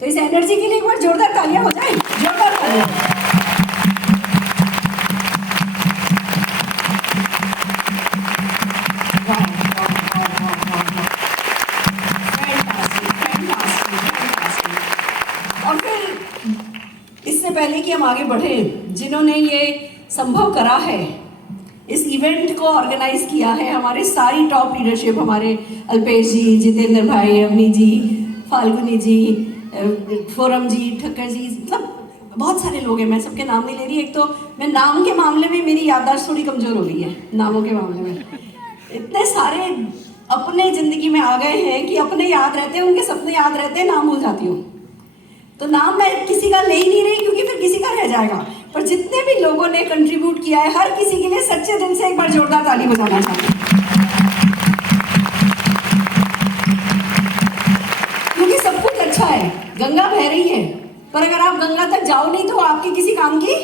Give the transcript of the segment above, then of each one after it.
तो इस एनर्जी के लिए एक बार जोरदार तालियां हो जाए, जोरदार तालियां। और फिर इससे पहले कि हम आगे बढ़े, जिन्होंने ये संभव करा है, इस इवेंट को ऑर्गेनाइज किया है, हमारे सारी टॉप लीडरशिप, हमारे अल्पेश जी, जितेंद्र भाई, अवनी जी, फाल्गुनी जी, फोरम जी, ठक्कर जी, मतलब बहुत सारे लोग हैं, मैं सबके नाम नहीं ले रही। एक तो मैं नाम के मामले में मेरी याददाश्त थोड़ी कमजोर हो गई है, नामों के मामले में इतने सारे अपने जिंदगी में आ गए हैं कि अपने याद रहते हैं, उनके सपने याद रहते हैं, नाम भूल जाती हूँ। तो नाम मैं किसी का ले ही नहीं रही क्योंकि फिर किसी का रह जाएगा। पर जितने भी लोगों ने कंट्रीब्यूट किया है, हर किसी के लिए सच्चे दिल से एक बार जोरदार ताली बजाना चाहती हूँ, क्योंकि सब कुछ अच्छा है, गंगा बह रही है, पर अगर आप गंगा तक जाओ नहीं तो आपके किसी काम की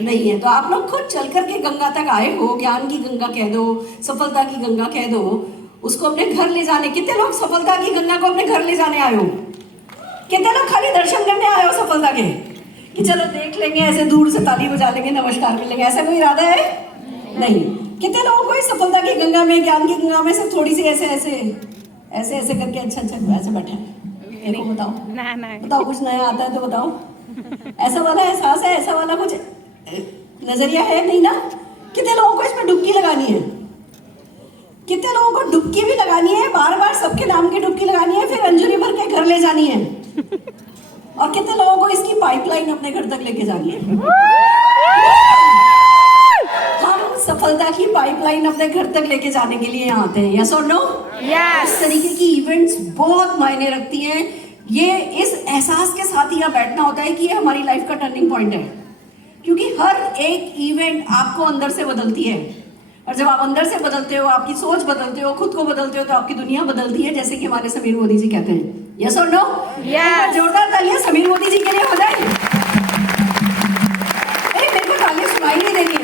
नहीं है। तो आप लोग खुद चल करके गंगा तक आए हो, ज्ञान की गंगा कह दो, सफलता की गंगा कह दो, उसको अपने घर ले जाने। कितने लोग सफलता की गंगा को अपने घर ले जाने आए हो? कितने लोग खाली दर्शन करने आए हो सफलता के, कि चलो देख लेंगे, ऐसे दूर से ताली बजा लेंगे, नमस्कार कर लेंगे, ऐसा कोई इरादा है? नहीं। कितने लोगों को इस सफलता की गंगा में, ज्ञान की गंगा में सब थोड़ी सी ऐसे ऐसे ऐसे ऐसे करके अच्छा ऐसे बैठे मेरे को बताओ, बताओ कुछ नया आता है तो बताओ। ऐसा वाला एहसास है, ऐसा वाला कुछ नजरिया है नहीं ना? कितने लोगों को इसमें डुबकी लगानी है? कितने लोगों को डुबकी भी लगानी है, बार बार सबके नाम की डुबकी लगानी है, फिर अंजुरी भर के घर ले जानी है? और कितने लोगों को इसकी पाइपलाइन अपने घर तक लेके जानी है? हम सफलता की पाइपलाइन अपने घर तक लेके जाने के लिए यहाँ आते हैं, यस और नो? इस तरीके की इवेंट्स बहुत मायने रखती हैं। ये इस एहसास के साथ यहाँ बैठना होता है कि ये हमारी लाइफ का टर्निंग पॉइंट है, क्योंकि हर एक इवेंट आपको अंदर से बदलती है। और जब आप अंदर से बदलते हो, आपकी सोच बदलते हो, खुद को बदलते हो, तो आपकी दुनिया बदलती है, जैसे कि हमारे समीर मोदी जी कहते हैं, यस और नो? जोरदार तालियां समीर मोदी जी के लिए हो जाए। अरे मेरे को तालियां सुनाई नहीं दे रही है।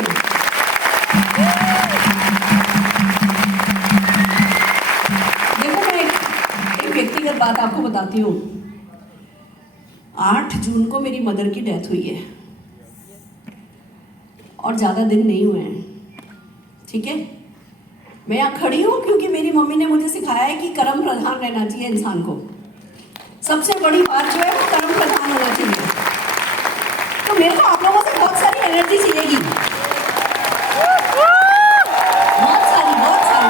देखो मैं एक व्यक्तिगत बात आपको बताती हूँ। 8 जून को मेरी मदर की डेथ हुई है और ज्यादा दिन नहीं हुए हैं, ठीक है? मैं यहाँ खड़ी हूँ क्योंकि मेरी मम्मी ने मुझे सिखाया है कि कर्म प्रधान रहना चाहिए इंसान को। सबसे बड़ी बात जो है वो कर्म प्रधान होना चाहिए। तो मेरे को आप लोगों से बहुत सारी एनर्जी चाहिएगी, बहुत सारी, बहुत सारी।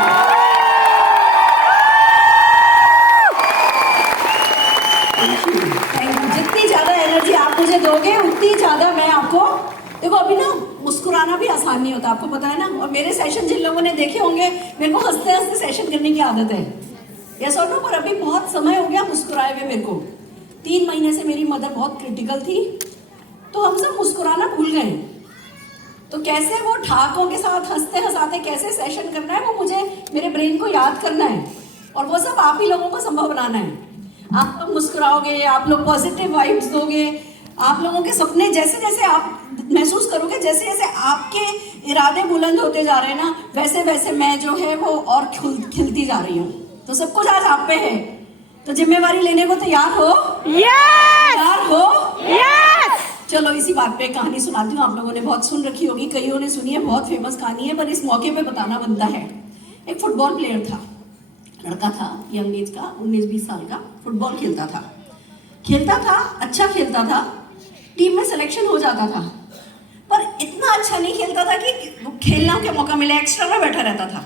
Thank you. जितनी ज्यादा एनर्जी आप मुझे दोगे उतनी ज्यादा मैं आपको। देखो अभी ना मुस्कुराना भी आसान नहीं होता, आपको पता है ना? और मेरे सेशन जिन लोगों ने देखे होंगे, मेरे को हंसते हंसते सेशन करने की आदत है, यस और नो? पर अभी बहुत समय हो गया मुस्कुराए हुए मेरे को। 3 महीने से मेरी मदर बहुत क्रिटिकल थी, तो हम सब मुस्कुराना भूल गए। तो कैसे वो ठाकों के साथ हंसते हंसाते कैसे सेशन करना है, वो मुझे मेरे ब्रेन को याद करना है, और वो सब आप ही लोगों को संभव बनाना है। आप लोग मुस्कुराओगे, आप लोग पॉजिटिव वाइब्स दोगे, आप लोगों के सपने जैसे जैसे आप महसूस करोगे, जैसे जैसे आपके इरादे बुलंद होते जा रहे हैं ना, वैसे वैसे मैं जो है वो और खिलती जा रही हूँ। तो सब कुछ आज आप पे है, तो जिम्मेवारी लेने को तैयार हो? तैयार हो? चलो इसी बात पे कहानी सुनाती हूँ। आप लोगों ने बहुत सुन रखी होगी, कईयों ने सुनी है, बहुत फेमस कहानी है, पर इस मौके पे बताना बनता है। एक फुटबॉल प्लेयर था, लड़का था, यंग एज का, 19-20 साल का, फुटबॉल खेलता था, अच्छा खेलता था, टीम में सिलेक्शन हो जाता था, पर इतना अच्छा नहीं खेलता था कि खेलना का मौका मिले, एक्स्ट्रा में बैठा रहता था।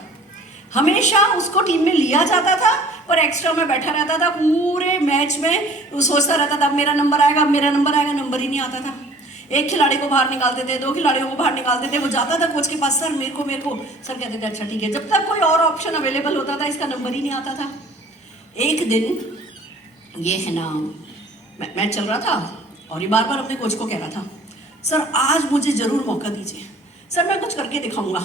हमेशा उसको टीम में लिया जाता था, पर एक्स्ट्रा में बैठा रहता था। पूरे मैच में वो सोचता रहता था मेरा नंबर आएगा, मेरा नंबर आएगा, नंबर ही नहीं आता था। एक खिलाड़ी को बाहर निकालते थे, 2 खिलाड़ियों को बाहर निकालते थे, वो जाता था कोच के पास, सर मेरे को। सर कहते थे अच्छा ठीक है। जब तक कोई और ऑप्शन अवेलेबल होता था, इसका नंबर ही नहीं आता था। एक दिन ये है ना, मैच चल रहा था और ये बार बार अपने कोच को कह रहा था, सर आज मुझे जरूर मौका दीजिए, सर मैं कुछ करके दिखाऊंगा,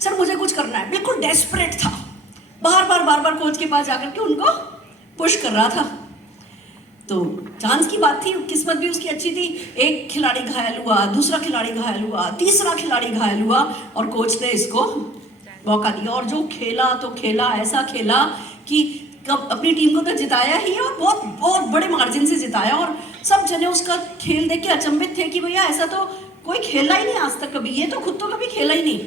सर मुझे कुछ करना है। बिल्कुल डेस्परेट था, बार बार कोच के पास जाकर के उनको पुश कर रहा था। तो चांस की बात थी, किस्मत भी उसकी अच्छी थी। एक खिलाड़ी घायल हुआ, दूसरा खिलाड़ी घायल हुआ, तीसरा खिलाड़ी घायल हुआ, और कोच ने इसको मौका दिया। और जो खेला तो खेला, ऐसा खेला कि अपनी टीम को तो जिताया ही और बहुत बहुत बड़े मार्जिन से जिताया। और सब जने उसका खेल देख के अचंभित थे कि भैया ऐसा तो कोई खेला ही नहीं आज तक कभी, ये तो खुद तो कभी खेला ही नहीं।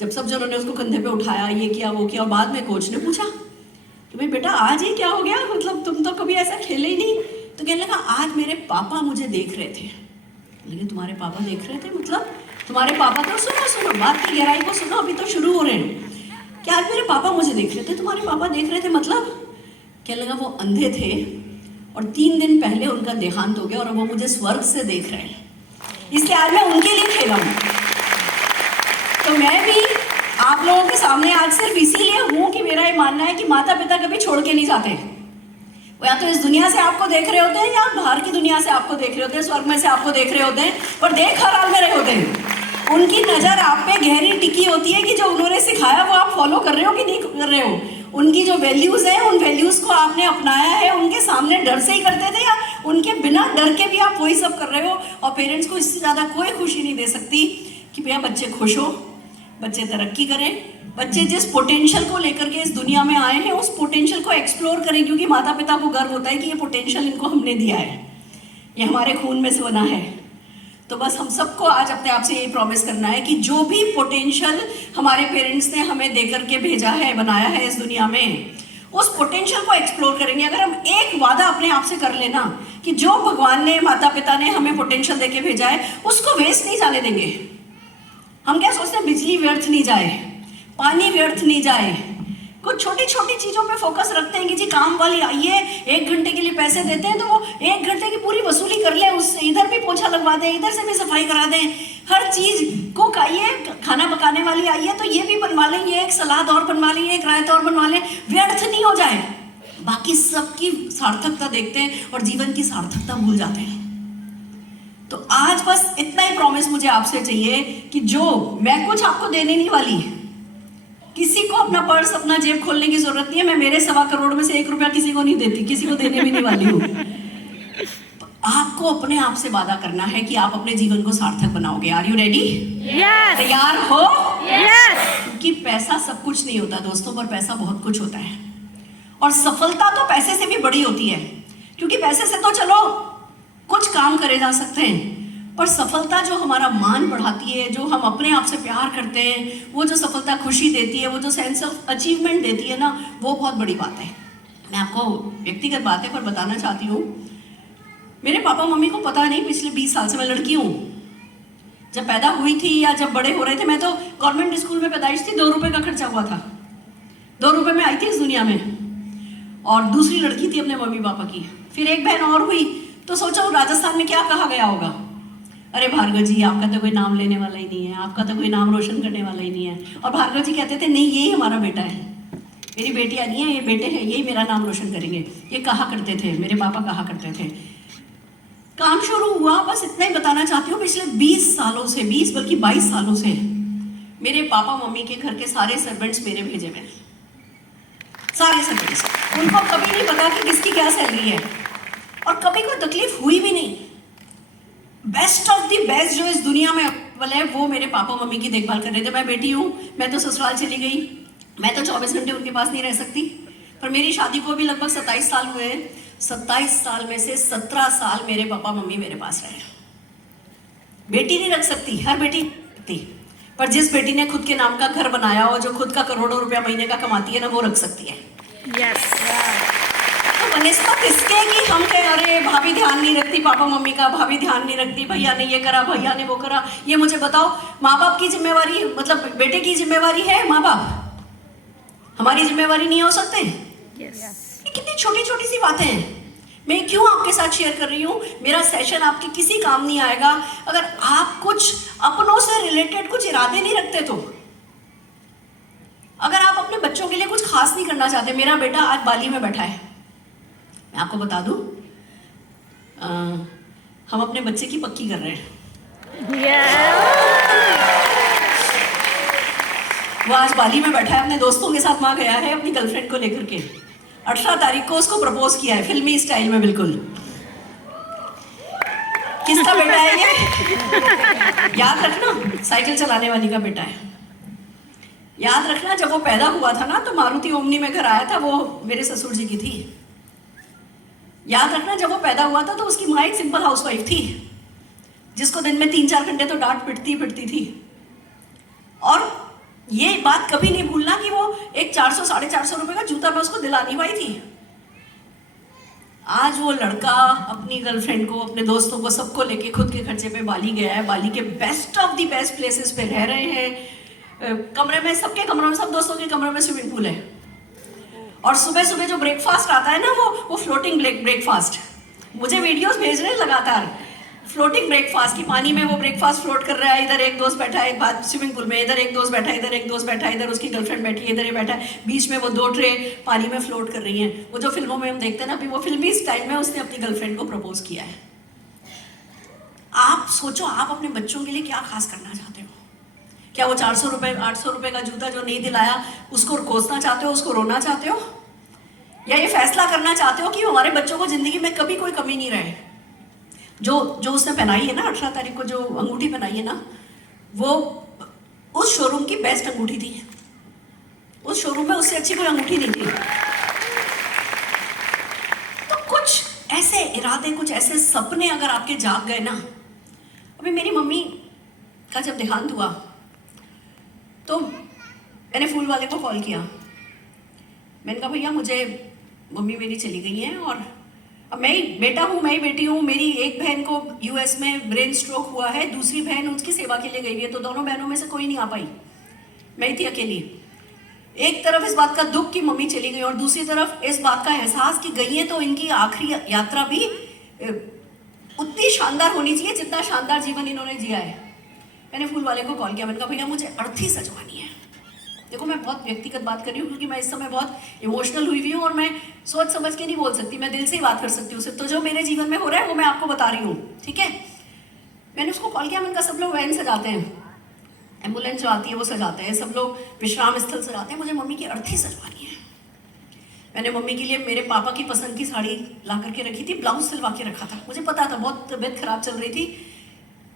जब सब जनों ने उसको कंधे पे उठाया, ये किया वो किया, और बाद में कोच ने पूछा कि भाई बेटा आज ये क्या हो गया, मतलब तुम तो कभी ऐसा खेले ही नहीं। तो कहने लगा आज मेरे पापा मुझे देख रहे थे। लेकिन तुम्हारे पापा देख रहे थे मतलब? तुम्हारे पापा तो सुनो बात की गहराई को सुनो, अभी तो शुरू हो रहे हैं। क्या आज मेरे पापा मुझे देख रहे थे? तुम्हारे पापा देख रहे थे मतलब? कहने लगा वो अंधे थे और 3 दिन पहले उनका देहांत हो गया और वो मुझे स्वर्ग से देख रहे हैं, इसलिए आज मैं उनके लिए खेला हूँ। तो मैं भी आप लोगों के सामने आज सिर्फ इसीलिए हूँ कि मेरा ये मानना है कि माता पिता कभी छोड़ के नहीं जाते। वो या तो इस दुनिया से आपको देख रहे होते हैं या बाहर की दुनिया से आपको देख रहे होते हैं, स्वर्ग में से आपको देख रहे होते हैं, पर देख हर हाल में रहे होते हैं। उनकी नजर आप पे गहरी टिकी होती है कि जो उन्होंने सिखाया वो आप फॉलो कर रहे हो कि नहीं कर रहे हो। उनकी जो वैल्यूज है उन वैल्यूज को आपने अपनाया है, उनके सामने डर से ही करते थे या उनके बिना डर के भी आप वही सब कर रहे हो। और पेरेंट्स को इससे ज्यादा कोई खुशी नहीं दे सकती कि भैया बच्चे खुश हो, बच्चे तरक्की करें, बच्चे जिस पोटेंशियल को लेकर के इस दुनिया में आए हैं उस पोटेंशियल को एक्सप्लोर करें, क्योंकि माता पिता को गर्व होता है कि ये पोटेंशियल इनको हमने दिया है, ये हमारे खून में से बना है। तो बस हम सबको आज अपने आप से यही प्रॉमिस करना है कि जो भी पोटेंशियल हमारे पेरेंट्स ने हमें देकर के भेजा है, बनाया है इस दुनिया में, उस पोटेंशियल को एक्सप्लोर करेंगे। अगर हम एक वादा अपने आप से कर लेना कि जो भगवान ने, माता पिता ने हमें पोटेंशियल देके भेजा है उसको वेस्ट नहीं जाने देंगे। हम क्या सोचते हैं, बिजली व्यर्थ नहीं जाए, पानी व्यर्थ नहीं जाए, कुछ छोटी छोटी चीजों पे फोकस रखते हैं कि जी काम वाली आई है 1 घंटे के लिए पैसे देते हैं तो वो 1 घंटे की पूरी वसूली कर ले, उससे इधर भी पोछा लगवा दें, इधर से भी सफाई करा दें, हर चीज को खाइए, खाना पकाने वाली आई है तो ये भी बनवा लें, ये एक सलाद और बनवा लें, ये एक रायता और बनवा लें, व्यर्थ नहीं हो जाए। बाकी सबकी सार्थकता देखते हैं और जीवन की सार्थकता भूल जाते हैं। तो आज बस इतना ही प्रॉमिस मुझे आपसे चाहिए कि जो मैं कुछ आपको देने नहीं वाली, किसी को अपना पर्स, अपना जेब खोलने की जरूरत नहीं है। मैं मेरे 1.25 करोड़ में से 1 रुपया किसी को नहीं देती, किसी को देने भी नहीं वाली हूँ। तो आपको अपने आप से वादा करना है कि आप अपने जीवन को सार्थक बनाओगे। Are you ready? Yes. तैयार हो? Yes. क्योंकि पैसा सब कुछ नहीं होता दोस्तों, पर पैसा बहुत कुछ होता है। और सफलता तो पैसे से भी बड़ी होती है, क्योंकि पैसे से तो चलो कुछ काम करे जा सकते हैं, पर सफलता जो हमारा मान बढ़ाती है, जो हम अपने आप से प्यार करते हैं, वो जो सफलता खुशी देती है, वो जो सेंस ऑफ अचीवमेंट देती है ना, वो बहुत बड़ी बात है। मैं आपको व्यक्तिगत बातें पर बताना चाहती हूँ। मेरे पापा मम्मी को पता नहीं, पिछले 20 साल से मैं लड़की हूँ, जब पैदा हुई थी या जब बड़े हो रहे थे, मैं तो गवर्नमेंट स्कूल में पैदाइश थी, 2 रुपए का खर्चा हुआ था, 2 रुपए में आई थी इस दुनिया में, और दूसरी लड़की थी अपने मम्मी पापा की। फिर एक बहन और हुई, तो सोचो राजस्थान में क्या कहा गया होगा, अरे भार्गव जी आपका तो कोई नाम लेने वाला ही नहीं है, आपका तो कोई नाम रोशन करने वाला ही नहीं है। और भार्गव जी कहते थे नहीं यही हमारा बेटा है, मेरी बेटियां नहीं है, ये बेटे हैं, यही मेरा नाम रोशन करेंगे, ये कहा करते थे, मेरे पापा कहा करते थे। काम शुरू हुआ, बस इतना ही बताना चाहती हूँ, पिछले 20 सालों से, 20 बल्कि 22 सालों से मेरे पापा मम्मी के घर के सारे सर्वेंट्स मेरे भेजे मैंने, सारे सर्वेंट्स। उनको कभी नहीं पता कि किसकी क्या सैलरी है, और कभी कोई तकलीफ हुई भी नहीं। बेस्ट ऑफ द बेस्ट जो इस दुनिया में अवेलेबल है वो मेरे पापा मम्मी की देखभाल कर रहे थे। मैं बेटी हूँ, मैं तो ससुराल चली गई, मैं तो 24 घंटे उनके पास नहीं रह सकती, पर मेरी शादी को भी लगभग 27 साल हुए हैं। 27 साल में से 17 साल मेरे पापा मम्मी मेरे पास रहे। बेटी नहीं रख सकती, हर बेटी रखती, पर जिस बेटी ने खुद के नाम का घर बनाया हो, जो खुद का करोड़ों रुपया महीने का कमाती है ना, वो रख सकती है। Yes. तो बनस्पत इसके कि हम कहें अरे भाभी ध्यान नहीं रखती पापा मम्मी का, भाभी ध्यान नहीं रखती, भैया ने ये करा, भैया ने वो करा, ये मुझे बताओ, माँ बाप की जिम्मेवारी, मतलब बेटे की जिम्मेवारी है माँ बाप, हमारी जिम्मेवारी नहीं हो सकते? Yes. ये कितनी छोटी छोटी सी बातें हैं। मैं क्यों आपके साथ शेयर कर रही हूँ? मेरा सेशन आपके किसी काम नहीं आएगा अगर आप कुछ अपनों से रिलेटेड कुछ इरादे नहीं रखते। तो अगर आप अपने बच्चों के लिए कुछ खास नहीं करना चाहते, मेरा बेटा आज बाली में बैठा है, मैं आपको बता दूं, हम अपने बच्चे की पक्की कर रहे हैं। वो आज बाली में बैठा है, अपने दोस्तों के साथ वहां गया है, अपनी गर्लफ्रेंड को लेकर के। 18 तारीख को उसको प्रपोज किया है, फिल्मी स्टाइल में बिल्कुल। किसका बेटा है ये? याद रखना, साइकिल चलाने वाली का बेटा है। याद रखना, जब वो पैदा हुआ था ना तो मारुति ओमनी में घर आया था, वो मेरे ससुर जी की थी। याद रखना, जब वो पैदा हुआ था तो उसकी माँ एक सिंपल हाउसवाइफ थी, जिसको दिन में 3-4 घंटे तो डांट पिटती थी। और ये बात कभी नहीं भूलना कि वो एक 400-450 रुपए का जूता मैं उसको दिलानी पाई थी। आज वो लड़का अपनी गर्लफ्रेंड को, अपने दोस्तों को, सबको लेके खुद के खर्चे पे बाली गया है। बाली के best of the best places पे रह रहे हैं। कमरे में, सबके कमरों में, सब दोस्तों के कमरों में स्विमिंग पूल है। और सुबह सुबह जो ब्रेकफास्ट आता है ना, वो फ्लोटिंग ब्रेकफास्ट, मुझे वीडियोस भेज रहे हैं लगातार। फ्लोटिंग ब्रेकफास्ट की पानी में वो ब्रेकफास्ट फ्लोट कर रहा है। इधर एक दोस्त बैठा है बात स्विमिंग पूल में, इधर एक दोस्त बैठा है, इधर एक दोस्त बैठा है, इधर उसकी गर्लफ्रेंड बैठी है, इधर ये बैठा है, बीच में वो 2 ट्रे पानी में फ्लोट कर रही हैं। वो जो फिल्मों में हम देखते हैं ना, अभी वो फिल्मी स्टाइल में उसने अपनी गर्लफ्रेंड को प्रपोज किया है। आप सोचो, आप अपने बच्चों के लिए क्या खास करना चाहते हो? क्या वो 400 रुपए 800 रुपए का जूता जो नहीं दिलाया उसको कोसना चाहते हो, उसको रोना चाहते हो, या ये फैसला करना चाहते हो कि हमारे बच्चों को जिंदगी में कभी कोई कमी नहीं रहे? जो उसने पहनाई है ना 18 तारीख को, जो अंगूठी पहनाई है ना, वो उस शोरूम की बेस्ट अंगूठी थी। उस शोरूम में उससे अच्छी कोई अंगूठी नहीं थी। तो कुछ ऐसे इरादे, कुछ ऐसे सपने अगर आपके जाग गए ना। अभी मेरी मम्मी का जब देहांत हुआ तो मैंने फूल वाले को कॉल किया। मैंने कहा भैया, मुझे मम्मी मेरी चली गई हैं और अब मैं ही बेटा हूँ, मैं ही बेटी हूँ। मेरी एक बहन को यूएस में ब्रेन स्ट्रोक हुआ है, दूसरी बहन उसकी सेवा के लिए गई है, तो दोनों बहनों में से कोई नहीं आ पाई, मैं ही थी अकेली। एक तरफ इस बात का दुख कि मम्मी चली गई, और दूसरी तरफ इस बात का एहसास कि गई है तो इनकी आखिरी यात्रा भी उतनी शानदार होनी चाहिए जितना शानदार जीवन इन्होंने जिया है। मैंने फूल वाले को कॉल किया। मैंने कहा भैया, मुझे अर्थी सजवानी है। देखो, मैं बहुत व्यक्तिगत बात कर रही हूँ क्योंकि मैं इस समय बहुत इमोशनल हुई हूँ और मैं सोच समझ के नहीं बोल सकती, मैं दिल से ही बात कर सकती हूँ सिर्फ। तो जो मेरे जीवन में हो रहा है वो मैं आपको बता रही हूँ, ठीक है? मैंने उसको कॉल किया। मैंने कहा सब लोग वैन सजाते हैं, एम्बुलेंस जो आती है वो सजाते हैं, सब लोग विश्राम स्थल सजाते हैं, मुझे मम्मी की अर्थी सजवानी है। मैंने मम्मी के लिए मेरे पापा की पसंद की साड़ी ला करके रखी थी, ब्लाउज सिलवा के रखा था। मुझे पता था बहुत तबीयत खराब चल रही थी,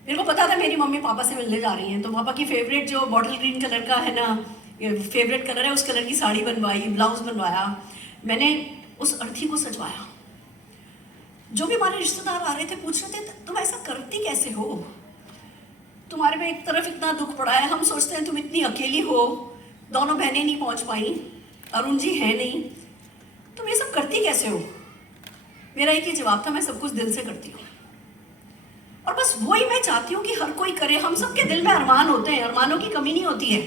मेरे को पता था मेरी मम्मी पापा से मिलने जा रही हैं, तो पापा की फेवरेट जो बॉटल ग्रीन कलर का है ना, फेवरेट कलर है, उस कलर की साड़ी बनवाई, ब्लाउज बनवाया, मैंने उस अर्थी को सजवाया। जो भी हमारे रिश्तेदार आ रहे थे पूछ रहे थे तुम ऐसा करती कैसे हो, तुम्हारे पे एक तरफ इतना दुख पड़ा है, हम सोचते हैं तुम इतनी अकेली हो, दोनों बहनें नहीं पहुंच पाई, अरुण जी है नहीं, तुम ये सब करती कैसे हो? मेरा एक ही जवाब था, मैं सब कुछ दिल से करती हूँ। और बस वही मैं चाहती हूँ कि हर कोई करे। हम सबके दिल में अरमान होते हैं, अरमानों की कमी नहीं होती है,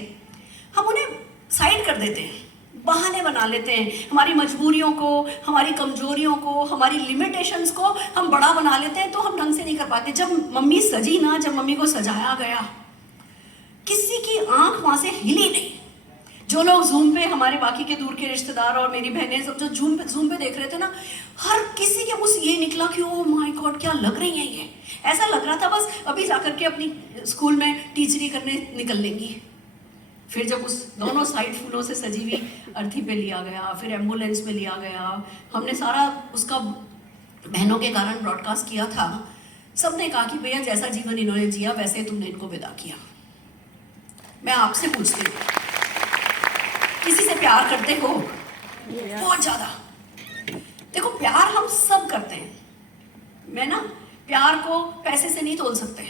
हम उन्हें साइड कर देते हैं, बहाने बना लेते हैं। हमारी मजबूरियों को, हमारी कमजोरियों को, हमारी लिमिटेशंस को हम बड़ा बना लेते हैं, तो हम ढंग से नहीं कर पाते। जब मम्मी सजी ना, जब मम्मी को सजाया गया, किसी की आंख वहां से हिली नहीं। जो लोग जूम पे, हमारे बाकी के दूर के रिश्तेदार और मेरी बहनें सब जो जूम पे देख रहे थे ना, हर किसी के मुझसे ये निकला कि ओ माय गॉड, क्या लग रही है ये। ऐसा लग रहा था बस अभी जाकर के अपनी स्कूल में टीचरी करने निकल लेंगी। फिर जब उस दोनों साइड फूलों से सजी हुई अर्थी पे लिया गया, फिर एम्बुलेंस में लिया गया, हमने सारा उसका बहनों के कारण ब्रॉडकास्ट किया था। सबने कहा कि भैया जैसा जीवन इन्होंने जिया वैसे तुमने इनको विदा किया। मैं आपसे पूछती हूँ, किसी से प्यार करते हो? बहुत ज्यादा। देखो, प्यार हम सब करते हैं, मैं ना प्यार को पैसे से नहीं तोल सकते।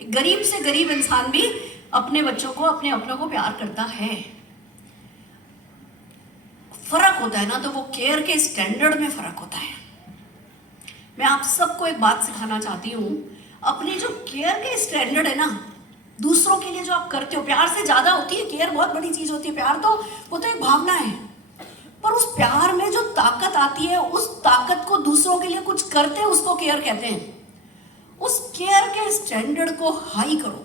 एक गरीब से गरीब इंसान भी अपने बच्चों को, अपने अपनों को प्यार करता है। फर्क होता है ना, तो वो केयर के स्टैंडर्ड में फर्क होता है। मैं आप सबको एक बात सिखाना चाहती हूँ, अपनी जो केयर के स्टैंडर्ड है ना, दूसरों के लिए जो आप करते हो, प्यार से ज्यादा होती है केयर, बहुत बड़ी चीज होती है। प्यार तो वो तो एक भावना है, पर उस प्यार में जो ताकत आती है, उस ताकत को दूसरों के लिए कुछ करते हैं, उसको केयर कहते हैं। उस केयर के स्टैंडर्ड को हाई करो।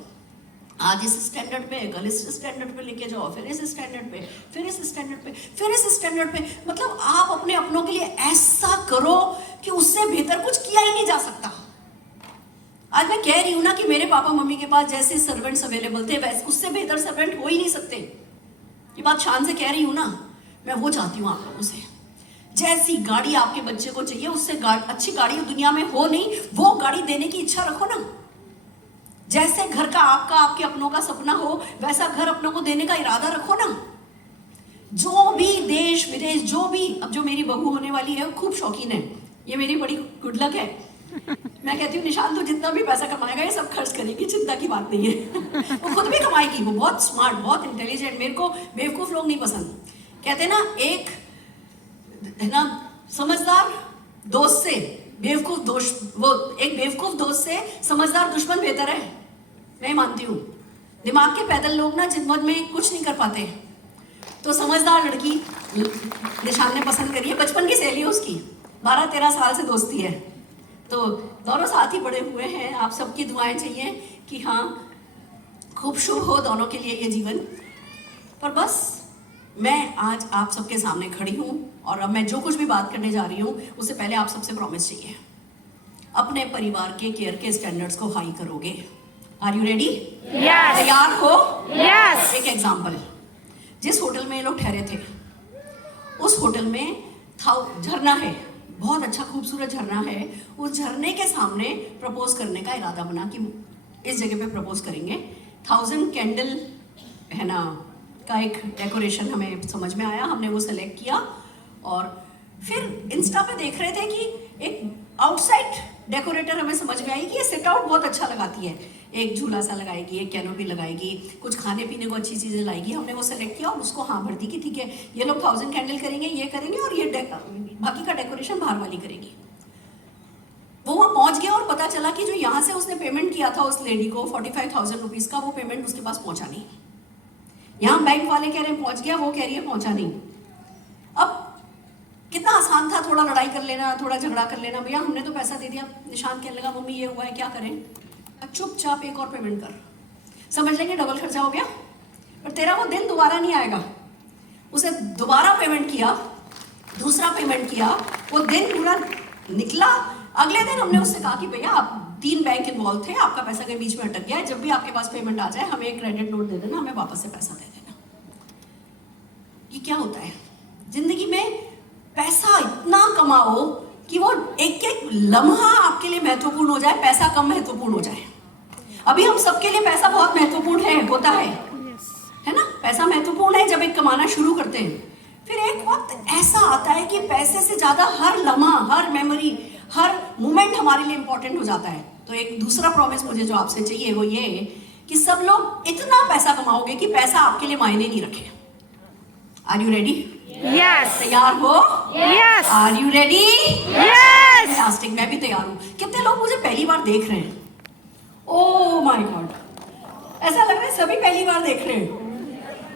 आज इस स्टैंडर्ड पे, कल इस स्टैंडर्ड पे लेके जाओ, फिर इस स्टैंडर्ड पे, फिर इस स्टैंडर्ड पे, फिर इस स्टैंडर्ड पे। मतलब आप अपने अपनों के लिए ऐसा करो कि उससे बेहतर कुछ किया ही नहीं जा सकता। आज मैं कह रही हूं ना कि मेरे पापा मम्मी के पास जैसे सर्वेंट्स अवेलेबल थे, वैसे उससे बेहतर सर्वेंट हो ही नहीं सकते। ये बात शान से कह रही हूं ना, मैं वो चाहती हूँ आप लोगों से। जैसी गाड़ी आपके बच्चे को चाहिए, उससे अच्छी गाड़ी दुनिया में हो नहीं, वो गाड़ी देने की इच्छा रखो ना। जैसे घर का आपका आपके अपनों का सपना हो, वैसा घर अपनों को देने का इरादा रखो ना। जो भी देश विदेश, जो भी, अब जो मेरी बहू होने वाली है वो खूब शौकीन है, ये मेरी बड़ी गुड लक है। मैं कहती हूँ निशान, तो जितना भी पैसा कमाएगा ये सब खर्च करेगी, चिंता की बात नहीं है। वो खुद भी कमाएगी, वो बहुत स्मार्ट, बहुत इंटेलिजेंट। मेरे को बेवकूफ लोग नहीं पसंद। कहते ना, एक है ना समझदार दोस्त से बेवकूफ दोस्त, वो एक बेवकूफ दोस्त से समझदार दुश्मन बेहतर है, मैं मानती हूँ। दिमाग के पैदल लोग ना जिंदगी में कुछ नहीं कर पाते। तो समझदार लड़की निशान ने पसंद करी है, बचपन की सहेली है उसकी, 12-13 साल से दोस्ती है, तो दोनों साथ ही बड़े हुए हैं। आप सबकी दुआएं चाहिए कि हाँ खूब शुभ हो दोनों के लिए ये जीवन। पर बस मैं आज आप सबके सामने खड़ी हूँ, और अब मैं जो कुछ भी बात करने जा रही हूँ उससे पहले आप सबसे प्रॉमिस चाहिए, अपने परिवार के केयर के स्टैंडर्ड्स को हाई करोगे। Are you ready? Yes. तैयार हो? Yes. एक एग्जाम्पल, जिस होटल में ये लोग ठहरे थे, उस होटल में झरना है, बहुत अच्छा खूबसूरत झरना है। उस झरने के सामने प्रपोज करने का इरादा बना कि इस जगह पे प्रपोज करेंगे। 1000 कैंडल है ना का एक डेकोरेशन हमें समझ में आया, हमने वो सेलेक्ट किया, और फिर इंस्टा पे देख रहे थे कि एक आउटसाइड डेकोरेटर हमें समझ में आई कि ये सिट आउट बहुत अच्छा लगाती है, एक झूला सा लगाएगी, एक कैनोपी लगाएगी, कुछ खाने पीने को अच्छी चीज़ें लाएगी। हमने वो सेलेक्ट किया और उसको हाँ भर दी कि ठीक है ये लोग 1000 कैंडल करेंगे, ये करेंगे, और ये बाकी का डेकोरेशन बाहर वाली करेगी। वो वहाँ पहुँच गया और पता चला कि जो यहाँ से उसने पेमेंट किया था उस लेडी को 45,000 रुपीज़ का, वो पेमेंट उसके पास पहुँचा नहीं। यहाँ बैंक वाले कह रहे हैं पहुँच गया, वो कह रही है पहुँचा नहीं। अब कितना आसान था, थोड़ा लड़ाई कर लेना, थोड़ा झगड़ा कर लेना, भैया हमने तो पैसा दे दिया। निशान कहने लगा मम्मी ये हुआ है क्या करें? चुपचाप एक और पेमेंट कर, समझ लेंगे डबल खर्चा हो गया, पर तेरा वो दिन दोबारा नहीं आएगा। उसे दोबारा पेमेंट किया, दूसरा पेमेंट किया, वो दिन पूरा निकला। अगले दिन हमने उससे कहा कि भैया आप 3 बैंक इन्वॉल्व थे, आपका पैसा कहीं बीच में अटक गया है, जब भी आपके पास पेमेंट आ जाए हमें एक क्रेडिट नोट दे देना, हमें वापस से पैसा दे देना। ये क्या होता है जिंदगी में, पैसा इतना कमाओ कि वो एक एक लम्हा आपके लिए महत्वपूर्ण हो जाए, पैसा कम महत्वपूर्ण हो जाए। अभी हम सबके लिए पैसा बहुत महत्वपूर्ण है, होता है ना, पैसा महत्वपूर्ण है जब एक कमाना शुरू करते हैं। फिर एक वक्त ऐसा आता है कि पैसे से ज्यादा हर लम्हा, हर मेमोरी, हर मोमेंट हमारे लिए इंपॉर्टेंट हो जाता है। तो एक दूसरा प्रॉमिस मुझे जो आपसे चाहिए वो ये कि सब लोग इतना पैसा कमाओगे कि पैसा आपके लिए मायने नहीं रखे। Are you ready? Yes. तैयार हो? Yes. Are you ready? Yes. Fantastic, मैं भी तैयार हूँ। कितने लोग मुझे पहली बार देख रहे हैं? ओह माय गॉड, ऐसा लग रहा है सभी पहली बार देख रहे हैं।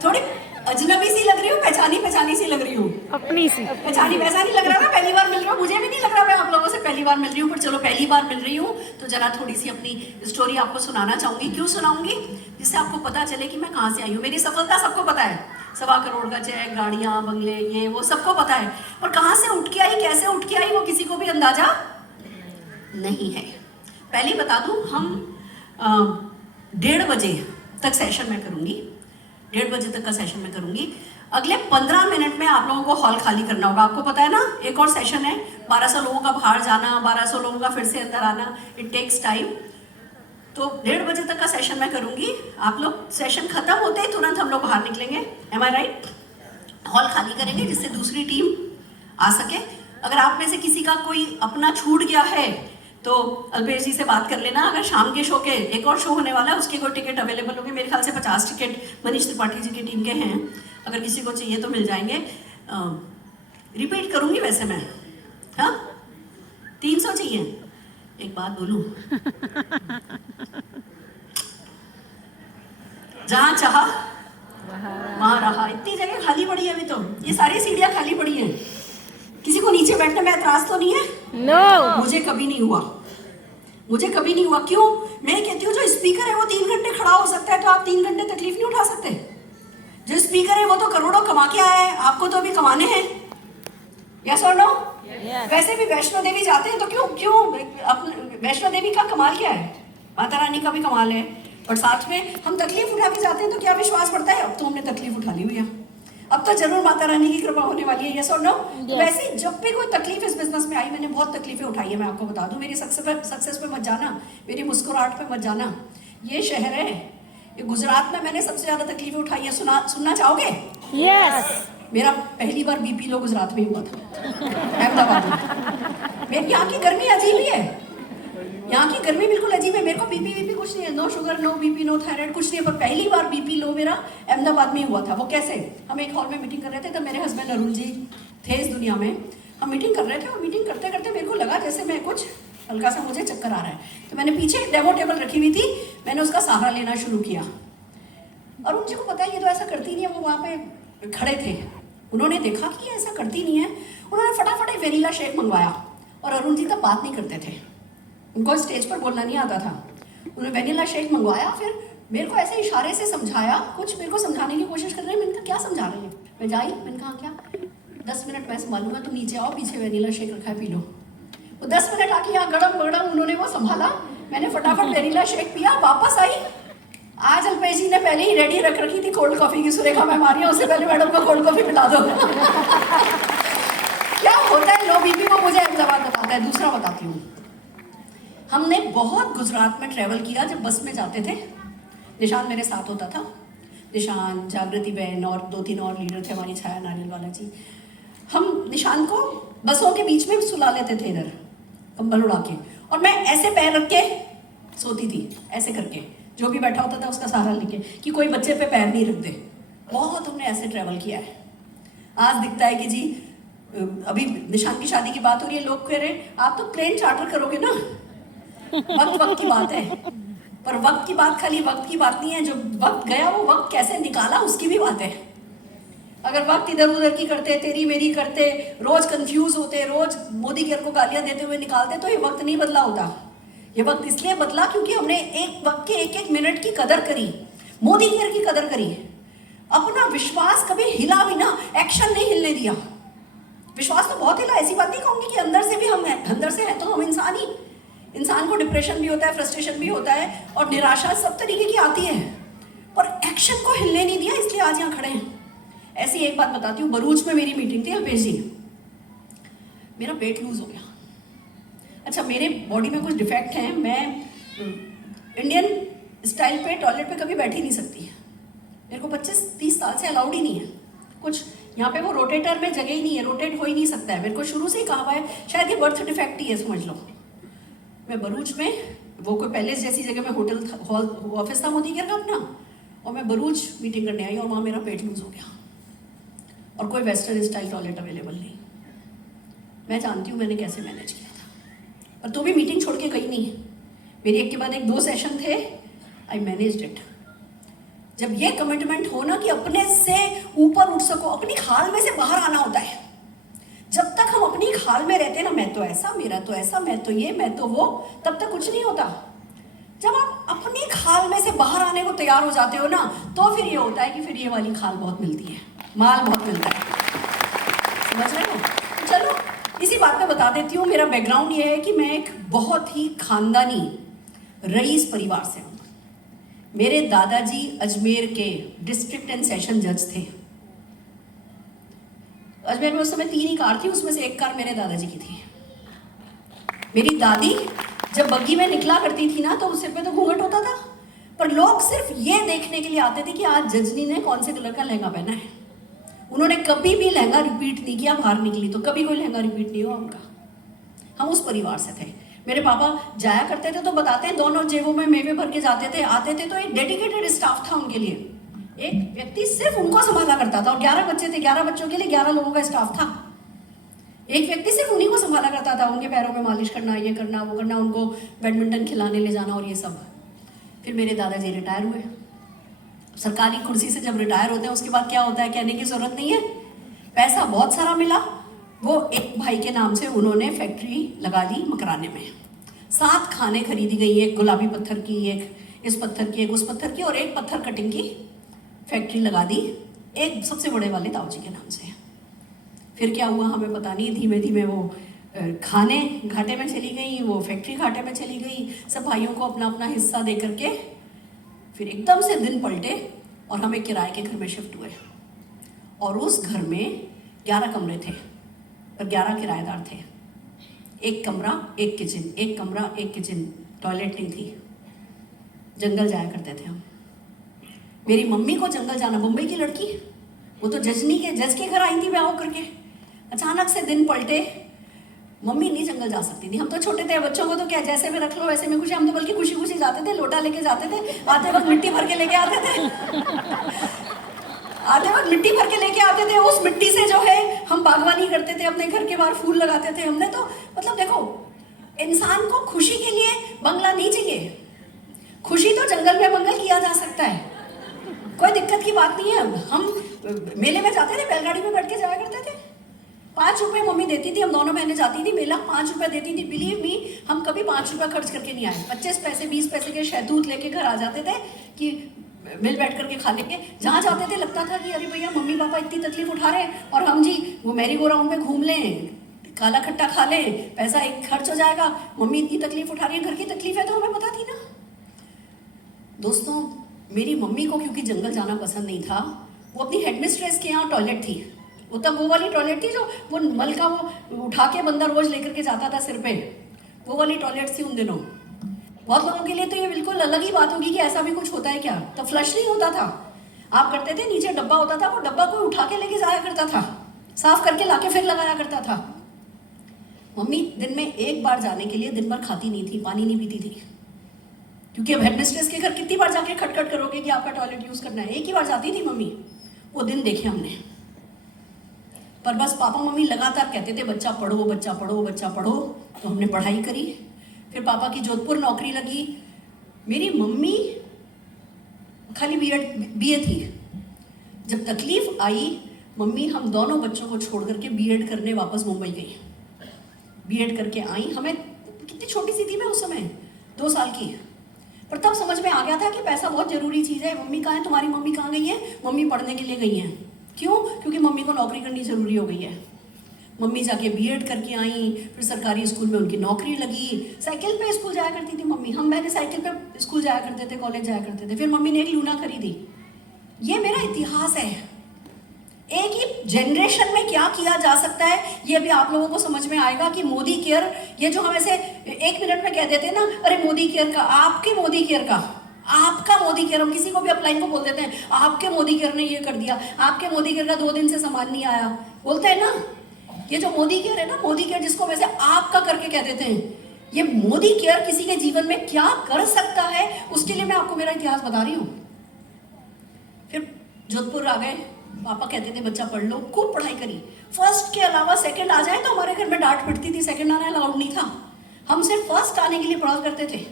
थोड़ी अजनबी सी लग रही हूँ, पहचानी सी लग रही हूँ। अपनी सी। पहचानी वैसा नहीं लग रहा ना, पहली बार मिल रही हूँ, मुझे भी नहीं लग रहा मैं आप लोगों से पहली बार मिल रही हूँ, पर चलो पहली बार मिल रही हूँ तो जरा थोड़ी सी अपनी स्टोरी आपको सुनाना चाहूंगी। क्यों सुनाऊंगी? जिससे आपको पता चले कि मैं कहाँ से आई हूँ। मेरी सफलता सबको पता है, 1.25 करोड़ का चेक, गाड़ियाँ, बंगले, ये वो सबको पता है, पर कहाँ से उठ के आई, कैसे उठ के आई, वो किसी को भी अंदाजा नहीं है। पहले बता दूं, हम 1:30 बजे तक सेशन में करूंगी, 1:30 बजे तक का सेशन में करूंगी। अगले 15 मिनट में आप लोगों को हॉल खाली करना होगा। आपको पता है ना, एक और सेशन है, 1200 लोगों का बाहर जाना, 1200 लोगों का फिर से अंदर आना, इट टेक्स टाइम। तो 1:30 बजे तक का सेशन मैं करूंगी। आप लोग सेशन खत्म होते ही तुरंत हम लोग बाहर निकलेंगे, एम आई राइट? हॉल खाली करेंगे जिससे दूसरी टीम आ सके। अगर आप में से किसी का कोई अपना छूट गया है तो अल्पेश जी से बात कर लेना। अगर शाम के शो के एक और शो होने वाला है उसके कोई टिकट अवेलेबल होंगे, मेरे ख्याल से 50 टिकट मनीष त्रिपाठी जी की टीम के हैं, अगर किसी को चाहिए तो मिल जाएंगे। रिपीट करूंगी वैसे मैं, हाँ 300 चाहिए। एक बात बोलूं, जहां चाहा वहां रहा। इतनी जगह खाली पड़ी है अभी तो, ये सारी सीढ़ियां खाली पड़ी हैं। किसी को नीचे बैठने में एतराज तो नहीं है? No. मुझे कभी नहीं हुआ, मुझे कभी नहीं हुआ। क्यों? मैं कहती हूँ जो स्पीकर है वो 3 घंटे खड़ा हो सकता है, तो आप 3 घंटे तकलीफ नहीं उठा सकते? जो स्पीकर है वो तो करोड़ों कमा के आया है, आपको तो अभी कमाने हैं। यस और नो? वैसे भी वैष्णो देवी जाते हैं तो क्यों वैष्णो देवी का कमाल क्या है? माता रानी का भी कमाल है, और साथ में हम तकलीफ उठा के जाते हैं तो क्या विश्वास बढ़ता है? अब तो हमने तकलीफ उठा ली हुई है, अब तो जरूर माता रानी की कृपा होने वाली है। यस और नो? वैसे जब भी कोई तकलीफ इस बिजनेस में आई, मैंने बहुत तकलीफें उठाई है, मैं आपको बता दूं। मेरी सक्सेस पे मत जाना, मेरी मुस्कुराहट पे मत जाना, ये शहर है, ये गुजरात में मैंने सबसे ज्यादा तकलीफें उठाई है। सुनना चाहोगे? Yes. मेरा पहली बार बीपी लो गुजरात में हुआ था, अहमदाबाद में। मेरी यहाँ की गर्मी अजीब ही है, यहाँ की गर्मी बिल्कुल अजीब है। मेरे को बीपी कुछ नहीं है, no sugar, no BP, no thyroid, कुछ नहीं है। पर पहली बार बीपी लो मेरा अहमदाबाद में हुआ था। वो कैसे? हम एक हॉल में मीटिंग कर रहे थे, तब मेरे हस्बैंड अरुण जी थे इस दुनिया में। हम मीटिंग कर रहे थे और मीटिंग करते करते मेरे को लगा जैसे मैं कुछ हल्का सा मुझे चक्कर आ रहा है। तो मैंने पीछे एक डेमो टेबल रखी हुई थी, मैंने उसका सहारा लेना शुरू किया। अरुण जी को पता है ये तो ऐसा करती नहीं है, वो वहाँ पे खड़े थे। उन्होंने देखा कि ये ऐसा करती नहीं है, उन्होंने फटाफट एक वेनिला शेक मंगवाया। और अरुण जी तब बात नहीं करते थे, उनको स्टेज पर बोलना नहीं आता था। उन्होंने वेनिला शेक मंगवाया, फिर मेरे को ऐसे इशारे से समझाया, कुछ मेरे को समझाने की कोशिश कर रहे हैं। मैंने कहा क्या समझा रहे हैं? मैं जाई, मैंने कहा क्या 10 मिनट मैं संभालूंगा, तुम नीचे आओ, पीछे वेनिला शेक रखा है, पी लो। वो 10 मिनट आके यहाँ गड़म गड़म उन्होंने वो संभाला, मैंने फटाफट वेनिला शेक पिया, वापस आई। आज अल्पेश जी ने पहले ही रेडी रख रखी थी कोल्ड कॉफी की, सुरेखा मैं मारी है, उससे पहले मैडम को कोल्ड कॉफी पिला दो। क्या होता है लो बीपी को, मुझे अहमदाबाद बताता है। दूसरा बताती हूँ, हमने बहुत गुजरात में ट्रैवल किया जब बस में जाते थे। निशान मेरे साथ होता था, निशान, जागृति बहन और 2-3 और लीडर थे हमारी, छाया नारियल वाला जी। हम निशान को बसों के बीच में सुला लेते थे इधर कंबल उड़ा के, और मैं ऐसे पैर रख के सोती थी, ऐसे करके, जो भी बैठा होता था उसका सहारा लेके, कि कोई बच्चे पे पैर नहीं रख दे। बहुत हमने ऐसे ट्रैवल किया है। आज दिखता है कि जी अभी निशान की शादी की बात हो रही है, लोग कह रहे आप तो प्लेन चार्टर करोगे ना। वक्त की बात है, पर वक्त की बात खाली वक्त की बात नहीं है, जो वक्त गया वो वक्त कैसे निकाला उसकी भी बात है। अगर वक्त इधर उधर की करते, तेरी मेरी करते, रोज कंफ्यूज होते, रोज मोदी केयर को गालियां देते हुए निकालते, तो ये वक्त नहीं बदला होता। ये वक्त इसलिए बदला क्योंकि हमने एक वक्त के एक एक मिनट की कदर करी, मोदी केयर की कदर करी, अपना विश्वास कभी हिला भी ना, एक्शन नहीं हिलने दिया। विश्वास तो बहुत हिला, ऐसी बात नहीं कहूंगी कि अंदर से भी हम हैं, अंदर से है तो हम इंसान ही। इंसान को डिप्रेशन भी होता है, फ्रस्ट्रेशन भी होता है, और निराशा सब तरीके की आती है, पर एक्शन को हिलने नहीं दिया, इसलिए आज यहाँ खड़े हैं। ऐसी एक बात बताती हूँ, भरूच में मेरी मीटिंग थी, अल्पेश जी, मेरा पेट लूज हो गया। अच्छा, मेरे बॉडी में कुछ डिफेक्ट हैं, मैं इंडियन स्टाइल पे टॉयलेट पे कभी बैठी नहीं सकती। मेरे को 25-30 साल से अलाउड ही नहीं है कुछ, यहाँ पे वो रोटेटर में जगह ही नहीं है, रोटेट हो ही नहीं सकता है। मेरे को शुरू से ही कहा हुआ है, शायद ये बर्थ डिफेक्ट ही है, समझ लो। मैं भरूच में, वो कोई पैलेस जैसी जगह में होटल हॉल ऑफिस था मोदी केयर का अपना, और मैं भरूच मीटिंग करने आई, और वहाँ मेरा पेट लूज हो गया, और कोई वेस्टर्न स्टाइल टॉयलेट अवेलेबल नहीं। मैं जानती हूँ मैंने कैसे मैनेज किया था, पर तो भी मीटिंग छोड़ के गई नहीं। मेरी एक के बाद एक 2 सेशन थे, आई मैनेज्ड इट। जब ये कमिटमेंट हो ना कि अपने से ऊपर उठ सको, अपनी खाल में से बाहर आना होता है। जब तक हम अपनी खाल में रहते हैं ना, मैं तो ऐसा, मेरा तो ऐसा, मैं तो ये, मैं तो वो, तब तक कुछ नहीं होता। जब आप अपनी खाल में से बाहर आने को तैयार हो जाते हो ना, तो फिर ये होता है कि फिर ये वाली खाल बहुत मिलती है, माल बहुत मिलता है। समझ रहे हो? चलो इसी बात पे बता देती हूँ, मेरा बैकग्राउंड ये है कि मैं एक बहुत ही खानदानी रईस परिवार से हूँ। मेरे दादाजी अजमेर के डिस्ट्रिक्ट एंड सेशन जज थे। अजमेर में उस समय 3 ही कार थी, उसमें से एक कार मेरे दादाजी की थी। मेरी दादी जब बग्गी में निकला करती थी ना, तो उस सिर पे तो घूंघट होता था, पर लोग सिर्फ ये देखने के लिए आते थे कि आज जजनी ने कौन से कलर का लहंगा पहना है। उन्होंने कभी भी लहंगा रिपीट नहीं किया, बाहर निकली तो कभी कोई लहंगा रिपीट नहीं हुआ उनका। हम उस परिवार से थे। मेरे पापा जाया करते थे तो बताते हैं, दोनों जेबों में मेवे भर के जाते थे, आते थे, तो एक डेडिकेटेड स्टाफ था उनके लिए। एक व्यक्ति सिर्फ उनको संभाला करता था, और 11 बच्चे थे, 11 बच्चों के लिए 11 लोगों का स्टाफ था। एक व्यक्ति सिर्फ उन्हीं को संभाला करता था, उनके पैरों में मालिश करना, ये करना, वो करना, उनको बैडमिंटन खिलाने ले जाना और ये सब। फिर मेरे दादाजी रिटायर हुए। सरकारी कुर्सी से जब रिटायर होते हैं उसके बाद क्या होता है कहने की जरूरत नहीं है, पैसा बहुत सारा मिला। वो एक भाई के नाम से उन्होंने फैक्ट्री लगा दी मकराने में। 7 खाने खरीदी गई, एक गुलाबी पत्थर की, एक इस पत्थर की, एक उस पत्थर की, और एक पत्थर कटिंग की फैक्ट्री लगा दी, एक सबसे बड़े वाले ताऊजी के नाम से। फिर क्या हुआ हमें पता नहीं, धीमे धीमे वो खाने घाटे में चली गई, वो फैक्ट्री घाटे में चली गई, सब भाइयों को अपना अपना हिस्सा दे करके फिर एकदम से दिन पलटे और हम एक किराए के घर में शिफ्ट हुए। और उस घर में 11 कमरे थे, पर 11 किराएदार थे। एक कमरा एक किचन, एक कमरा एक किचन, टॉयलेट नहीं थी। जंगल जाया करते थे हम। मेरी मम्मी को जंगल जाना, मुंबई की लड़की, वो तो जज के घर आई थी ब्याह करके, अचानक से दिन पलटे, मम्मी नहीं जंगल जा सकती थी। हम तो छोटे थे, बच्चों को तो क्या जैसे में रख लो वैसे में खुशी, हम तो बल्कि खुशी खुशी जाते थे, लोटा लेके जाते थे, आते वक्त मिट्टी भर के लेके आते थे आते वक्त मिट्टी भर के लेके आते थे। उस मिट्टी से जो है हम बागवानी करते थे, अपने घर के बाहर फूल लगाते थे। हमने तो मतलब देखो, इंसान को खुशी के लिए बंगला नहीं चाहिए, खुशी तो जंगल में मंगल किया जा सकता है, कोई दिक्कत की बात नहीं है। हम मेले में जाते थे, बैलगाड़ी में बैठ के जाया करते थे, 5 रुपए मम्मी देती थी, हम दोनों बहनें जाती थी मेला, 5 रुपए देती थी। बिलीव मी, हम कभी 5 रुपए खर्च करके नहीं आए। 25 पैसे 20 पैसे के शहतूत लेके घर आ जाते थे कि मिल बैठ करके खा लेंगे। जहाँ जाते थे लगता था कि अरे भैया मम्मी पापा इतनी तकलीफ उठा रहे हैं और हम जी वो मैरी गो राउंड में घूम लें, काला खट्टा खा लें, पैसा एक खर्च हो जाएगा, मम्मी इतनी तकलीफ उठा रही है, घर की तकलीफ है तो हमें पता थी ना। दोस्तों, मेरी मम्मी को क्योंकि जंगल जाना पसंद नहीं था, वो अपनी हेडमिस्ट्रेस के यहाँ टॉयलेट थी, वो तब वो वाली टॉयलेट थी जो वो नल का वो उठा के बंदा रोज लेकर के जाता था सिर पे, वो वाली टॉयलेट थी उन दिनों। बहुत लोगों के लिए तो ये बिल्कुल अलग ही बात होगी कि ऐसा भी कुछ होता है क्या। तो फ्लश नहीं होता था, आप करते थे, नीचे डब्बा होता था, वो डब्बा कोई उठा के लेके जाया करता था, साफ करके लाके फिर लगाया करता था। मम्मी दिन में एक बार जाने के लिए दिन भर खाती नहीं थी, पानी नहीं पीती थी, क्योंकि अब हेडमिस्ट्रेस के घर कितनी बार जाके खटखट करोगे कि आपका टॉयलेट यूज करना है, एक ही बार जाती थी मम्मी। वो दिन देखे हमने, पर बस पापा मम्मी लगातार कहते थे बच्चा पढ़ो बच्चा पढ़ो बच्चा पढ़ो, तो हमने पढ़ाई करी। फिर पापा की जोधपुर नौकरी लगी। मेरी मम्मी खाली बीए थी। जब तकलीफ आई, मम्मी हम दोनों बच्चों को छोड़ करके बीएड करने वापस मुंबई गई। बीएड करके आई, हमें कितनी छोटी सी थी मैं उस समय, 2 साल की, पर तब समझ में आ गया था कि पैसा बहुत जरूरी चीज़ है। मम्मी कहाँ है, तुम्हारी मम्मी कहाँ गई है? मम्मी पढ़ने के लिए गई हैं। क्यों? क्योंकि मम्मी को नौकरी करनी जरूरी हो गई है। मम्मी जाके बीएड करके आई, फिर सरकारी स्कूल में उनकी नौकरी लगी। साइकिल पे स्कूल जाया करती थी मम्मी, हम मैंने साइकिल पे स्कूल जाया करते थे, कॉलेज जाया करते थे। फिर मम्मी ने एक लूना खरीदी। ये मेरा इतिहास है। एक ही जनरेशन में क्या किया जा सकता है, ये भी आप लोगों को समझ में आएगा कि मोदी केयर, ये जो हम ऐसे 1 मिनट में कह देते हैं ना, अरे मोदी केयर का, आपके मोदी केयर का, आपका मोदी केयर, हम किसी को भी अपलाइन को बोल देते हैं आपके मोदी केयर ने ये कर दिया, आपके मोदी केयर का 2 दिन से सामान नहीं आया, बोलते हैं ना। ये जो मोदी केयर है ना, मोदी केयर जिसको वैसे आपका करके कह देते हैं, ये मोदी केयर किसी के जीवन में क्या कर सकता है, उसके लिए मैं आपको मेरा इतिहास बता रही हूँ। फिर जोधपुर आ गए, पापा कहते थे बच्चा पढ़ लो, खूब पढ़ाई करी। फर्स्ट के अलावा सेकंड आ जाए तो हमारे घर में डांट पिटती थी, सेकंड आना अलाउड नहीं था, हम सिर्फ फर्स्ट आने के लिए पढ़ा करते थे।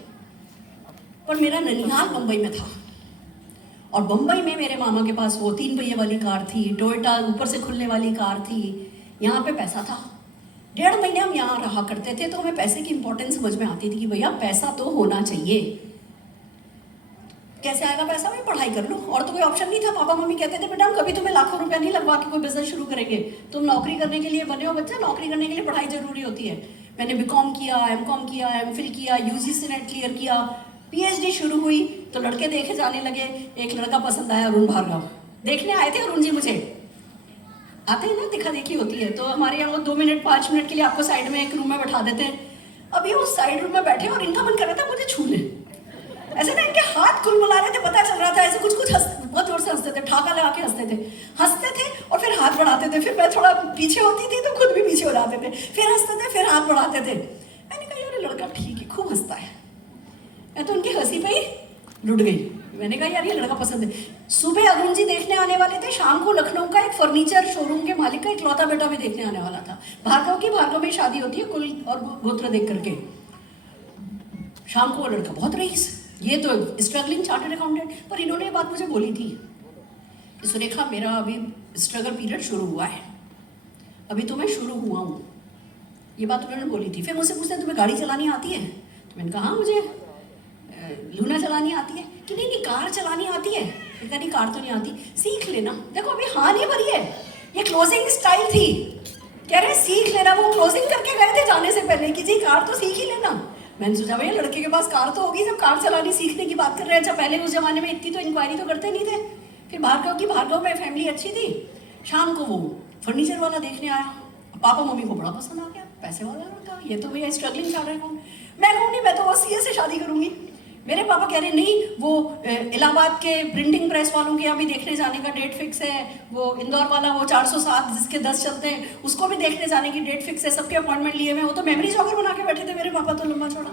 पर मेरा ननिहाल बम्बई में था, और बम्बई में मेरे मामा के पास वो 3 पहिए वाली कार थी, टोयोटा ऊपर से खुलने वाली कार थी। यहाँ पे पैसा था। 1.5 महीने हम यहाँ रहा करते थे, तो हमें पैसे की इंपॉर्टेंस समझ में आती थी कि भैया पैसा तो होना चाहिए। कैसे आएगा पैसा? मैं पढ़ाई कर लूँ, और तो कोई ऑप्शन नहीं था। पापा मम्मी कहते थे बेटा हम कभी तुम्हें लाखों रुपया नहीं लगवा के कोई बिजनेस शुरू करेंगे, तुम नौकरी करने के लिए बने हो बच्चा, नौकरी करने के लिए पढ़ाई जरूरी होती है। मैंने बीकॉम किया, एमकॉम किया, एमफिल किया, यूजीसी नेट क्लियर किया, पीएचडी शुरू हुई तो लड़के देखे जाने लगे। एक लड़का पसंद आया, अरुण भार्गव, देखने आए थे अरुण जी, मुझे आते हैं ना, दिखा देखी होती है, तो हमारे यहाँ 2 मिनट 5 मिनट के लिए आपको साइड में एक रूम में बैठा देते हैं। अभी वो साइड रूम में बैठे और इनका मन कर रहा था मुझे छू ले, ऐसे ना इनके हाथ कुलमुला रहे थे, पता चल रहा था ऐसे कुछ बहुत जोर से हंसते थे, ठाका लगा के हंसते थे और फिर हाथ बढ़ाते थे। फिर मैं थोड़ा पीछे होती थी तो खुद भी पीछे हो जाते थे, फिर हंसते थे, फिर हाथ बढ़ाते थे। मैंने कहा यार लड़का ठीक है, खूब हंसता है। मैं तो उनकी हंसी पे ही लुट गई। मैंने कहा यार ये लड़का पसंद है। सुबह अरुण जी देखने आने वाले थे, शाम को लखनऊ का एक फर्नीचर शोरूम के मालिक का इकलौता बेटा भी देखने आने वाला था। भार्गव में शादी होती है, कुल और गोत्र देख करके। शाम को वो लड़का बहुत रईस, ये तो स्ट्रगलिंग चार्टर्ड अकाउंटेंट। पर इन्होंने ये बात मुझे बोली थी कि सुरेखा मेरा अभी स्ट्रगल पीरियड शुरू हुआ है, अभी तो मैं शुरू हुआ हूँ, ये बात उन्होंने बोली थी। फिर मुझसे पूछते तुम्हें गाड़ी चलानी आती है? तो मैंने कहा हाँ मुझे लूना चलानी आती है। कि नहीं कार चलानी आती है। मैंने कहा नहीं कार तो नहीं आती, सीख लेना। देखो अभी हाँ नहीं भरी है, ये क्लोजिंग स्टाइल थी, कह रहे सीख लेना। वो क्लोजिंग करके गए थे जाने से पहले कि जी कार तो सीख ही लेना। मैंने सोचा भैया लड़के के पास कार तो होगी, जब कार चलानी सीखने की बात कर रहे हैं। अच्छा पहले उस जमाने में इतनी तो इंक्वायरी तो करते नहीं थे। फिर भार्गव में फैमिली अच्छी थी। शाम को वो फर्नीचर वाला देखने आया, पापा मम्मी को बड़ा पसंद आ गया, पैसे वाला लड़का, ये तो भैया स्ट्रगलिंग चार्टर्ड अकाउंट। मैं कहूँ नहीं, मैं तो बस सीए से शादी करूंगी। मेरे पापा कह रहे नहीं, वो इलाहाबाद के प्रिंटिंग प्रेस वालों के यहाँ भी देखने जाने का डेट फिक्स है, वो इंदौर वाला वो 407 जिसके 10 चलते हैं उसको भी देखने जाने की डेट फिक्स है, सबके अपॉइंटमेंट लिए हुए। वो तो मेमोरी जॉगर बना के बैठे थे मेरे पापा तो लंबा चौड़ा।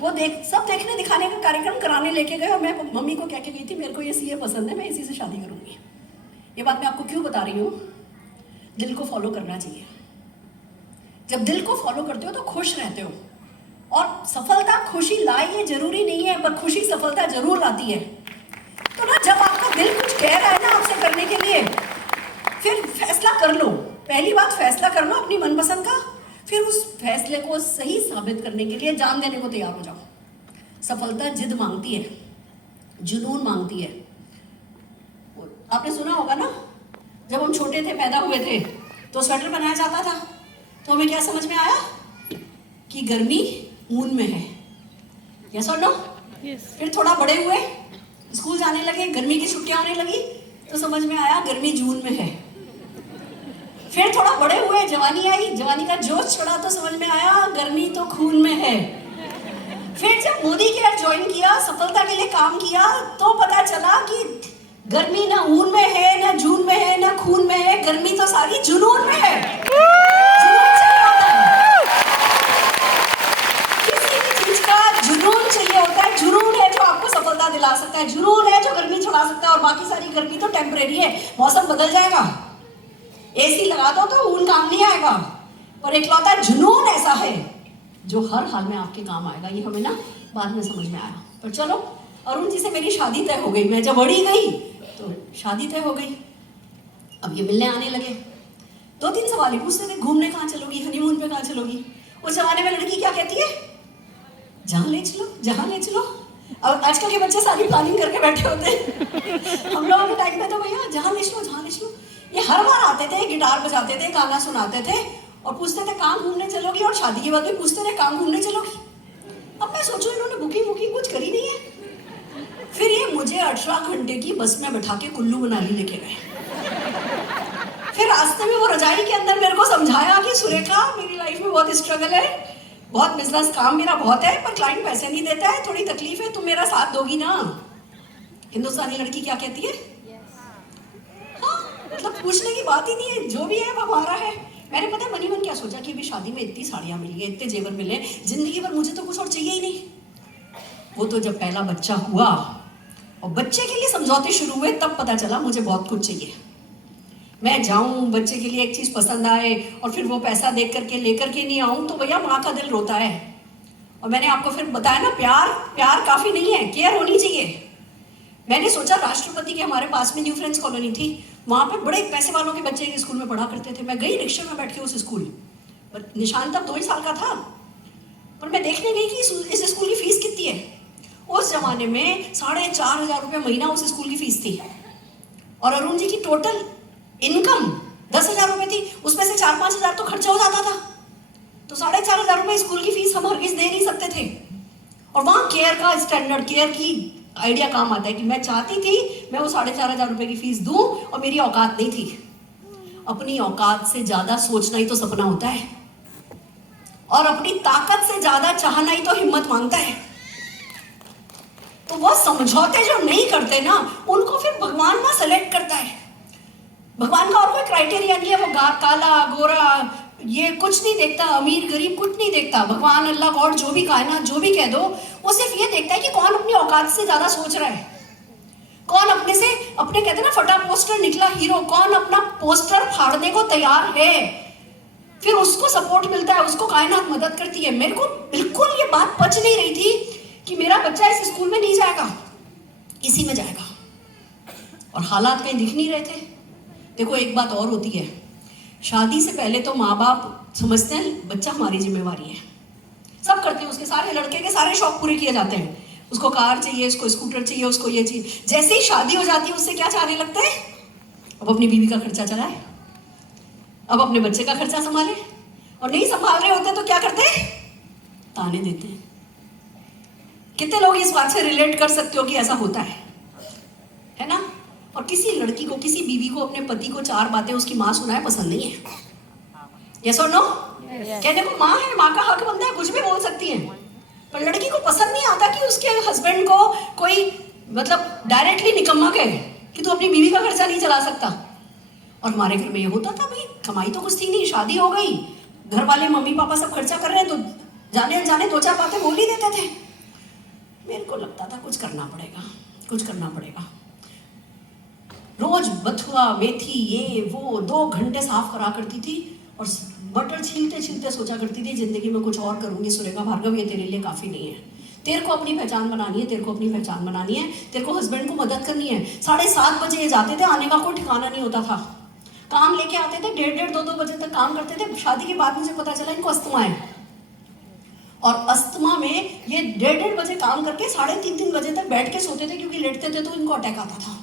वो सब देखने दिखाने का कार्यक्रम कराने लेके गए और मैं मम्मी को कह के गई थी मेरे को ये सीए पसंद है, मैं इसी से शादी करूंगी। ये बात मैं आपको क्यों बता रही हूँ, दिल को फॉलो करना चाहिए। जब दिल को फॉलो करते हो तो खुश रहते हो, और सफलता खुशी लाए ये जरूरी नहीं है, पर खुशी सफलता जरूर लाती है। तो ना जब आपका दिल कुछ कह रहा है ना आपसे करने के लिए, फिर फैसला कर लो। पहली बात फैसला कर लो अपनी मनपसंद का, फिर उस फैसले को सही साबित करने के लिए जान देने को तैयार हो जाओ। सफलता जिद मांगती है, जुनून मांगती है। आपने सुना होगा ना, जब हम छोटे थे, पैदा हुए थे, तो स्वेटर बनाया जाता था, तो हमें क्या समझ में आया कि गर्मी ऊन में है, यस और नो? फिर थोड़ा बड़े हुए, स्कूल जाने लगे, गर्मी की छुट्टियां होने लगी, तो समझ में आया गर्मी जून में है। फिर थोड़ा बड़े हुए, जवानी आई, जवानी का जोश चढ़ा, तो समझ में आया गर्मी तो खून में है। फिर जब मोदी केयर ज्वाइन किया, सफलता के लिए काम किया, तो पता चला कि गर्मी ना ऊन में है, ना जून में है, ना खून में है, गर्मी तो सारी जुनून में है। जुनून चाहिए होता है, किसी भी चीज का जुनून चाहिए होता है। जुनून है जो आपको सफलता दिला सकता है, जुनून है जो गर्मी छुड़ा सकता है, और बाकी सारी गर्मी तो टेम्परेरी है, मौसम बदल जाएगा। एसी लगा दो तो ऊन काम नहीं आएगा, पर एकलौता जुनून ऐसा है जो हर हाल में आपके काम आएगा। ये हमें ना बाद में समझ में आया। पर चलो, अरुण जी से मेरी शादी तय हो गई, मैं जब अड़ी गई तो शादी तय हो गई। अब ये मिलने आने लगे, 2-3 सवाल ही पूछते थे, घूमने कहाँ चलोगी, हनीमून पे कहाँ चलोगी? उस जमाने में लड़की क्या कहती है, जहाँ ले चलो, जहाँ ले चलो। अब आजकल के बच्चे सारी प्लानिंग करके बैठे होते हैं। हम लोगों के टाइम में तो भैया जहाँ ले चलो, जहाँ ले चलो। ये हर बार आते थे, गिटार बजाते थे, गाना सुनाते थे और पूछते थे कहाँ घूमने चलोगी, और शादी के बाद भी पूछते थे कहाँ घूमने चलोगी। अब मैं सोचूं इन्होंने बुकिंग कुछ करी नहीं है। फिर ये मुझे 18 घंटे की बस में बैठा के कुल्लू मनाली लेके गए। फिर रास्ते में वो रजाई के अंदर मेरे को समझाया कि सुरेखा, मेरी लाइफ में बहुत स्ट्रगल है, बहुत बिजनेस काम मेरा बहुत है, पर क्लाइंट पैसे नहीं देता है, थोड़ी तकलीफ है, तुम मेरा साथ दोगी ना? हिंदुस्तानी लड़की क्या कहती है? हाँ, मतलब पूछने की बात ही नहीं है, जो भी है वो हमारा है। मैंने पता है मनी मन क्या सोचा कि अभी शादी में इतनी साड़ियां मिली है, इतने जेवर मिले, जिंदगी भर मुझे तो कुछ और चाहिए ही नहीं। वो तो जब पहला बच्चा हुआ और बच्चे के लिए समझौते शुरू हुए, तब पता चला मुझे बहुत कुछ चाहिए। मैं जाऊं, बच्चे के लिए एक चीज पसंद आए और फिर वो पैसा देख करके लेकर के नहीं आऊं, तो भैया माँ का दिल रोता है। और मैंने आपको फिर बताया ना, प्यार काफी नहीं है, केयर होनी चाहिए। मैंने सोचा, राष्ट्रपति के हमारे पास में न्यू फ्रेंड्स कॉलोनी थी, वहां पे बड़े पैसे वालों के बच्चे एक स्कूल में पढ़ा करते थे। मैं गई रिक्शा में बैठ के उस स्कूल, पर निशान तब 2 ही साल का था, पर मैं देखने गई कि इस स्कूल की फीस कितनी है। उस जमाने में 4,500 रुपये महीना उस स्कूल की फीस थी, और अरुण जी की टोटल इनकम 10,000 रुपये थी, उसमें से 4-5 हजार तो खर्चा हो जाता था। तो 4,500 रुपये स्कूल की फीस हम हर किस दे नहीं सकते थे। और वहाँ केयर का स्टैंडर्ड, केयर की आइडिया काम आता है कि मैं चाहती थी मैं वो 4,500 रुपये की फीस दूं, और मेरी औकात नहीं थी। अपनी औकात से ज्यादा सोचना ही तो सपना होता है, और अपनी ताकत से ज्यादा चाहना ही तो हिम्मत मांगता है। तो वो समझौते जो नहीं करते ना, उनको फिर भगवान ना सेलेक्ट करता है। भगवान का और कोई क्राइटेरिया नहीं है, वो काला गोरा ये कुछ नहीं देखता, अमीर गरीब कुछ नहीं देखता। भगवान, अल्लाह, गॉड, जो भी कायनात, जो भी कह दो, वो सिर्फ ये देखता है कि कौन अपनी औकात से ज्यादा सोच रहा है, कौन अपने कहते हैं ना फटा पोस्टर निकला हीरो, कौन अपना पोस्टर फाड़ने को तैयार है, फिर उसको सपोर्ट मिलता है, उसको कायनात मदद करती है। मेरे को बिल्कुल ये बात पच नहीं रही थी कि मेरा बच्चा इस स्कूल में नहीं जाएगा, इसी में जाएगा, और हालात कहीं दिख नहीं रहे थे। देखो, एक बात और होती है, शादी से पहले तो माँ बाप समझते हैं बच्चा हमारी जिम्मेवारी है, सब करते हैं, उसके सारे लड़के के सारे शौक पूरे किए जाते हैं। उसको कार चाहिए, उसको स्कूटर चाहिए, उसको ये चाहिए। जैसे ही शादी हो जाती है, उससे क्या चाहने लगते हैं? अब अपनी बीवी का खर्चा चलाए, अब अपने बच्चे का खर्चा संभाले, और नहीं संभाल रहे होते तो क्या करते हैं? ताने देते हैं। कितने लोग इस बात से रिलेट कर सकते हो कि ऐसा होता है ना? और किसी लड़की को, किसी बीवी को अपने पति को 4 बातें उसकी माँ सुनाए पसंद नहीं है, यस और नो? कहने को माँ है, माँ का हक बनता है, कुछ भी बोल सकती है, पर लड़की को पसंद नहीं आता कि उसके हस्बैंड को कोई मतलब डायरेक्टली निकम्मा कहे कि तू अपनी बीवी का खर्चा नहीं चला सकता। और हमारे घर में ये होता था, भाई कमाई तो कुछ थी नहीं, शादी हो गई, घर वाले मम्मी पापा सब खर्चा कर रहे हैं, तो जाने अनजाने दो चार बातें बोल ही देते थे। मेरे को लगता था कुछ करना पड़ेगा, कुछ करना पड़ेगा। रोज बथुआ मेथी ये वो 2 घंटे साफ करा करती थी और बटर छीलते छीलते सोचा करती थी जिंदगी में कुछ और करूंगी सुरेखा भार्गव, ये तेरे लिए काफी नहीं है। तेरे को अपनी पहचान बनानी है, तेरे को अपनी पहचान बनानी है, तेरे को हस्बैंड को मदद करनी है। 7:30 बजे ये जाते थे, आने का कोई ठिकाना नहीं होता था। काम लेके आते थे, 1:30 2 बजे तक काम करते थे। शादी के बाद मुझे पता चला इनको अस्थमा है, और अस्थमा में ये 1:30 बजे काम करके 3:30 बजे तक बैठ के सोते थे, क्योंकि लेटते थे तो इनको अटैक आता था।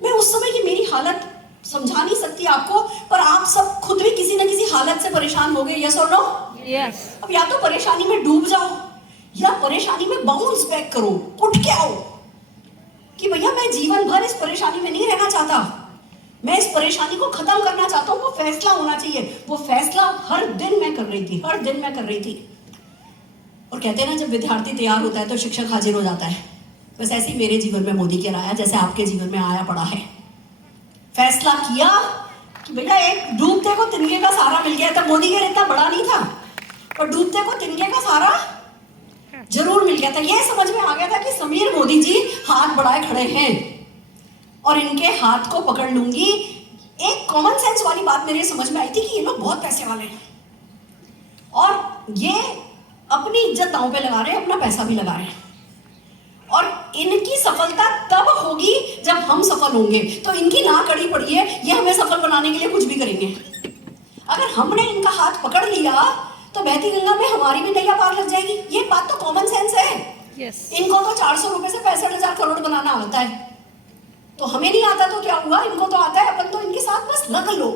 मैं उस समय की मेरी हालत समझा नहीं सकती आपको, पर आप सब खुद भी किसी न किसी हालत से परेशान हो गए, यस और नो? यस। अब या तो परेशानी में डूब जाओ या परेशानी में बाउंस बैक करो, उठ के आओ कि भैया मैं जीवन भर इस परेशानी में नहीं रहना चाहता, मैं इस परेशानी को खत्म करना चाहता हूँ। वो फैसला होना चाहिए। वो फैसला हर दिन मैं कर रही थी, हर दिन मैं कर रही थी। और कहते हैं ना, जब विद्यार्थी तैयार होता है तो शिक्षक हाजिर हो जाता है। बस ऐसे ही मेरे जीवन में मोदी केयर आया, जैसे आपके जीवन में आया पड़ा है। फैसला किया कि बेटा एक डूबते को तिनके का सहारा मिल गया था। मोदी केयर इतना बड़ा नहीं था, पर डूबते को तिनके का सहारा जरूर मिल गया था। यह समझ में आ गया था कि समीर मोदी जी हाथ बढ़ाए खड़े हैं और इनके हाथ को पकड़ लूंगी। एक कॉमन सेंस वाली बात मेरे समझ में आई थी कि ये लोग बहुत पैसे वाले हैं और ये अपनी इज्जत दांव पे लगा रहे हैं, अपना पैसा भी लगा रहे हैं, और इनकी सफलता तब होगी जब हम सफल होंगे। तो इनकी ना कड़ी पड़ी है, ये हमें सफल बनाने के लिए कुछ भी करेंगे। अगर हमने इनका हाथ पकड़ लिया तो बहती गंगा में हमारी भी नैया पार लग जाएगी। ये बात तो कॉमन सेंस है। Yes. इनको तो 400 रुपए से 65,000 करोड़ बनाना आता है, तो हमें नहीं आता तो क्या हुआ, इनको तो आता है। अपन तो इनके साथ बस लग लो।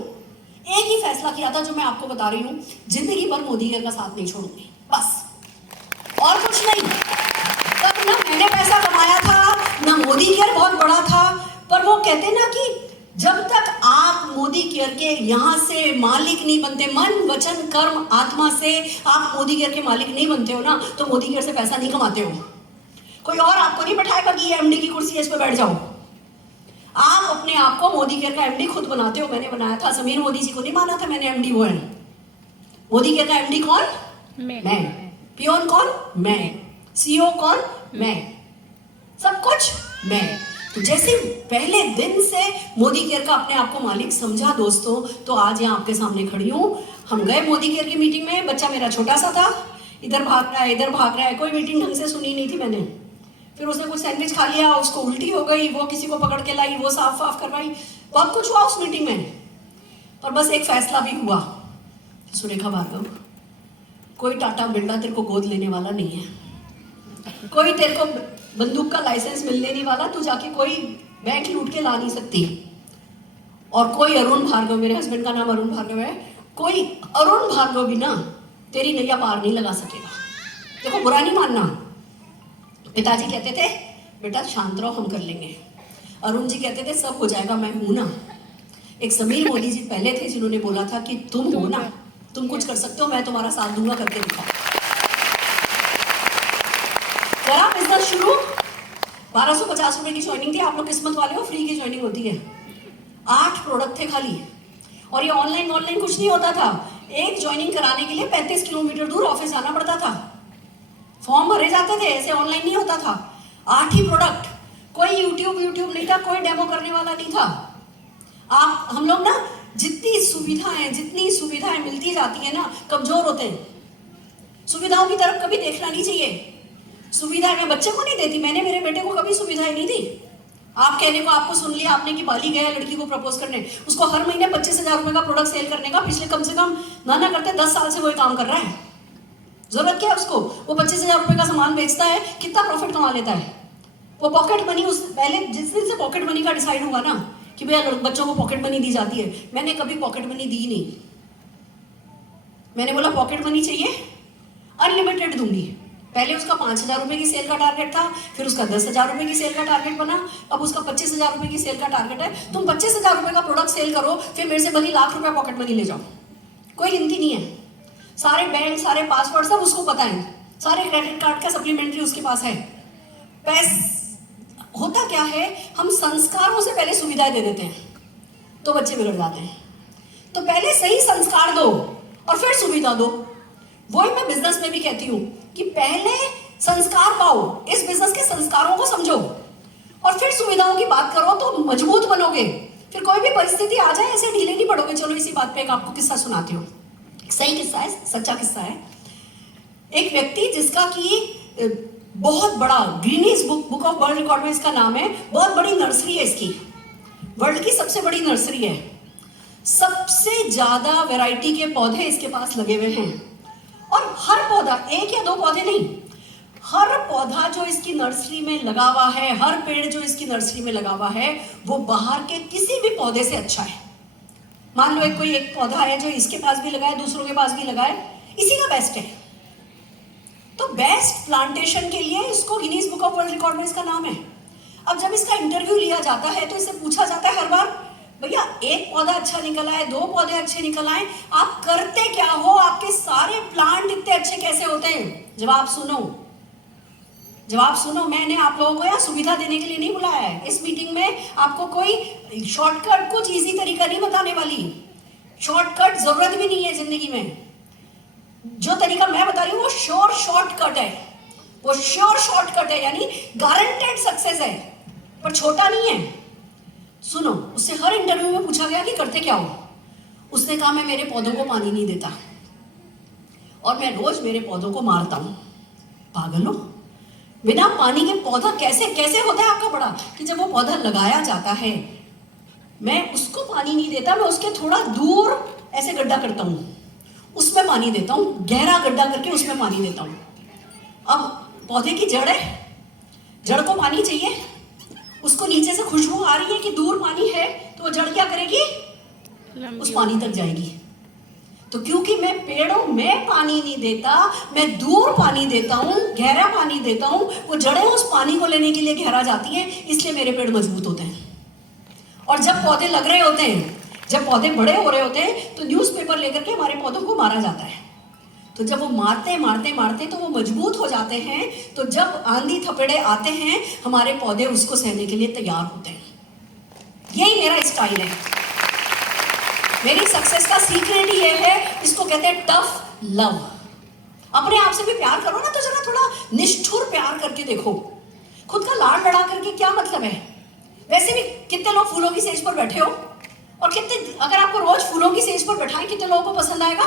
एक ही फैसला किया था जो मैं आपको बता रही हूँ, जिंदगी भर मोदी का साथ नहीं छोड़ूंगी, बस, और कुछ नहीं। तब ना मैंने पैसा कमाया था, ना मोदी केयर बहुत बड़ा था, पर वो कहते ना कि जब तक आप मोदी केयर के यहाँ से मालिक नहीं बनते, मन वचन कर्म आत्मा से आप मोदी केयर के मालिक नहीं बनते हो ना, तो मोदी केयर से पैसा नहीं कमाते हो। कोई और आपको नहीं बैठाएगा कि एमडी की कुर्सी है इस पर बैठ जाओ। आप अपने आप को मोदी केयर का एमडी खुद बनाते हो। मैंने बनाया था, समीर मोदी जी को नहीं माना था मैंने एमडी वो है। मोदी केयर का एमडी कौन? मैं। पियोन कौन? मैं। सीईओ कौन? मैं। सब कुछ मैं। तो जैसे पहले दिन से मोदी केयर का अपने आप को मालिक समझा दोस्तों, तो आज यहाँ आपके सामने खड़ी हूँ। हम गए मोदी केयर की मीटिंग में, बच्चा मेरा छोटा सा था, इधर भाग रहा है इधर भाग रहा है, कोई मीटिंग ढंग से सुनी नहीं थी मैंने। फिर उसने कुछ सैंडविच खा लिया, उसको उल्टी हो गई, वो किसी को पकड़ के लाई, वो साफ साफ करवाई, बहुत कुछ हुआ उस मीटिंग में। पर बस एक फैसला भी हुआ, सुरेखा भार्गव, कोई टाटा बिरला तेरे को गोद लेने वाला नहीं है, कोई तेरे को बंदूक का लाइसेंस मिलने नहीं वाला, तू जाके कोई बैंक लूट के ला नहीं सकती। और कोई अरुण भार्गव, मेरे हस्बैंड का नाम अरुण भार्गव है, कोई अरुण भार्गव भी ना तेरी नैया पार नहीं लगा सकेगा। देखो बुरा नहीं मानना। पिताजी कहते थे बेटा शांत रहो, हम कर लेंगे। अरुण जी कहते थे सब हो जाएगा, मैं हूं ना। एक समीर मोदी जी पहले थे जिन्होंने बोला था कि तुम हो ना, तुम कुछ कर सकते हो, मैं तुम्हारा साथ दूंगा, करके दिखाओ। करा बिजनेस शुरू। 1250 रुपए की ज्वाइनिंग थी। आप लोग किस्मत वाले हो, फ्री की ज्वाइनिंग होती है। 8 प्रोडक्ट थे खाली, और ये ऑनलाइन कुछ नहीं होता था। एक ज्वाइनिंग कराने के लिए 35 किलोमीटर दूर ऑफिस जाना पड़ता था, फॉर्म भरे जाते थे, ऐसे ऑनलाइन नहीं होता था। 8 ही प्रोडक्ट, कोई यूट्यूब नहीं था, कोई डेमो करने वाला नहीं था। आप हम लोग ना जितनी सुविधाएं मिलती जाती है ना, कमजोर होते हैं। सुविधाओं की तरफ कभी देखना नहीं चाहिए। सुविधाएं मैं बच्चे को नहीं देती, मैंने मेरे बेटे को कभी सुविधाएं नहीं दी। आप कहने को आपको सुन लिया आपने कि बाली गया लड़की को प्रपोज करने, उसको हर महीने 25,000 रुपए का प्रोडक्ट सेल करने का, पिछले कम से कम ना करते 10 साल से वही काम कर रहा है। जरूरत क्या है उसको? वो 25,000 रुपए का सामान बेचता है, कितना प्रॉफिट कमा लेता है। वो पॉकेट मनी, उस पहले जिस दिन से पॉकेट मनी का डिसाइड हुआ ना कि भैया बच्चों को पॉकेट मनी दी जाती है, मैंने कभी पॉकेट मनी दी नहीं। मैंने बोला पॉकेट मनी चाहिए, अनलिमिटेड दूंगी। पहले उसका 5,000 रुपए की सेल का टारगेट था, फिर उसका 10,000 रुपए की सेल का टारगेट बना, अब उसका 25,000 रुपए की सेल का टारगेट है। तुम 25,000 रुपए का प्रोडक्ट सेल करो, फिर मेरे से भली लाख रुपए पॉकेट मनी ले जाओ, कोई गिनती नहीं है। सारे बैंक, सारे पासवर्ड सब उसको पता है। सारे क्रेडिट कार्ड का सप्लीमेंट्री उसके पास है। होता क्या है, हम संस्कारों से पहले सुविधाएं दे देते हैं तो बच्चे बिगड़ जाते हैं। तो पहले सही संस्कार दो और फिर सुविधा दो। वही मैं बिजनेस में भी कहती हूँ कि पहले संस्कार पाओ, इस बिजनेस के संस्कारों को समझो और फिर सुविधाओं की बात करो तो मजबूत बनोगे। फिर कोई भी परिस्थिति आ जाए ऐसे ढीले नहीं पड़ोगे। चलो इसी बात पे एक आपको किस्सा सुनाती हूँ। सही किस्सा है, सच्चा किस्सा है। एक व्यक्ति जिसका कि बहुत बड़ा Guinness book of world record में इसका नाम है, बहुत बड़ी नर्सरी है इसकी, वर्ल्ड की सबसे बड़ी नर्सरी है। सबसे ज्यादा वैरायटी के पौधे इसके पास लगे हुए हैं और हर पौधा, एक या दो पौधे नहीं, हर पौधा जो इसकी नर्सरी में लगा हुआ है, हर पेड़ जो इसकी नर्सरी में लगा हुआ है, वो बाहर के किसी भी पौधे से अच्छा है। मान लो कोई एक पौधा है जो इसके पास भी लगा है, दूसरों के पास भी लगा है, इसी का बेस्ट है। तो बेस्ट प्लांटेशन के लिए इसको Guinness book of world record में इसका नाम है। अब जब इसका इंटरव्यू लिया जाता है तो इससे पूछा जाता है हर बार, भैया एक पौधा अच्छा निकला है, दो पौधे अच्छे निकल आए, आप करते क्या हो, आपके सारे प्लांट इतने अच्छे कैसे होते हैं? जवाब सुनो। मैंने आप लोगों को यहाँ सुविधा देने के लिए नहीं बुलाया है। इस मीटिंग में आपको कोई शॉर्टकट, कुछ इजी तरीका नहीं बताने वाली। शॉर्टकट जरूरत भी नहीं है जिंदगी में। जो तरीका मैं बता रही हूँ वो श्योर शॉर्टकट है, वो श्योर शॉर्टकट है, यानी गारंटेड सक्सेस है, पर छोटा नहीं है। सुनो, उससे हर इंटरव्यू में पूछा गया कि करते क्या हो। उसने कहा मैं मेरे पौधों को पानी नहीं देता और मैं रोज मेरे पौधों को मारता हूं। पागल हो, बिना पानी के पौधा कैसे होता है आपका बड़ा? कि जब वो पौधा लगाया जाता है, मैं उसको पानी नहीं देता, मैं उसके थोड़ा दूर ऐसे गड्ढा करता हूं, उसमें पानी देता हूं, गहरा गड्ढा करके उसमें पानी देता हूं। अब पौधे की जड़ है, जड़ को पानी चाहिए, उसको नीचे से खुशबू आ रही है कि दूर पानी है, तो वो जड़ क्या करेगी? उस पानी तक जाएगी। तो क्योंकि मैं पेड़ों में पानी नहीं देता, मैं दूर पानी देता हूं, गहरा पानी देता हूं, वो जड़ें उस पानी को लेने के लिए गहरा जाती हैं, इसलिए मेरे पेड़ मजबूत होते हैं। और जब पौधे लग रहे होते हैं, जब पौधे बड़े हो रहे होते हैं, तो न्यूज़पेपर लेकर के हमारे पौधों को मारा जाता है। तो जब वो मारते तो वो मजबूत हो जाते हैं। तो जब आंधी थपेड़े आते हैं, हमारे पौधे उसको सहने के लिए तैयार होते हैं। यही मेरा स्टाइल है। मेरी सक्सेस का सीक्रेट ये है, इसको कहते हैं टफ लव। अपने आप से भी प्यार करो ना, तो जरा थोड़ा निष्ठुर प्यार करके देखो। खुद का लाड लड़ा करके क्या मतलब है? वैसे भी कितने लोग फूलों की सेज पर बैठे हो, और कितने, अगर आपको रोज फूलों की सेज पर बैठाएं, कितने लोगों को पसंद आएगा?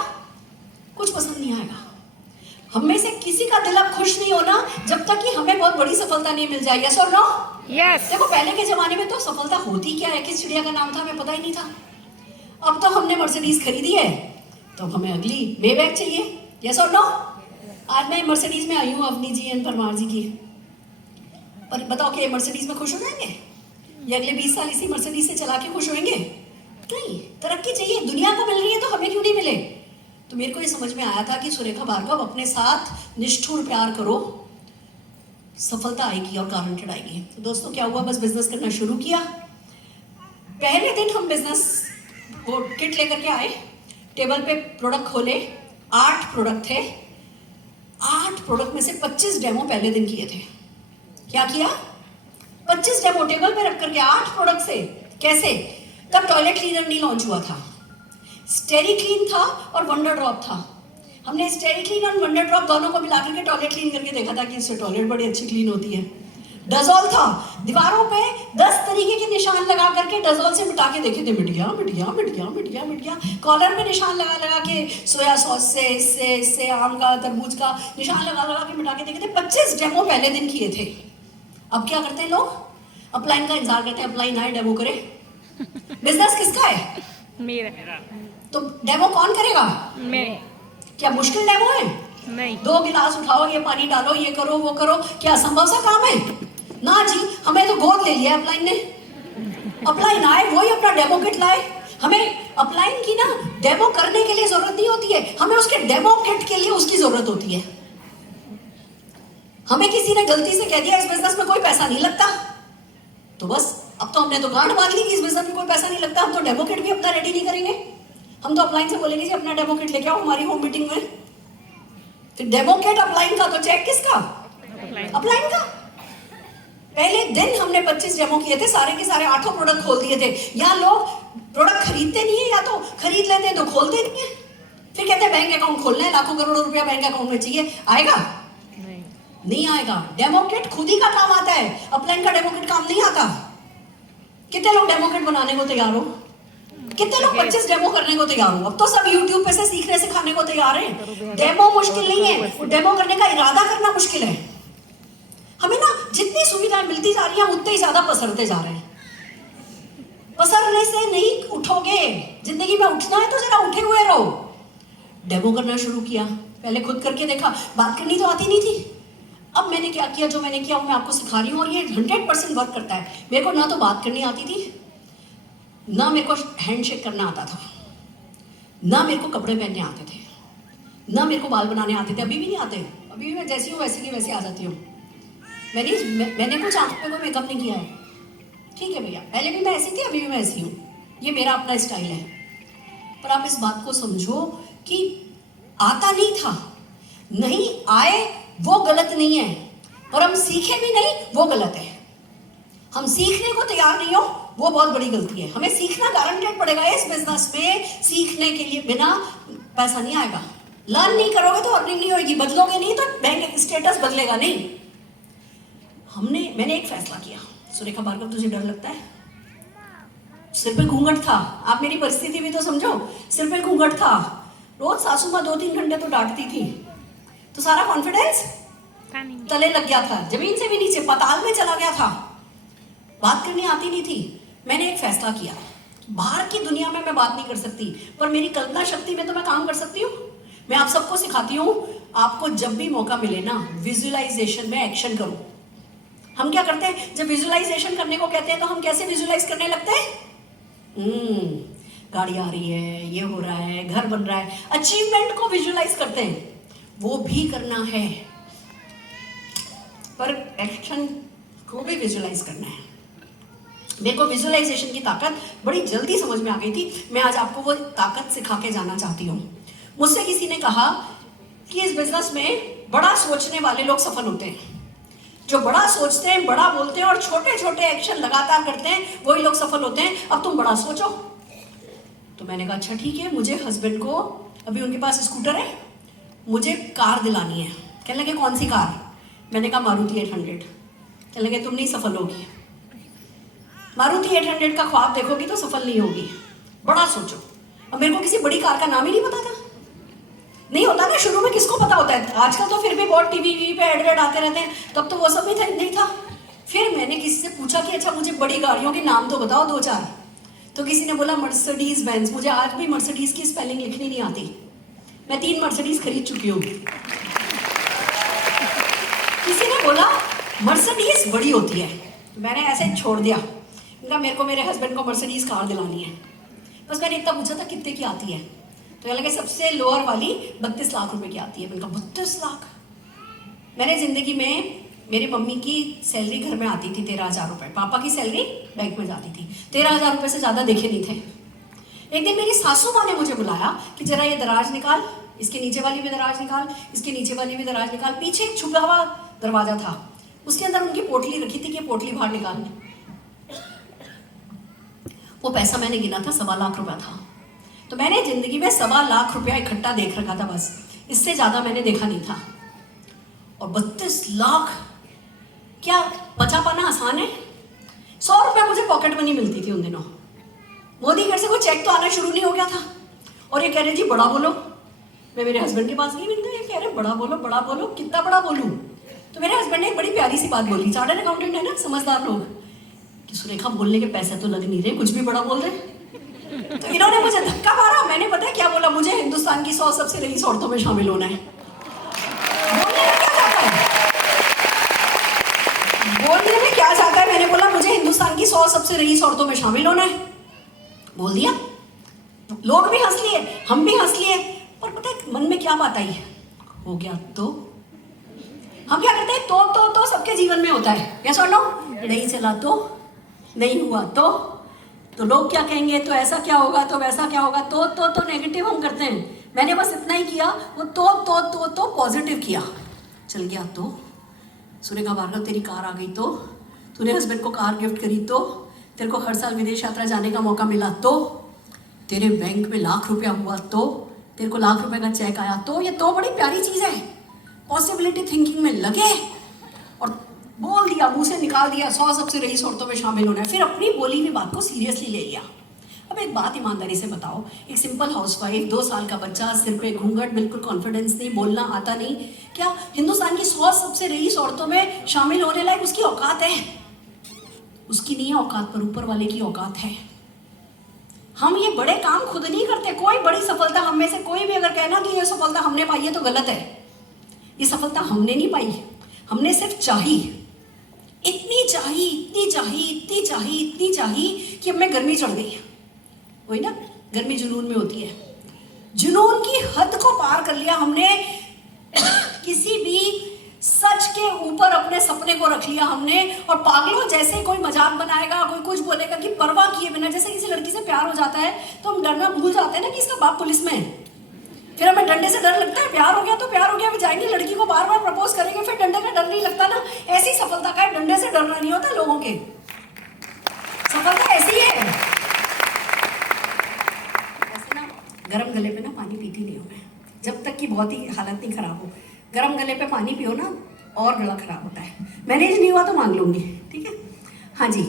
कुछ पसंद नहीं आएगा। हम में से किसी का दिल अब खुश नहीं होना जब तक कि हमें बहुत बड़ी सफलता नहीं मिल जाए। यस और नो? यस। देखो, पहले के जमाने में तो सफलता होती क्या है, किस चिड़िया का नाम था, हमें पता ही नहीं था। अब तो हमने मर्सिडीज खरीदी है, तो हमें अगली मेबैक चाहिए। यस और नो? आज मैं मर्सिडीज में आई हूँ, अवनी जी एंड परमार जी की। पर बताओ कि मर्सिडीज में खुश हो जाएंगे? ये अगले 20 साल इसी मर्सिडीज से चला के खुश होंगे? नहीं। तरक्की चाहिए, दुनिया को मिल रही है तो हमें क्यों नहीं मिले? तो मेरे को ये समझ में आया था कि सुरेखा भार्गव, अपने साथ निष्ठुर प्यार करो, सफलता आएगी और गारंटेड आएगी। तो दोस्तों क्या हुआ, बस बिजनेस करना शुरू किया। पहले दिन हम बिजनेस वो किट लेकर के आए, टेबल पे प्रोडक्ट खोले, 8 प्रोडक्ट थे। 8 प्रोडक्ट में से 25 डेमो पहले दिन किए थे। क्या किया? 25 डेमो टेबल पे रख करके 8 प्रोडक्ट से। कैसे? तब टॉयलेट क्लीनर नहीं लॉन्च हुआ था, स्टेरी क्लीन था और वंडर ड्रॉप था। हमने स्टेरी क्लीन और वंडर ड्रॉप दोनों को मिला करके टॉयलेट क्लीन करके देखा था कि इससे टॉयलेट बड़ी अच्छी क्लीन होती है। डजोल था, दीवारों पे 10 तरीके के निशान लगा करके डजोल से मिटा के देखे थे, मिट गया। कॉलर पे निशान लगा के, सोया सॉस से, इससे आम का, तरबूज का निशान लगा के मिटा के देखे थे। 25 डेमो पहले दिन किए थे। अब क्या करते हैं लोग? अपलाइन का इंतजार करते हैं, अपलाइन आए, डेमो करे। बिजनेस किसका है? मेरा। तो डेमो कौन करेगा? मैं। क्या मुश्किल डेमो है? नहीं। 2 गिलास उठाओ, ये पानी डालो, ये करो, वो करो, क्या असंभव सा काम है? ना जी, हमें तो गोद ले लिया अपलाइन ने। अपलाइन आए, वही अपना डेमो किट लाए। हमें अपलाइन की ना डेमो करने के लिए जरूरत नहीं होती है, हमें उसके डेमो किट के लिए उसकी जरूरत होती है। हमें किसी ने गलती से कह दिया इस बिजनेस में कोई पैसा नहीं लगता, तो बस अब तो हमने तो गांठ बांध ली कि इस बिजनेस में कोई पैसा नहीं लगता, हम तो डेमो किट भी अपना रेडी नहीं करेंगे। हम तो अपलाइन से बोलेंगे जी अपना डेमो किट लेके आओ हमारी होम मीटिंग में, तो डेमोकेट अपलाइन का तो चेक किसका? अपलाइन का। पहले दिन हमने 25 डेमो किए थे, सारे के सारे 8 प्रोडक्ट खोल दिए थे। यहाँ लोग प्रोडक्ट खरीदते नहीं है, या तो खरीद लेते हैं तो खोलते नहीं है, फिर कहते हैं बैंक अकाउंट खोलना है, लाखों करोड़ों रुपया बैंक अकाउंट में चाहिए। आएगा? नहीं आएगा। डेमोकेट खुद ही का काम आता है, अपलाइन का डेमोकेट काम नहीं आता। कितने लोग डेमोकेट बनाने को तैयार हो? कितने लोग 25 डेमो करने को तैयार हो? अब तो सब YouTube पे से सीखने सिखाने को तैयार है। डेमो मुश्किल नहीं है, वो डेमो करने का इरादा करना मुश्किल है। हमें ना जितनी सुविधाएं मिलती जा रही हैं उतने ही ज्यादा पसरते जा रहे हैं। पसरने से नहीं उठोगे, जिंदगी में उठना है तो जरा उठे हुए रहो। डेमो करना शुरू किया, पहले खुद करके देखा, बात करनी तो आती नहीं थी। अब मैंने क्या किया, जो मैंने किया वो मैं आपको सिखा रही हूँ, और ये 100% वर्क करता है। मेरे को ना तो बात करनी आती थी, ना मेरे को हैंडशेक करना आता था, ना मेरे को कपड़े पहनने आते थे, ना मेरे को बाल बनाने आते थे। अभी भी नहीं आते, अभी भी मैं जैसी हूँ वैसी की वैसी आ जाती हूँ। मैंने कुछ आंखों पे कोई मेकअप नहीं किया है, ठीक है भैया। पहले भी मैं ऐसी थी, अभी भी मैं ऐसी हूँ, ये मेरा अपना स्टाइल है। पर आप इस बात को समझो कि आता नहीं था, नहीं आए वो गलत नहीं है, और हम सीखे भी नहीं वो गलत है। हम सीखने को तैयार नहीं हो वो बहुत बड़ी गलती है। हमें सीखना गारंटेड पड़ेगा इस बिजनेस में। सीखने के लिए बिना पैसा नहीं आएगा। लर्न नहीं करोगे तो अर्निंग नहीं होगी, बदलोगे नहीं तो बैंक स्टेटस बदलेगा नहीं। मैंने एक फैसला किया, सुरेखा भार्गव तुझे डर लगता है? सिर पे घूंघट था, आप मेरी परिस्थिति भी तो समझो, सिर पे घूंघट था, रोज सासू माँ 2-3 घंटे तो डांटती थी, तो सारा कॉन्फिडेंस तले लग गया था, जमीन से भी नीचे पाताल में चला गया था, बात करनी आती नहीं थी। मैंने एक फैसला किया, बाहर की दुनिया में मैं बात नहीं कर सकती, पर मेरी कल्पना शक्ति में तो मैं काम कर सकती हूँ। मैं आप सबको सिखाती हूँ, आपको जब भी मौका मिले ना, विजुअलाइजेशन में एक्शन करो। हम क्या करते हैं, जब विजुअलाइजेशन करने को कहते हैं तो हम कैसे विजुअलाइज करने लगते हैं? गाड़ी आ रही है, ये हो रहा है, घर बन रहा है, अचीवमेंट को विजुअलाइज करते हैं, वो भी करना है, पर एक्शन को भी विजुअलाइज करना है। मेरे को विजुअलाइजेशन की ताकत बड़ी जल्दी समझ में आ गई थी। मैं आज आपको वो ताकत सिखा के जाना चाहती हूँ। मुझसे किसी ने कहा कि इस बिजनेस में बड़ा सोचने वाले लोग सफल होते हैं। जो बड़ा सोचते हैं, बड़ा बोलते हैं और छोटे छोटे एक्शन लगातार करते हैं, वही लोग सफल होते हैं। अब तुम बड़ा सोचो। तो मैंने कहा अच्छा ठीक है, मुझे हस्बैंड को, अभी उनके पास स्कूटर है, मुझे कार दिलानी है। कहने लगे कौन सी कार? मैंने कहा मारुति 800। कहने लगे तुम नहीं सफल होगी, मारुति 800 का ख्वाब देखोगी तो सफल नहीं होगी, बड़ा सोचो। अब मेरे को किसी बड़ी कार का नाम ही नहीं पता था। नहीं होता ना शुरू में, किसको पता होता है? आजकल तो फिर भी बहुत टीवी पे एड आते रहते हैं, तब तो वो सब भी नहीं था। फिर मैंने किसी से पूछा कि अच्छा मुझे बड़ी गाड़ियों के नाम तो बताओ 2-4। तो किसी ने बोला मर्सिडीज बेंज। मुझे आज भी मर्सिडीज की स्पेलिंग लिखनी नहीं आती, मैं 3 मर्सिडीज खरीद चुकी हूँ। किसी ने बोला मर्सिडीज बड़ी होती है, मैंने ऐसे छोड़ दिया। इनका मेरे को मेरे हस्बैंड को मर्सिडीज कार दिलानी है। बस मैंने इतना पूछा था कितने की आती है, तो ये लगे सबसे लोअर वाली 32 लाख रुपए की आती है। मैंने कहा 32 लाख? मैंने जिंदगी में, मेरी मम्मी की सैलरी घर में आती थी 13,000 रुपए, पापा की सैलरी बैंक में जाती थी, 13,000 रुपए से ज्यादा देखे नहीं थे। एक दिन मेरी सासू माँ ने मुझे बुलाया कि जरा ये दराज निकाल, इसके नीचे वाली भी दराज निकाल, इसके नीचे वाली भी दराज निकाल। पीछे एक छुपा हुआ दरवाजा था, उसके अंदर उनकी पोटली रखी थी कि पोटली बाहर निकाल। वो पैसा मैंने गिना था, 1.25 लाख रुपया था। तो मैंने जिंदगी में 1.25 लाख रुपया इकट्ठा देख रखा था, बस इससे ज्यादा मैंने देखा नहीं था। और 32 लाख क्या बचा पाना आसान है? 100 रुपया मुझे पॉकेट मनी मिलती थी उन दिनों। मोदी घर से कोई चेक तो आना शुरू नहीं हो गया था, और ये कह रहे जी बड़ा बोलो। मैं मेरे हस्बैंड के पास गई, मैंने कहा ये कह रहे बड़ा बोलो बड़ा बोलो, कितना बड़ा बोलूं? तो मेरे हस्बैंड ने एक बड़ी प्यारी सी बात बोली, चार्टर्ड अकाउंटेंट है ना, समझदार लोग, कि सुरेखा बोलने के पैसे तो लग नहीं रहे, कुछ भी बड़ा बोल रहे। तो इन्होंने मुझे धक्का मारा। मैंने पता है क्या बोला? मुझे हिंदुस्तान की 100 सबसे रईस औरतों में शामिल होना है। बोलने में क्या चाहता है? मैंने बोला मुझे हिंदुस्तान की 100 सबसे रईस औरतों में शामिल होना है। बोल दिया। लोग भी हंस लिए, हम भी हंस लिए, पर पता है मन में क्या बात आई? हो गया तो हम क्या करते हैं? तो सबके जीवन में होता है, यस और नो? नहीं चला तो, नहीं हुआ तो लोग क्या कहेंगे, तो ऐसा क्या होगा, तो वैसा क्या होगा, तो नेगेटिव हम करते हैं। मैंने बस इतना ही किया, वो तो पॉजिटिव किया। चल गया तो, सुरेखा भार्गव तेरी कार आ गई तो, तूने हस्बैंड को कार गिफ्ट करी तो, तेरे को हर साल विदेश यात्रा जाने का मौका मिला तो, तेरे बैंक में ₹1,00,000 हुआ तो, तेरे को ₹1,00,000 का चेक आया तो, ये तो बड़ी प्यारी चीज है। पॉसिबिलिटी थिंकिंग में लगे और बोल दिया, मुंह से निकाल दिया 100 सबसे रईस औरतों में शामिल होना है, फिर अपनी बोली हुई बात को सीरियसली ले लिया। अब एक बात ईमानदारी से बताओ, एक सिंपल हाउसवाइफ, 2 साल का बच्चा, सिर पे घूंघट, बिल्कुल कॉन्फिडेंस नहीं, बोलना आता नहीं, क्या हिंदुस्तान की 100 सबसे रईस औरतों में शामिल होने लायक उसकी औकात है? उसकी नहीं है औकात, पर ऊपर वाले की औकात है। हम ये बड़े काम खुद नहीं करते। कोई बड़ी सफलता हम में से कोई भी अगर कहना कि ये सफलता हमने पाई है तो गलत है। ये सफलता हमने नहीं पाई, हमने सिर्फ चाही, इतनी चाही, इतनी चाही, इतनी चाही, इतनी चाही कि अब में गर्मी चढ़ गई। वही ना, गर्मी जुनून में होती है। जुनून की हद को पार कर लिया हमने, किसी भी सच के ऊपर अपने सपने को रख लिया हमने, और पागलों जैसे कोई मजाक बनाएगा, कोई कुछ बोलेगा कि परवाह किए बिना, जैसे किसी लड़की से प्यार हो जाता है तो हम डरना भूल जाते हैं ना कि इसका बाप पुलिस में है, फिर हमें डंडे से डर लगता है। प्यार हो गया तो प्यार हो गया, भी जाएंगे लड़की को बार बार प्रपोज करेंगे, फिर डंडे का डर नहीं लगता ना। ऐसी सफलता का है, डंडे से डरना नहीं होता लोगों के, सफलता ऐसी है। ऐसे ना गरम गले पे ना पानी पीती नहीं हूँ मैं, जब तक कि बहुत ही हालत नहीं खराब हो। गरम गले पे पानी पियो ना और गला खराब होता है। मैनेज नहीं हुआ तो मांग लूंगी, ठीक है? हाँ जी,